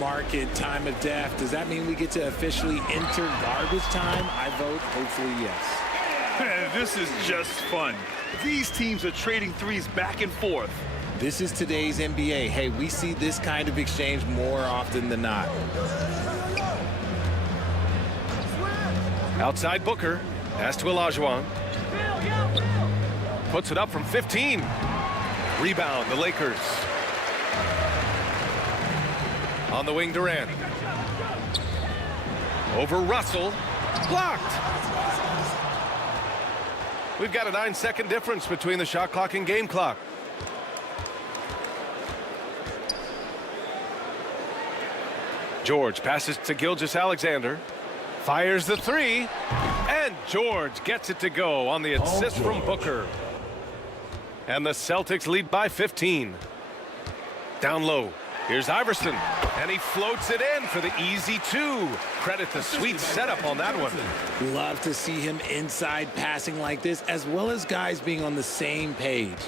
Mark it, time of death. Does that mean we get to officially enter garbage time? I vote hopefully yes. Man, this is just fun. These teams are trading threes back and forth. This is today's NBA. Hey, we see this kind of exchange more often than not. Outside Booker. Pass to Olajuwon. Puts it up from 15. Rebound, the Lakers. On the wing, Durant. Over Russell. Blocked. We've got a 9-second difference between the shot clock and game clock. George passes to Gilgeous Alexander. Fires the three. And George gets it to go on the assist from Booker. And the Celtics lead by 15. Down low. Here's Iverson. And he floats it in for the easy two. Credit the sweet setup on that one. Love to see him inside passing like this, as well as guys being on the same page.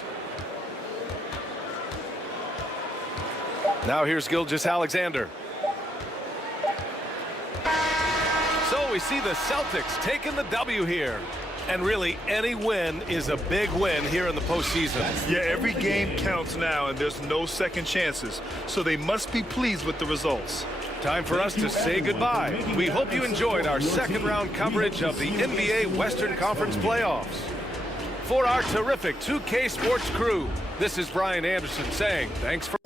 Now here's Gilgeous Alexander. So we see the Celtics taking the W here. And really, any win is a big win here in the postseason. Yeah, every game counts now, and there's no second chances. So they must be pleased with the results. Time for us to say goodbye. We hope you enjoyed our second round coverage of the NBA Western Conference playoffs. For our terrific 2K Sports crew, this is Brian Anderson saying thanks for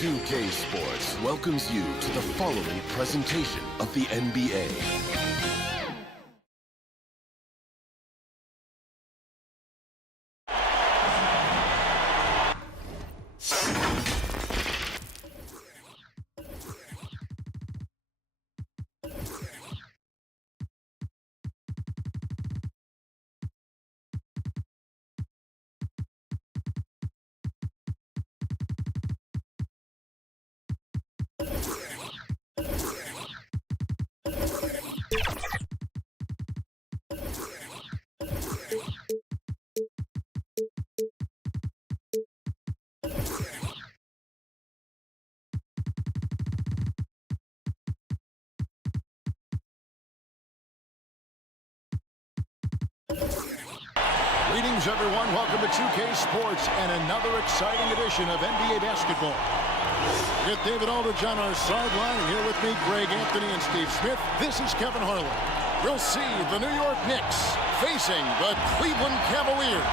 .2K Sports welcomes you to the following presentation of the NBA. Greetings Greetings, everyone. Welcome to 2K Sports and another exciting edition of NBA basketball. With David Aldridge on our sideline, and here with me, Greg Anthony and Steve Smith. This is Kevin Harlan. We'll see the New York Knicks facing the Cleveland Cavaliers.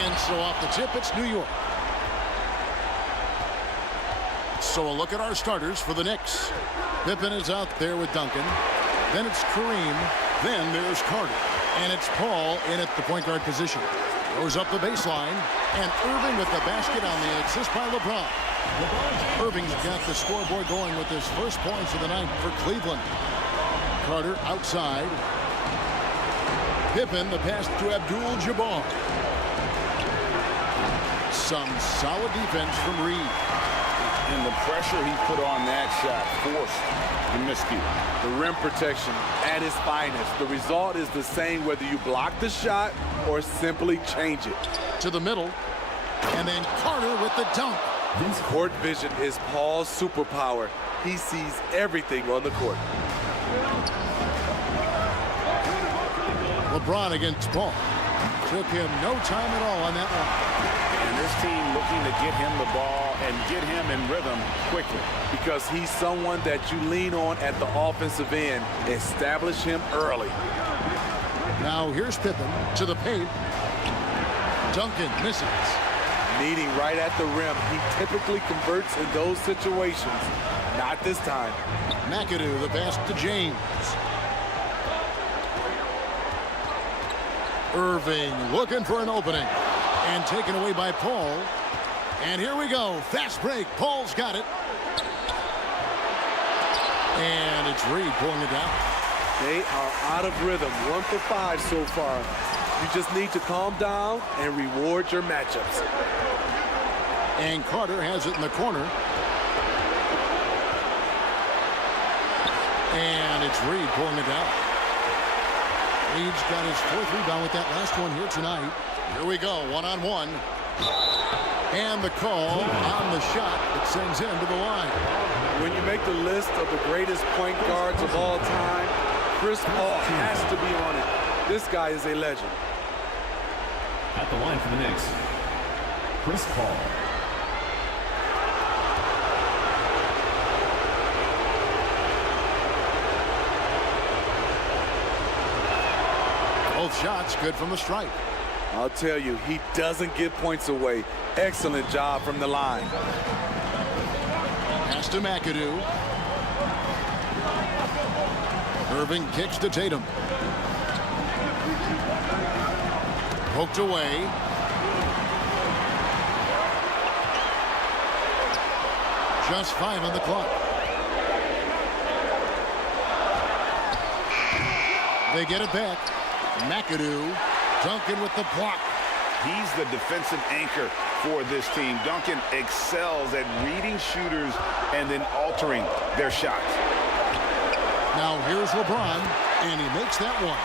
And so off the tip, it's New York. So a look at our starters for the Knicks. Pippen is out there with Duncan. Then it's Kareem. Then there's Carter. And it's Paul in at the point guard position. Goes up the baseline. And Irving with the basket on the assist by LeBron. Irving's got the scoreboard going with his first points of the night for Cleveland. Carter outside. Pippen, the pass to Abdul-Jabbar. Some solid defense from Reed. And the pressure he put on that shot forced the miscue. The rim protection at its finest. The result is the same whether you block the shot or simply change it. To the middle. And then Carter with the dunk. This court vision is Paul's superpower. He sees everything on the court. LeBron against Paul. Took him no time at all on that one. And this team looking to get him the ball and get him in rhythm quickly. Because he's someone that you lean on at the offensive end. Establish him early. Now here's Pippen to the paint. Duncan misses. Meeting right at the rim. He typically converts in those situations. Not this time. McAdoo, the pass to James. Irving looking for an opening. And taken away by Paul. And here we go. Fast break. Paul's got it. And it's Reed pulling it down. They are out of rhythm. 1 for 5 so far. You just need to calm down and reward your matchups. And Carter has it in the corner. And it's Reed pulling it down. Reed's got his 4th rebound with that last one here tonight. Here we go, one-on-one. And the call on the shot that sends him to the line. When you make the list of the greatest point guards of all time, Chris Paul has to be on it. This guy is a legend. At the line for the Knicks, Chris Paul. Both shots good from the stripe. I'll tell you, he doesn't give points away. Excellent job from the line. Pass to McAdoo. Irving kicks to Tatum. Poked away. Just 5 on the clock. They get it back. McAdoo. Duncan with the block. He's the defensive anchor for this team. Duncan excels at reading shooters and then altering their shots. Now here's LeBron, and he makes that one.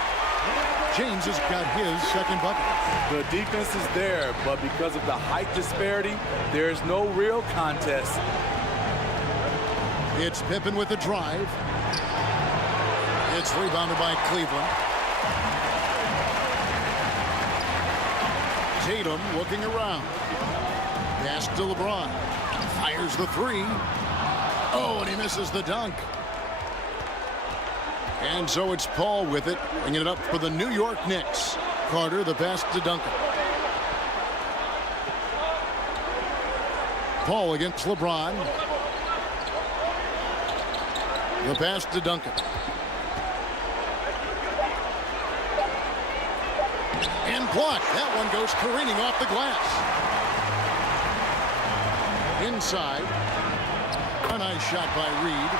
James has got his 2nd bucket. The defense is there, but because of the height disparity, there's no real contest. It's Pippen with the drive. It's rebounded by Cleveland. Tatum looking around. Pass to LeBron. Fires the 3. Oh, and he misses the dunk. And so it's Paul with it, bringing it up for the New York Knicks. Carter, the pass to Duncan. Paul against LeBron. The pass to Duncan. And blocked. That one goes careening off the glass. Inside. A nice shot by Reed.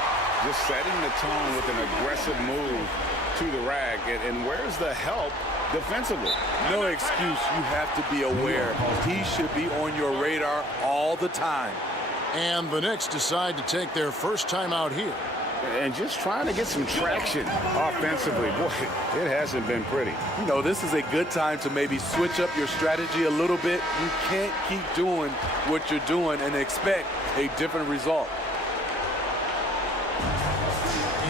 Just setting the tone with an aggressive move to the rack. And where's the help defensively? No excuse. You have to be aware. He should be on your radar all the time. And the Knicks decide to take their first time out here. And just trying to get some traction offensively. Boy, it hasn't been pretty. You know, this is a good time to maybe switch up your strategy a little bit. You can't keep doing what you're doing and expect a different result.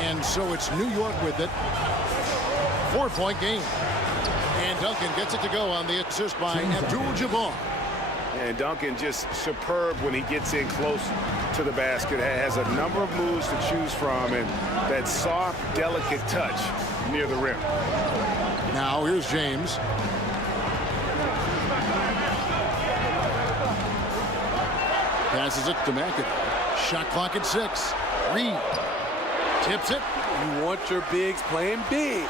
And so it's New York with it. 4-point game. And Duncan gets it to go on the assist by Abdul-Jabbar. And Duncan just superb when he gets in close to the basket. Has a number of moves to choose from, and that soft, delicate touch near the rim. Now here's James. Passes it to McADOO. Shot clock at 6. Reed tips it. You want your bigs playing big.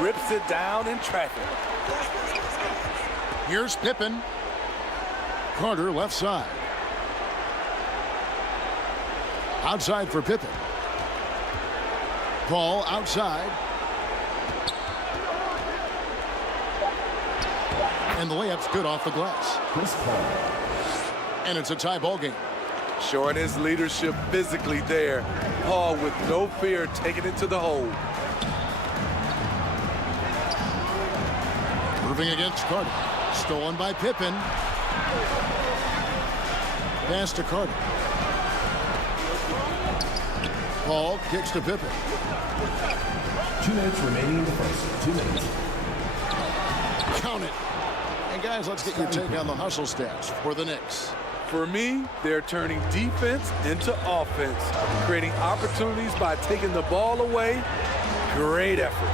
Rips it down in traffic. Here's Pippen. Carter left side. Outside for Pippen. Ball outside. And the layup's good off the glass. And it's a tie ball game. Showing his leadership physically there. Paul with no fear taking it to the hole. Irving against Carter. Stolen by Pippen. Pass to Carter. Paul kicks to Pippen. 2 minutes remaining in the first. 2 minutes. Count it. And guys, let's get your take on the hustle stats for the Knicks. For me, they're turning defense into offense, creating opportunities by taking the ball away. Great effort.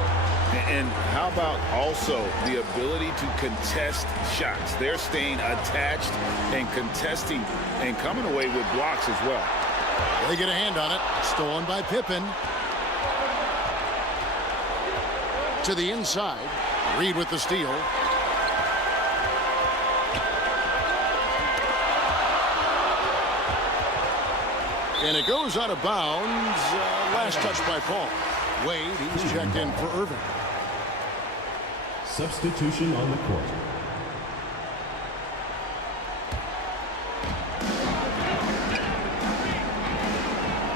And how about also the ability to contest shots? They're staying attached and contesting and coming away with blocks as well. They get a hand on it. Stolen by Pippen. To the inside. Reed with the steal. And it goes out of bounds. Last touch by Paul. Wade, he's checked in for Irving. Substitution on the court.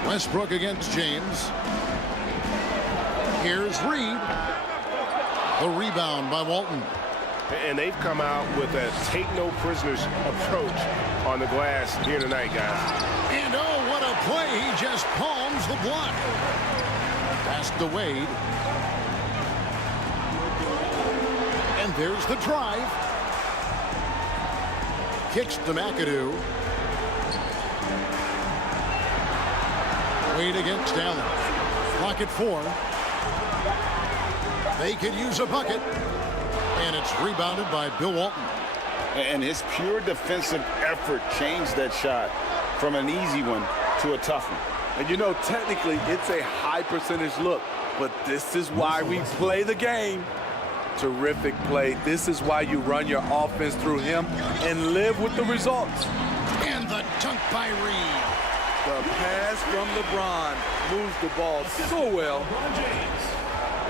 Westbrook against James. Here's Reed. The rebound by Walton. And they've come out with a take no prisoners approach on the glass here tonight, guys. And oh, what a play. He just palms the block. Pass to Wade. And there's the drive. Kicks to McADOO. Wade against Allen. Clock at 4. They could use a bucket. And it's rebounded by Bill Walton. And his pure defensive effort changed that shot from an easy one to a tough one. And you know, technically, it's a high percentage look, but this is why we play the game. Terrific play. This is why you run your offense through him and live with the results. And the dunk by Reed. The pass from LeBron moves the ball so well.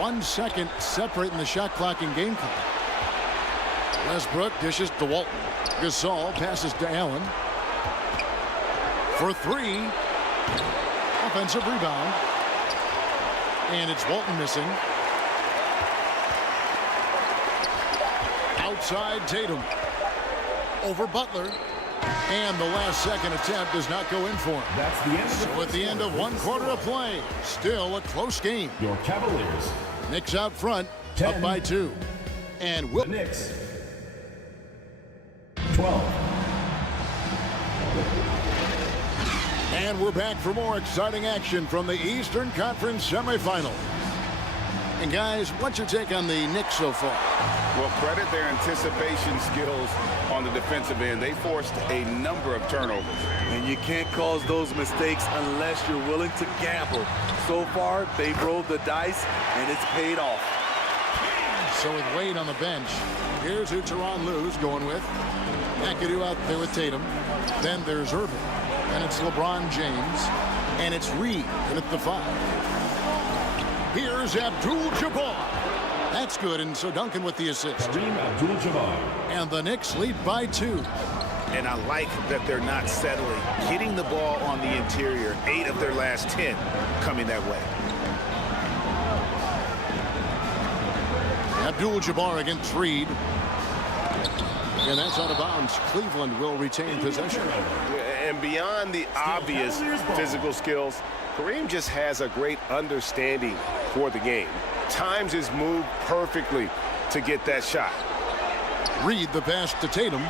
1 second separating the shot clock and game clock. Westbrook dishes to Walton. Gasol passes to Allen. For 3. Offensive rebound. And it's Walton missing. Outside Tatum. Over Butler. And the last second attempt does not go in for him. That's the end. So at the end of 1 quarter of play, still a close game. Your Cavaliers. Knicks out front, 10. up by 2. And The Knicks. 12. And we're back for more exciting action from the Eastern Conference semifinal. And guys, what's your take on the Knicks so far? Well, credit their anticipation skills on the defensive end. They forced a number of turnovers. And you can't cause those mistakes unless you're willing to gamble. So far, they've rolled the dice, and it's paid off. So with Wade on the bench, here's who Tyronn Lue's going with. McADOO out there with Tatum. Then there's Irving. And it's LeBron James. And it's Reed in at the 5. Here's Abdul-Jabbar. That's good, and so Duncan with the assist. Abdul-Jabbar. And the Knicks lead by 2. And I like that they're not settling. Getting the ball on the interior, 8 of their last 10 coming that way. Abdul-Jabbar against Reed. And that's out of bounds. Cleveland will retain possession. And beyond the obvious physical skills, Kareem just has a great understanding for the game. Times his move perfectly to get that shot. Reed the pass to Tatum.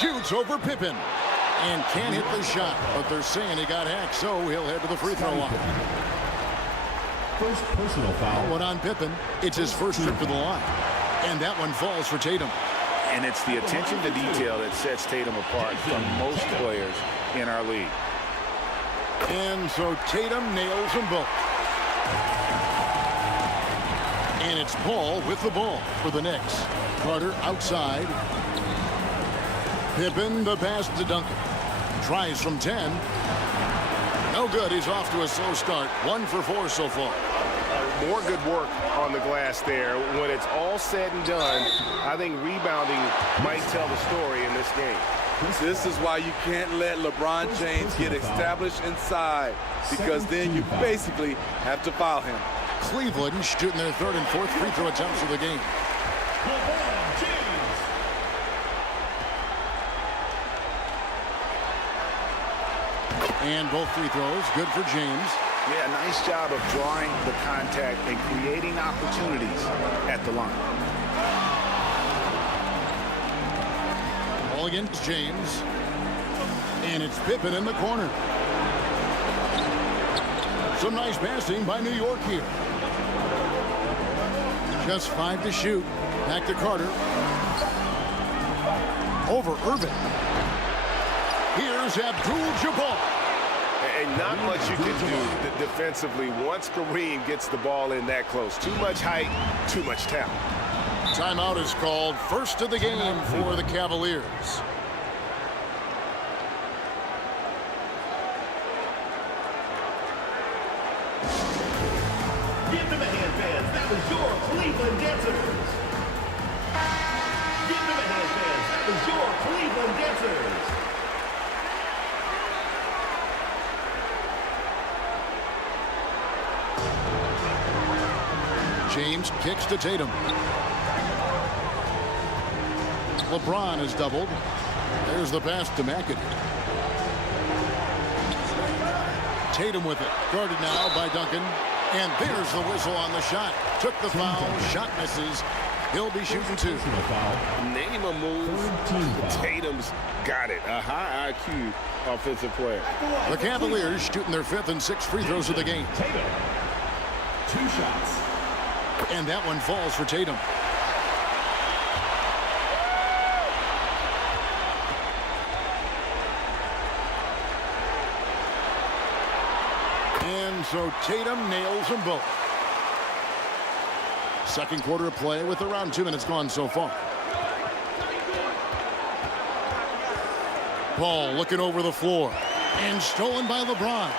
Shoots over Pippen. And can't hit the shot, but they're saying he got hacked, so he'll head to the free throw line. First personal foul. One on Pippen. It's his first trip to the line. And that one falls for Tatum. And it's the attention to detail that sets Tatum apart from most players in our league. And so Tatum nails them both. And it's Paul with the ball for the Knicks. Carter outside. Pippen the pass to Duncan. Tries from 10. No good. He's off to a slow start. 1 for 4 so far. More good work on the glass there. When it's all said and done, I think rebounding might tell the story in this game. This is why you can't let LeBron James get established inside, because then you basically have to foul him. Cleveland shooting their third and fourth free throw attempts of the game. And both free throws good for James. Yeah, nice job of drawing the contact and creating opportunities at the line. Ball against James. And it's Pippen in the corner. Some nice passing by New York here. Just 5 to shoot. Back to Carter. Over Irving. Here's Abdul-Jabbar. And not much you can do defensively once Kareem gets the ball in that close. Too much height, too much talent. Timeout is called. First of the game for the Cavaliers. Give them a hand, fans. That was your Cleveland Dancers. Give them a hand, fans. That was your Cleveland Dancers. James kicks to Tatum. LeBron is doubled. There's the pass to McAdoo. Tatum with it. Guarded now by Duncan. And there's the whistle on the shot. Took the foul. Shot misses. He'll be shooting 2. Name a move. Tatum's got it. A high IQ offensive player. The Cavaliers shooting their 5th and 6th free throws of the game. Tatum. 2 shots. And that one falls for Tatum. And so Tatum nails them both. Second quarter of play with around 2 minutes gone so far. Paul looking over the floor. And stolen by LeBron.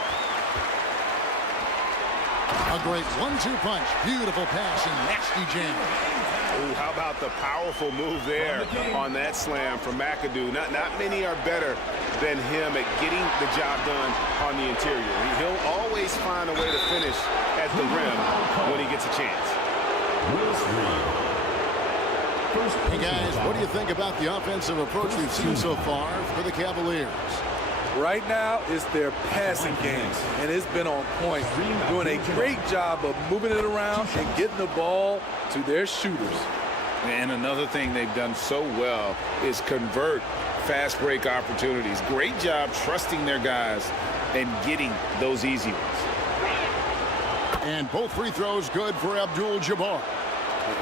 A great 1-2 punch. Beautiful pass and nasty jam. Ooh, how about the powerful move there on that slam from McAdoo. Not many are better than him at getting the job done on the interior. He'll always find a way to finish at the rim when he gets a chance. Hey guys, what do you think about the offensive approach we've seen so far for the Cavaliers? Right now, it's their passing game, and it's been on point. Doing a great job of moving it around and getting the ball to their shooters. And another thing they've done so well is convert fast break opportunities. Great job trusting their guys and getting those easy ones. And both free throws good for Abdul-Jabbar.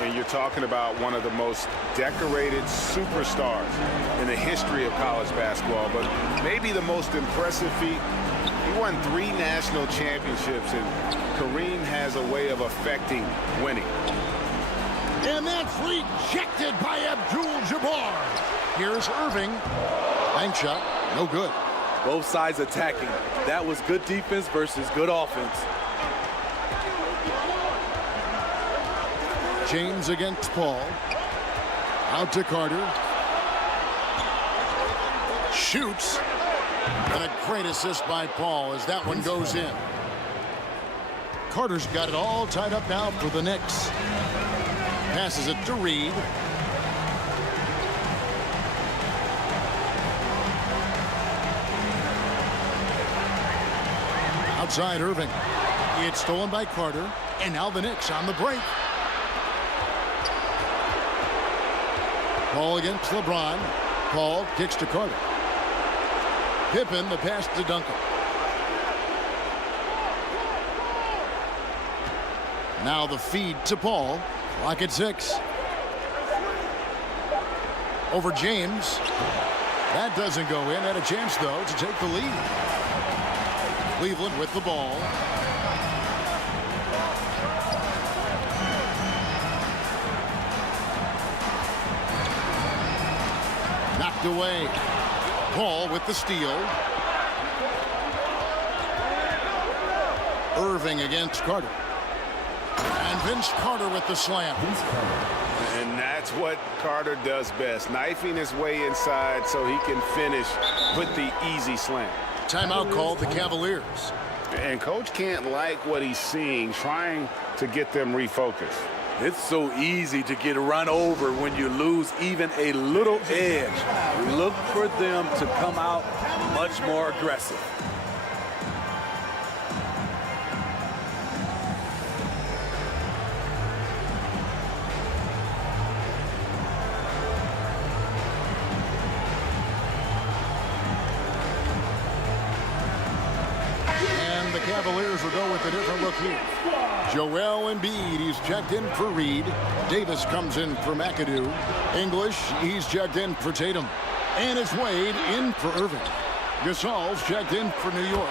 And you're talking about one of the most decorated superstars in the history of college basketball, but maybe the most impressive feat. He won 3 national championships, and Kareem has a way of affecting winning. And that's rejected by Abdul-Jabbar. Here's Irving. Bank shot, no good. Both sides attacking. That was good defense versus good offense. James against Paul. Out to Carter. Shoots. And a great assist by Paul as that one goes in. Carter's got it all tied up now for the Knicks. Passes it to Reed. Outside Irving. It's stolen by Carter. And now the Knicks on the break. Paul against LeBron. Paul kicks to Carter. Pippen, the pass to Duncan. Now the feed to Paul. Clock at 6. Over James. That doesn't go in. Had a chance, though, to take the lead. Cleveland with the ball. Knocked away. Paul with the steal. Irving against Carter. And Vince Carter with the slam. And that's what Carter does best, knifing his way inside so he can finish with the easy slam. Timeout called the Cavaliers. And Coach can't like what he's seeing, trying to get them refocused. It's so easy to get run over when you lose even a little edge. Look for them to come out much more aggressive. Cavaliers will go with a different look here. Joel Embiid, he's checked in for Reed. Davis comes in for McAdoo. English, he's checked in for Tatum. And it's Wade in for Irving. Gasol's checked in for New York.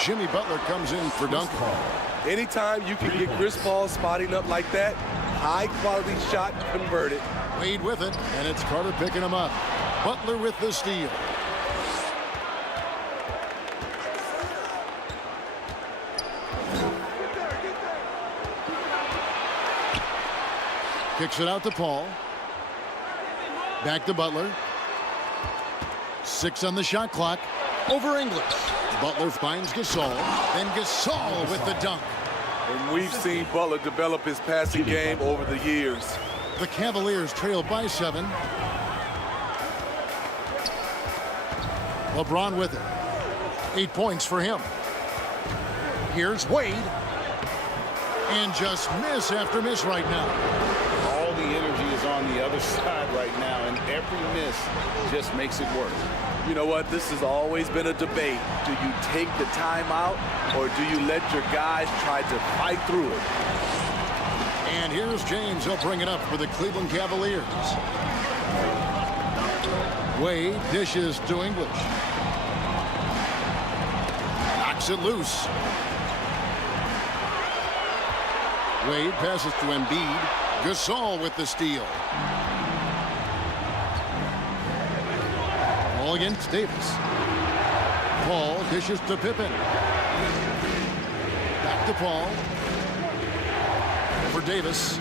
Jimmy Butler comes in for Duncan. Anytime you can get Chris Paul spotting up like that, high-quality shot converted. Wade with it, and it's Carter picking him up. Butler with the steal. Kicks it out to Paul. Back to Butler. 6 on the shot clock. Over English. Butler finds Gasol. Then Gasol with the dunk. And we've seen Butler develop his passing game over the years. The Cavaliers trail by 7. LeBron with it. 8 points for him. Here's Wade. And just miss after miss right now. All the energy is on the other side right now, and every miss just makes it worse. You know what? This has always been a debate. Do you take the timeout, or do you let your guys try to fight through it? And here's James. He'll bring it up for the Cleveland Cavaliers. Wade dishes to English. Knocks it loose. Wade passes to Embiid. Gasol with the steal. Paul against Davis. Paul dishes to Pippen. Back to Paul. For Davis.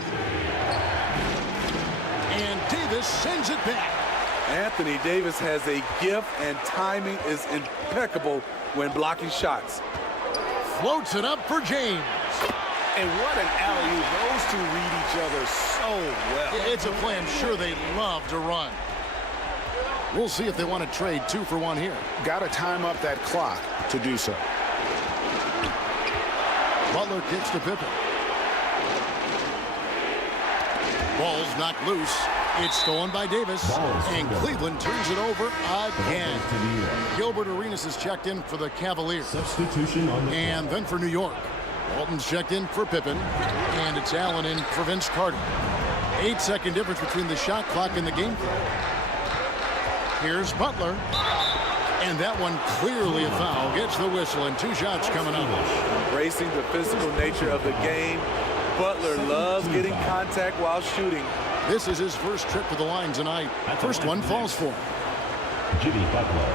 And Davis sends it back. Anthony Davis has a gift, and timing is impeccable when blocking shots. Floats it up for James. And what an alley-oop. Those two read each other so well. It's a play I'm sure they love to run. We'll see if they want to trade 2 for 1 here. Got to time up that clock to do so. Butler kicks to Pippen. Ball's knocked loose. It's stolen by Davis. And Cleveland turns it over again. Gilbert Arenas is checked in for the Cavaliers. Substitution on the and then for New York. Walton's checked in for Pippen. And it's Allen in for Vince Carter. 8-second difference between the shot clock and the game clock. Here's Butler. And that one clearly a foul. Gets the whistle, and 2 shots coming up. Racing the physical nature of the game. Butler loves getting contact while shooting. This is his first trip to the line tonight. First one falls for him. Jimmy Butler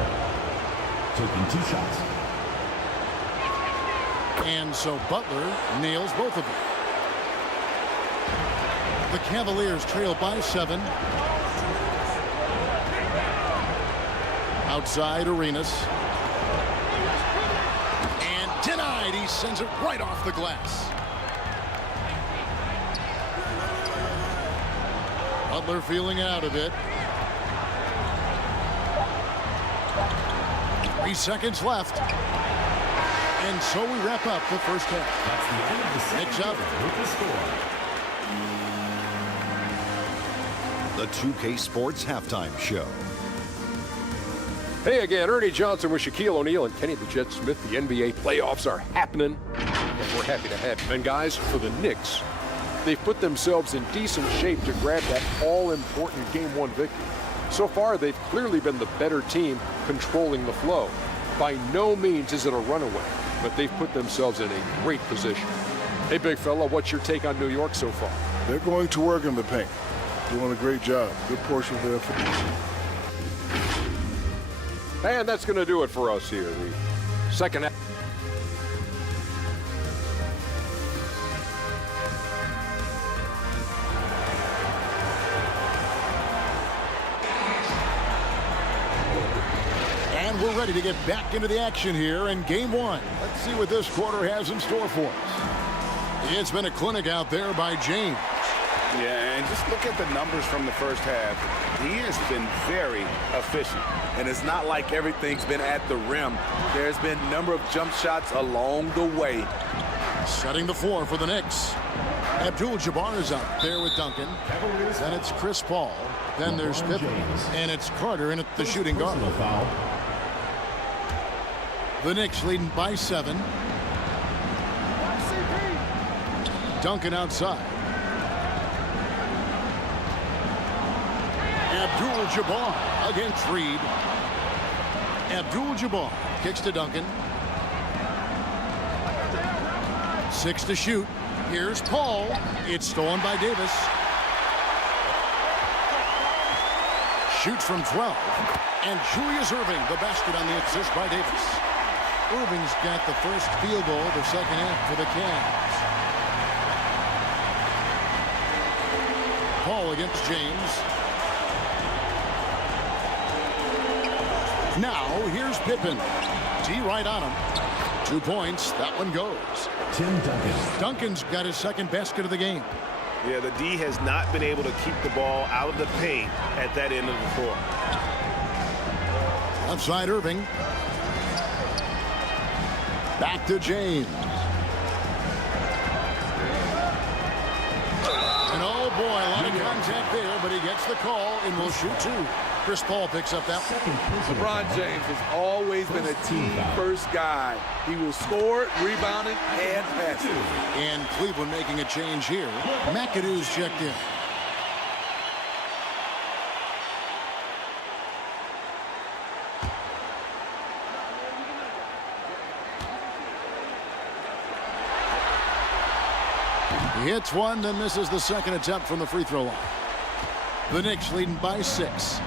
taking 2 shots. And so Butler nails both of them. The Cavaliers trail by 7. Outside Arenas. And denied. He sends it right off the glass. Butler feeling out a bit. 3 seconds left. And so we wrap up the first half. That's the end of the second half with the score. The 2K Sports Halftime Show. Hey again, Ernie Johnson with Shaquille O'Neal and Kenny the Jet Smith. The NBA playoffs are happening, and we're happy to have you. And guys, for the Knicks, they've put themselves in decent shape to grab that all-important Game 1 victory. So far, they've clearly been the better team controlling the flow. By no means is it a runaway, but they've put themselves in a great position. Hey, big fella, what's your take on New York so far? They're going to work in the paint. Doing a great job. Good portion of their effort. And that's going to do it for us here. The second half. And we're ready to get back into the action here in Game 1. Let's see what this quarter has in store for us. It's been a clinic out there by James. Yeah, and just look at the numbers from the first half. He has been very efficient. And it's not like everything's been at the rim. There's been a number of jump shots along the way. Setting the floor for the Knicks. Abdul-Jabbar is out there with Duncan. Then it's Chris Paul. Then there's Pippen. And it's Carter in at the shooting guard. The Knicks leading by 7. Duncan outside. Abdul-Jabbar against Reed. Abdul-Jabbar kicks to Duncan. 6 to shoot. Here's Paul. It's stolen by Davis. Shoots from 12. And Julius Erving, the basket on the assist by Davis. Irving's got the first field goal of the second half for the Cavs. Paul against James. Now, here's Pippen. D right on him. 2 points. That one goes. Tim Duncan. Duncan's got his second basket of the game. Yeah, the D has not been able to keep the ball out of the paint at that end of the floor. Outside Irving. Back to James. And oh boy, a lot of contact there, but he gets the call and will shoot 2. Chris Paul picks up that one. LeBron James has always been a team-first guy. He will score, rebounding, and passing. And Cleveland making a change here. McAdoo's checked in. He hits one, then misses the second attempt from the free throw line. The Knicks leading by 6.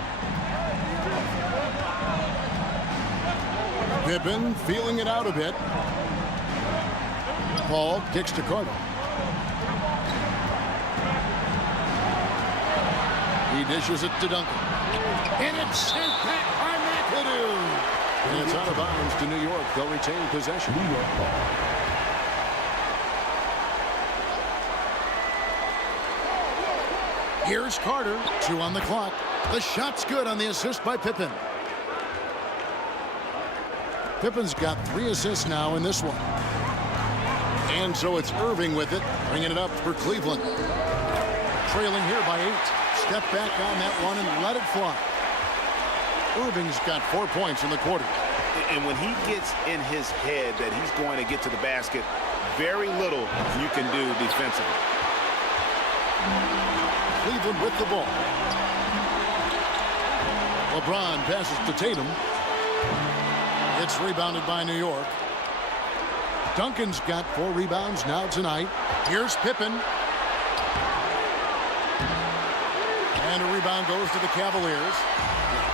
Pippen feeling it out a bit. Paul kicks to Carter. He dishes it to Duncan. And it's sent back by McAdoo. And it's out of bounds to New York. They'll retain possession. New York ball. Here's Carter. 2 on the clock. The shot's good on the assist by Pippen. Pippen's got 3 assists now in this one. And so it's Erving with it, bringing it up for Cleveland. Trailing here by 8. Step back on that one and let it fly. Erving's got 4 points in the quarter. And when he gets in his head that he's going to get to the basket, very little you can do defensively. Cleveland with the ball. LeBron passes to Tatum. It's rebounded by New York. Duncan's got 4 rebounds now tonight. Here's Pippen. And a rebound goes to the Cavaliers.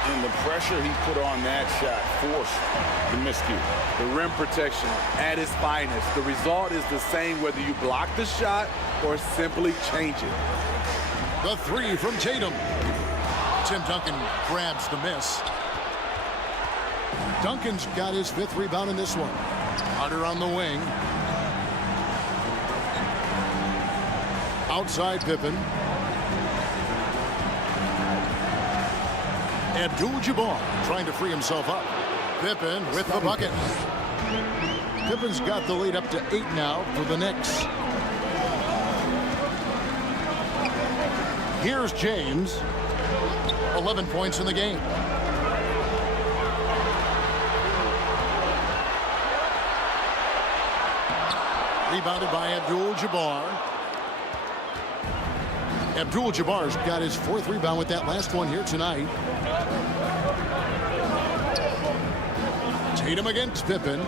And the pressure he put on that shot forced the miscue. The rim protection at its finest. The result is the same whether you block the shot or simply change it. The 3 from Tatum. Tim Duncan grabs the miss. Duncan's got his 5th rebound in this one. Carter on the wing. Outside Pippen. Abdul-Jabbar trying to free himself up. Pippen with the bucket. Pippen's got the lead up to 8 now for the Knicks. Here's James. 11 points in the game. Rebounded by Abdul-Jabbar. Abdul-Jabbar's got his 4th rebound with that last one here tonight. Tatum against Pippen.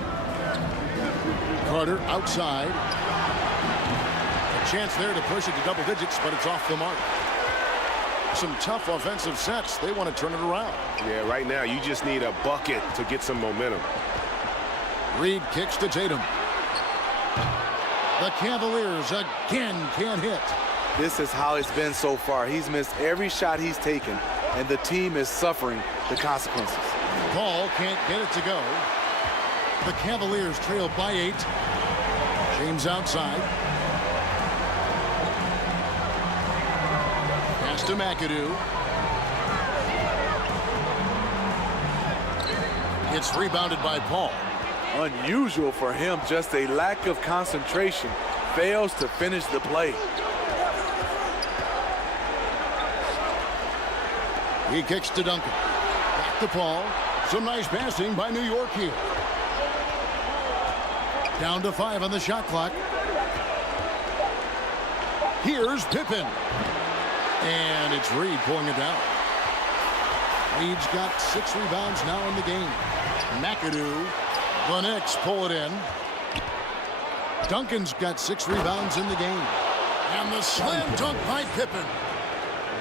Carter outside. A chance there to push it to double digits, but it's off the mark. Some tough offensive sets. They want to turn it around. Yeah, right now you just need a bucket to get some momentum. Reed kicks to Tatum. The Cavaliers again can't hit. This is how it's been so far. He's missed every shot he's taken, and the team is suffering the consequences. Paul can't get it to go. The Cavaliers trail by 8. James outside. Pass to McADOO. It's rebounded by Paul. Unusual for him, just a lack of concentration. Fails to finish the play. He kicks to Duncan. Back to Paul. Some nice passing by New York here. Down to 5 on the shot clock. Here's Pippen. And it's Reed pulling it down. Reed's got 6 rebounds now in the game. McADOO. The Knicks pull it in. Duncan's got 6 rebounds in the game. And the slam dunk by Pippen.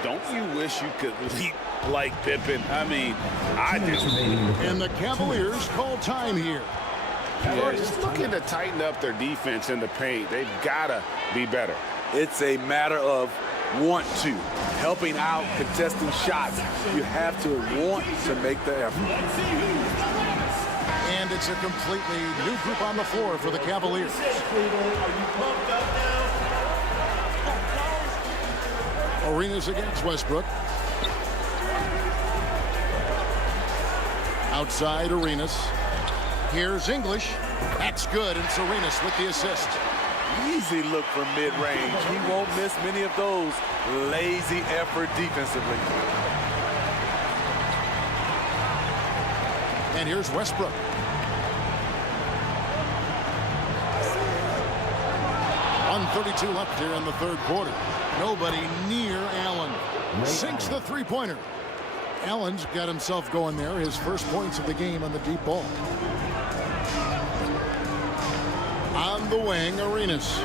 Don't you wish you could leap like Pippen? I mean, I do. And the Cavaliers call time here. Yeah, just looking to tighten up their defense in the paint. They've got to be better. It's a matter of want to. Helping out, contesting shots. You have to want to make the effort. And it's a completely new group on the floor for the Cavaliers. Arenas against Westbrook. Outside Arenas. Here's English. That's good, and it's Arenas with the assist. Easy look from mid-range. He won't miss many of those. Lazy effort defensively. And here's Westbrook. .132 left here in the 3rd quarter. Nobody near Allen. Sinks the 3-pointer. Allen's got himself going there. His first points of the game on the deep ball. On the wing, Arenas.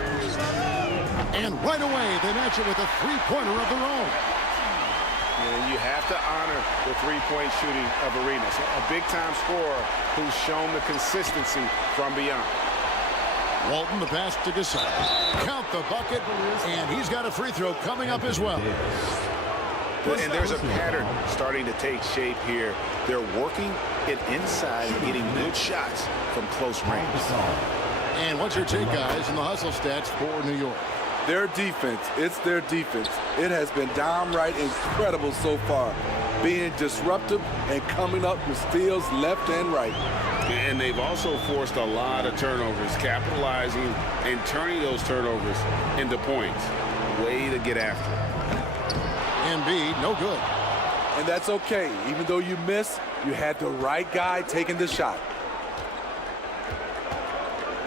And right away, they match it with a 3-pointer of their own. And you have to honor the 3-point shooting of Arenas. A big-time scorer who's shown the consistency from beyond. Walton, the pass to Gasol. Count the bucket, and he's got a free throw coming up as well. And there's a pattern starting to take shape here. They're working it inside and getting good shots from close range. And what's your take, guys, in the hustle stats for New York? Their defense, it's their defense. It has been downright incredible so far. Being disruptive and coming up with steals left and right. And they've also forced a lot of turnovers, capitalizing and turning those turnovers into points. Way to get after it. EMBIID, no good. And that's okay. Even though you miss, you had the right guy taking the shot.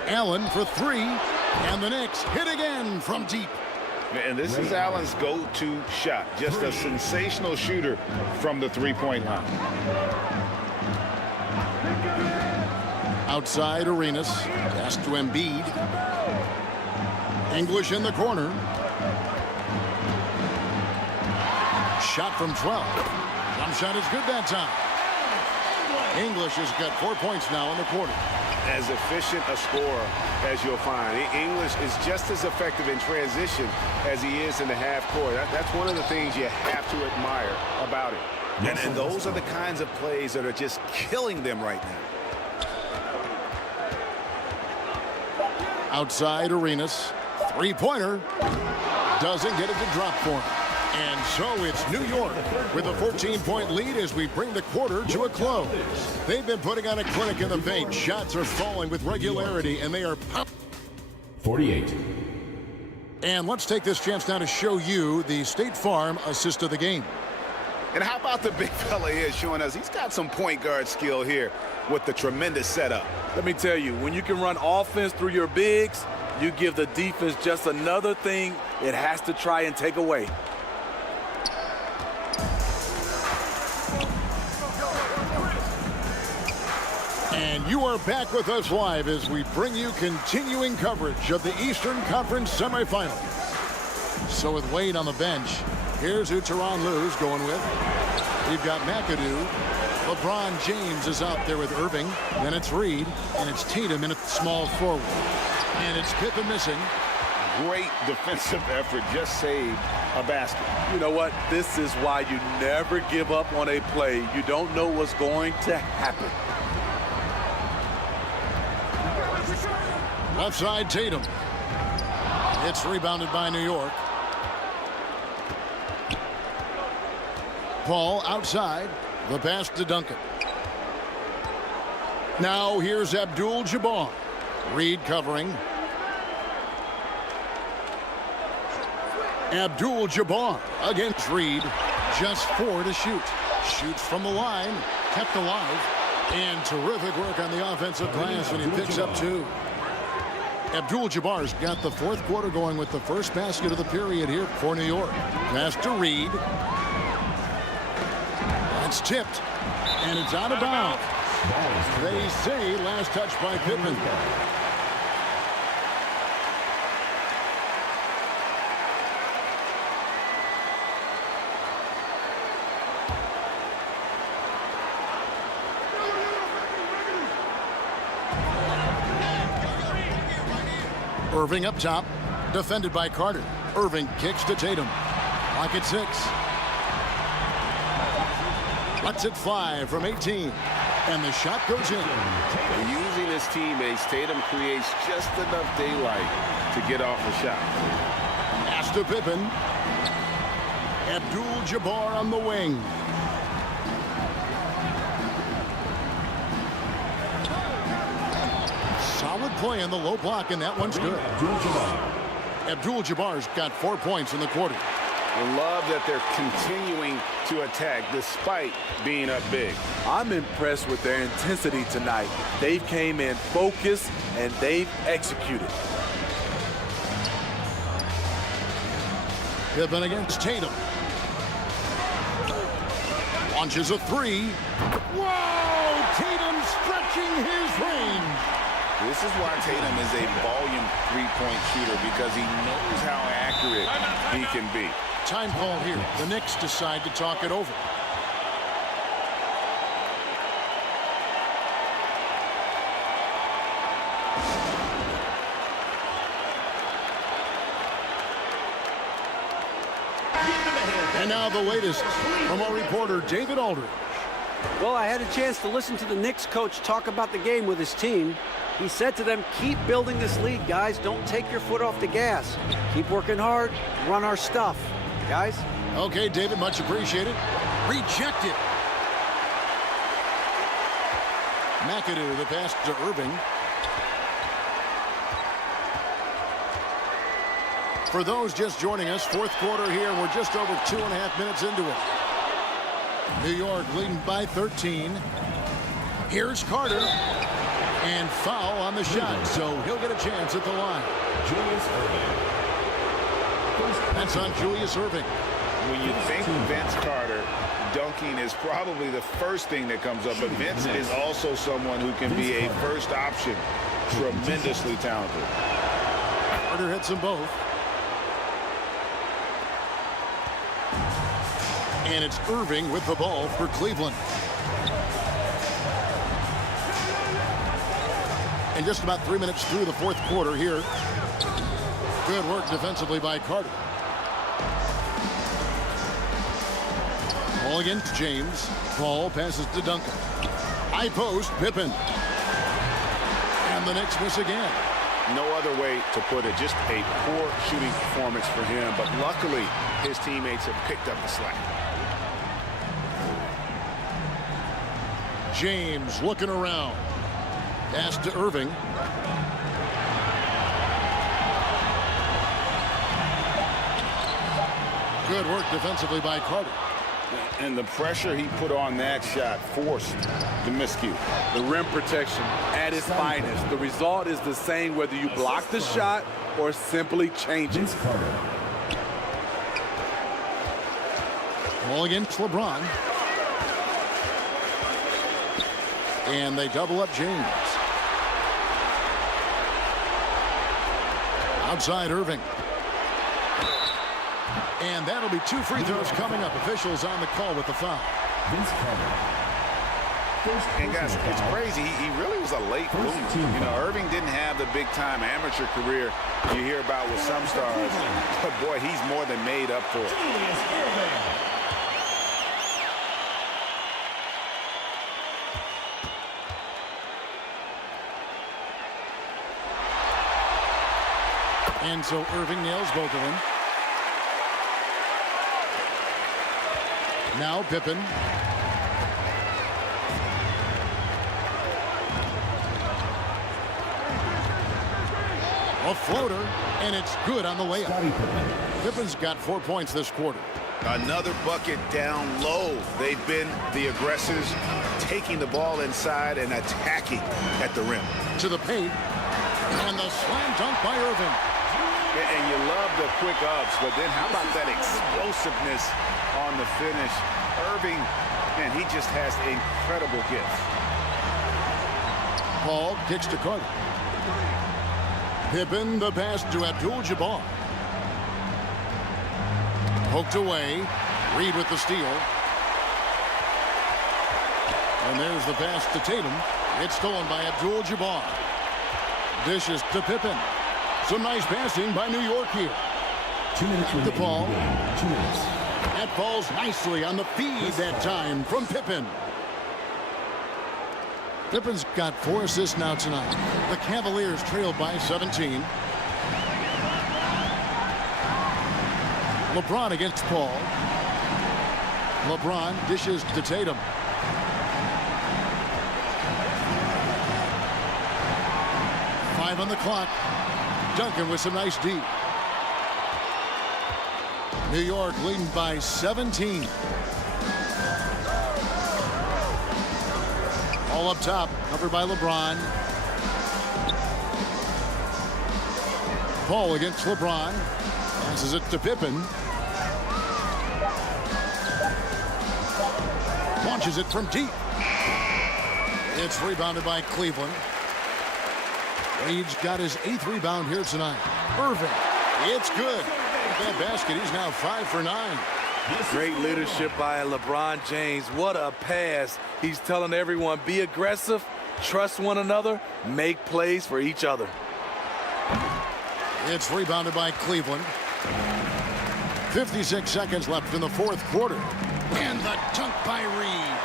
Allen for 3, and the Knicks hit again from deep. And this is Allen's go-to shot. Just a sensational shooter from the 3-point line. Outside Arenas. Pass to EMBIID. English in the corner. Shot from 12. Jump shot is good that time. English has got 4 points now in the quarter. As efficient a scorer as you'll find. English is just as effective in transition as he is in the half court. That's one of the things you have to admire about him. And those are the kinds of plays that are just killing them right now. Outside Arenas. 3-pointer. Doesn't get it to drop for him. And so it's New York with a 14-point lead as we bring the quarter to a close. They've been putting on a clinic in the paint. Shots are falling with regularity, and they are 48. And let's take this chance now to show you the State Farm assist of the game. And how about the big fella here showing us he's got some point guard skill here with the tremendous setup. Let me tell you, when you can run offense through your bigs, you give the defense just another thing it has to try and take away. And you are back with us live as we bring you continuing coverage of the Eastern Conference semifinals. So with Wade on the bench, here's who Tyronn Lue's going with. We've got McAdoo. LeBron James is out there with Irving. Then it's Reed, and it's Tatum in at small forward. And it's Pippen missing. Great defensive effort, just saved a basket. You know what? This is why you never give up on a play. You don't know what's going to happen. Left side, Tatum. It's rebounded by New York. Paul outside. The pass to Duncan. Now here's Abdul-Jabbar. Reed covering. Abdul-Jabbar against Reed. Just 4 to shoot. Shoots from the line. Kept alive. And terrific work on the offensive glass, and he picks up 2. Abdul-Jabbar's got the fourth quarter going with the first basket of the period here for New York. Pass to Reed. It's tipped, and it's out of bounds. They say last touch by Pippen. Irving up top, defended by Carter. Irving kicks to Tatum. Clock at 6. Lets it fly from 18. And the shot goes in. Using his teammates, Tatum creates just enough daylight to get off a shot. Pass to Pippen. Abdul-Jabbar on the wing. Solid play in the low block, and that one's good. Abdul-Jabbar's got 4 points in the quarter. I love that they're continuing to attack despite being up big. I'm impressed with their intensity tonight. They came in focused, and they've executed. Pippen against Tatum. Launches a 3. Whoa! Tatum stretching his range. This is why Tatum is a volume three-point shooter, because he knows how accurate he can be. Time call here. The Knicks decide to talk it over. And now the latest from our reporter, David Aldridge. Well, I had a chance to listen to the Knicks coach talk about the game with his team. He said to them, keep building this lead, guys. Don't take your foot off the gas. Keep working hard. Run our stuff, guys. Okay, David, much appreciated. Rejected. McAdoo, the pass to Irving. For those just joining us, fourth quarter here. We're just over 2.5 minutes into it. New York leading by 13. Here's Carter. And foul on the shot, so he'll get a chance at the line. Julius Irving. That's on Julius Irving. When you think Vince Carter, dunking is probably the first thing that comes up, but Vince is also someone who can be a first option. Tremendously talented. Carter hits them both. And it's Irving with the ball for Cleveland. And just about 3 minutes through the fourth quarter here. Good work defensively by Carter. Ball against James. Paul passes to Duncan. High post, Pippen. And the Knicks miss again. No other way to put it. Just a poor shooting performance for him. But luckily, his teammates have picked up the slack. James looking around. Pass to Irving. Good work defensively by Carter. And the pressure he put on that shot forced the miscue. The rim protection at its finest. The result is the same whether you block the shot or simply change it. Ball against LeBron. And they double up James. Outside Irving. And that'll be 2 free throws coming up. Officials on the call with the foul. And guys, it's crazy. He really was a late bloomer. You know, Irving didn't have the big-time amateur career you hear about with some stars. But, boy, he's more than made up for it. And so Irving nails both of them. Now Pippen. A floater, and it's good on the layup. Pippen's got 4 points this quarter. Another bucket down low. They've been the aggressors, taking the ball inside and attacking at the rim. To the paint, and the slam dunk by Irving. And you love the quick ups, but then how about that explosiveness on the finish? Irving, man, he just has incredible gifts. Paul kicks to Carter. Pippen, the pass to Abdul-Jabbar. Poked away. Reed with the steal. And there's the pass to Tatum. It's stolen by Abdul-Jabbar. Dishes to Pippen. Some nice passing by New York here. 2 minutes remaining. To Paul. 2 minutes. That falls nicely on the feed that time from Pippen. Pippen's got 4 assists now tonight. The Cavaliers trail by 17. LeBron against Paul. LeBron dishes to Tatum. Five on the clock. Duncan with some nice D. New York leading by 17. All up top, covered by LeBron. Paul against LeBron. Passes it to Pippen. Launches it from deep. It's rebounded by Cleveland. Reed's got his 8th rebound here tonight. Irving, it's good. With that basket, he's now 5 for 9. Great leadership by LeBron James. What a pass. He's telling everyone, be aggressive, trust one another, make plays for each other. It's rebounded by Cleveland. 56 seconds left in the 4th quarter. And the dunk by Reed.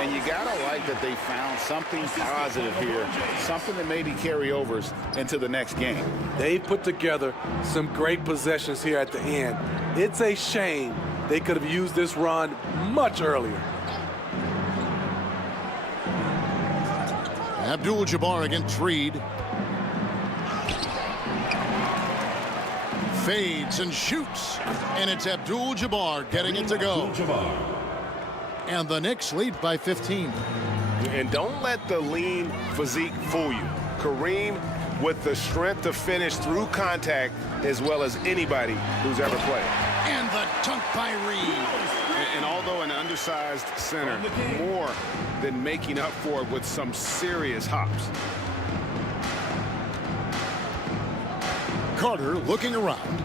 And you gotta like that they found something positive here, something that maybe carry overs into the next game. They put together some great possessions here at the end. It's a shame they could have used this run much earlier. Abdul-Jabbar against Reed. Fades and shoots. And it's Abdul-Jabbar getting it to go. And the Knicks lead by 15. And don't let the lean physique fool you. Kareem with the strength to finish through contact as well as anybody who's ever played. And the dunk by Reed. And although an undersized center, more than making up for it with some serious hops. Carter looking around.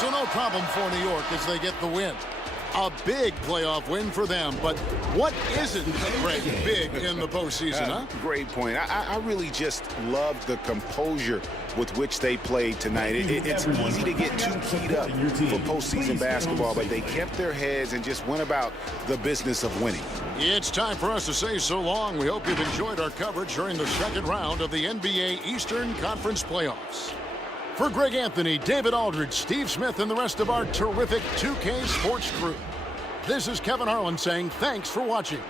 So no problem for New York as they get the win. A big playoff win for them, but what isn't, Greg, big in the postseason, huh? Great point. I really just loved the composure with which they played tonight. It's easy to get too keyed up for postseason basketball, but they kept their heads and just went about the business of winning. It's time for us to say so long. We hope you've enjoyed our coverage during the second round of the NBA Eastern Conference Playoffs. For Greg Anthony, David Aldridge, Steve Smith, and the rest of our terrific 2K Sports crew, this is Kevin Harlan saying thanks for watching.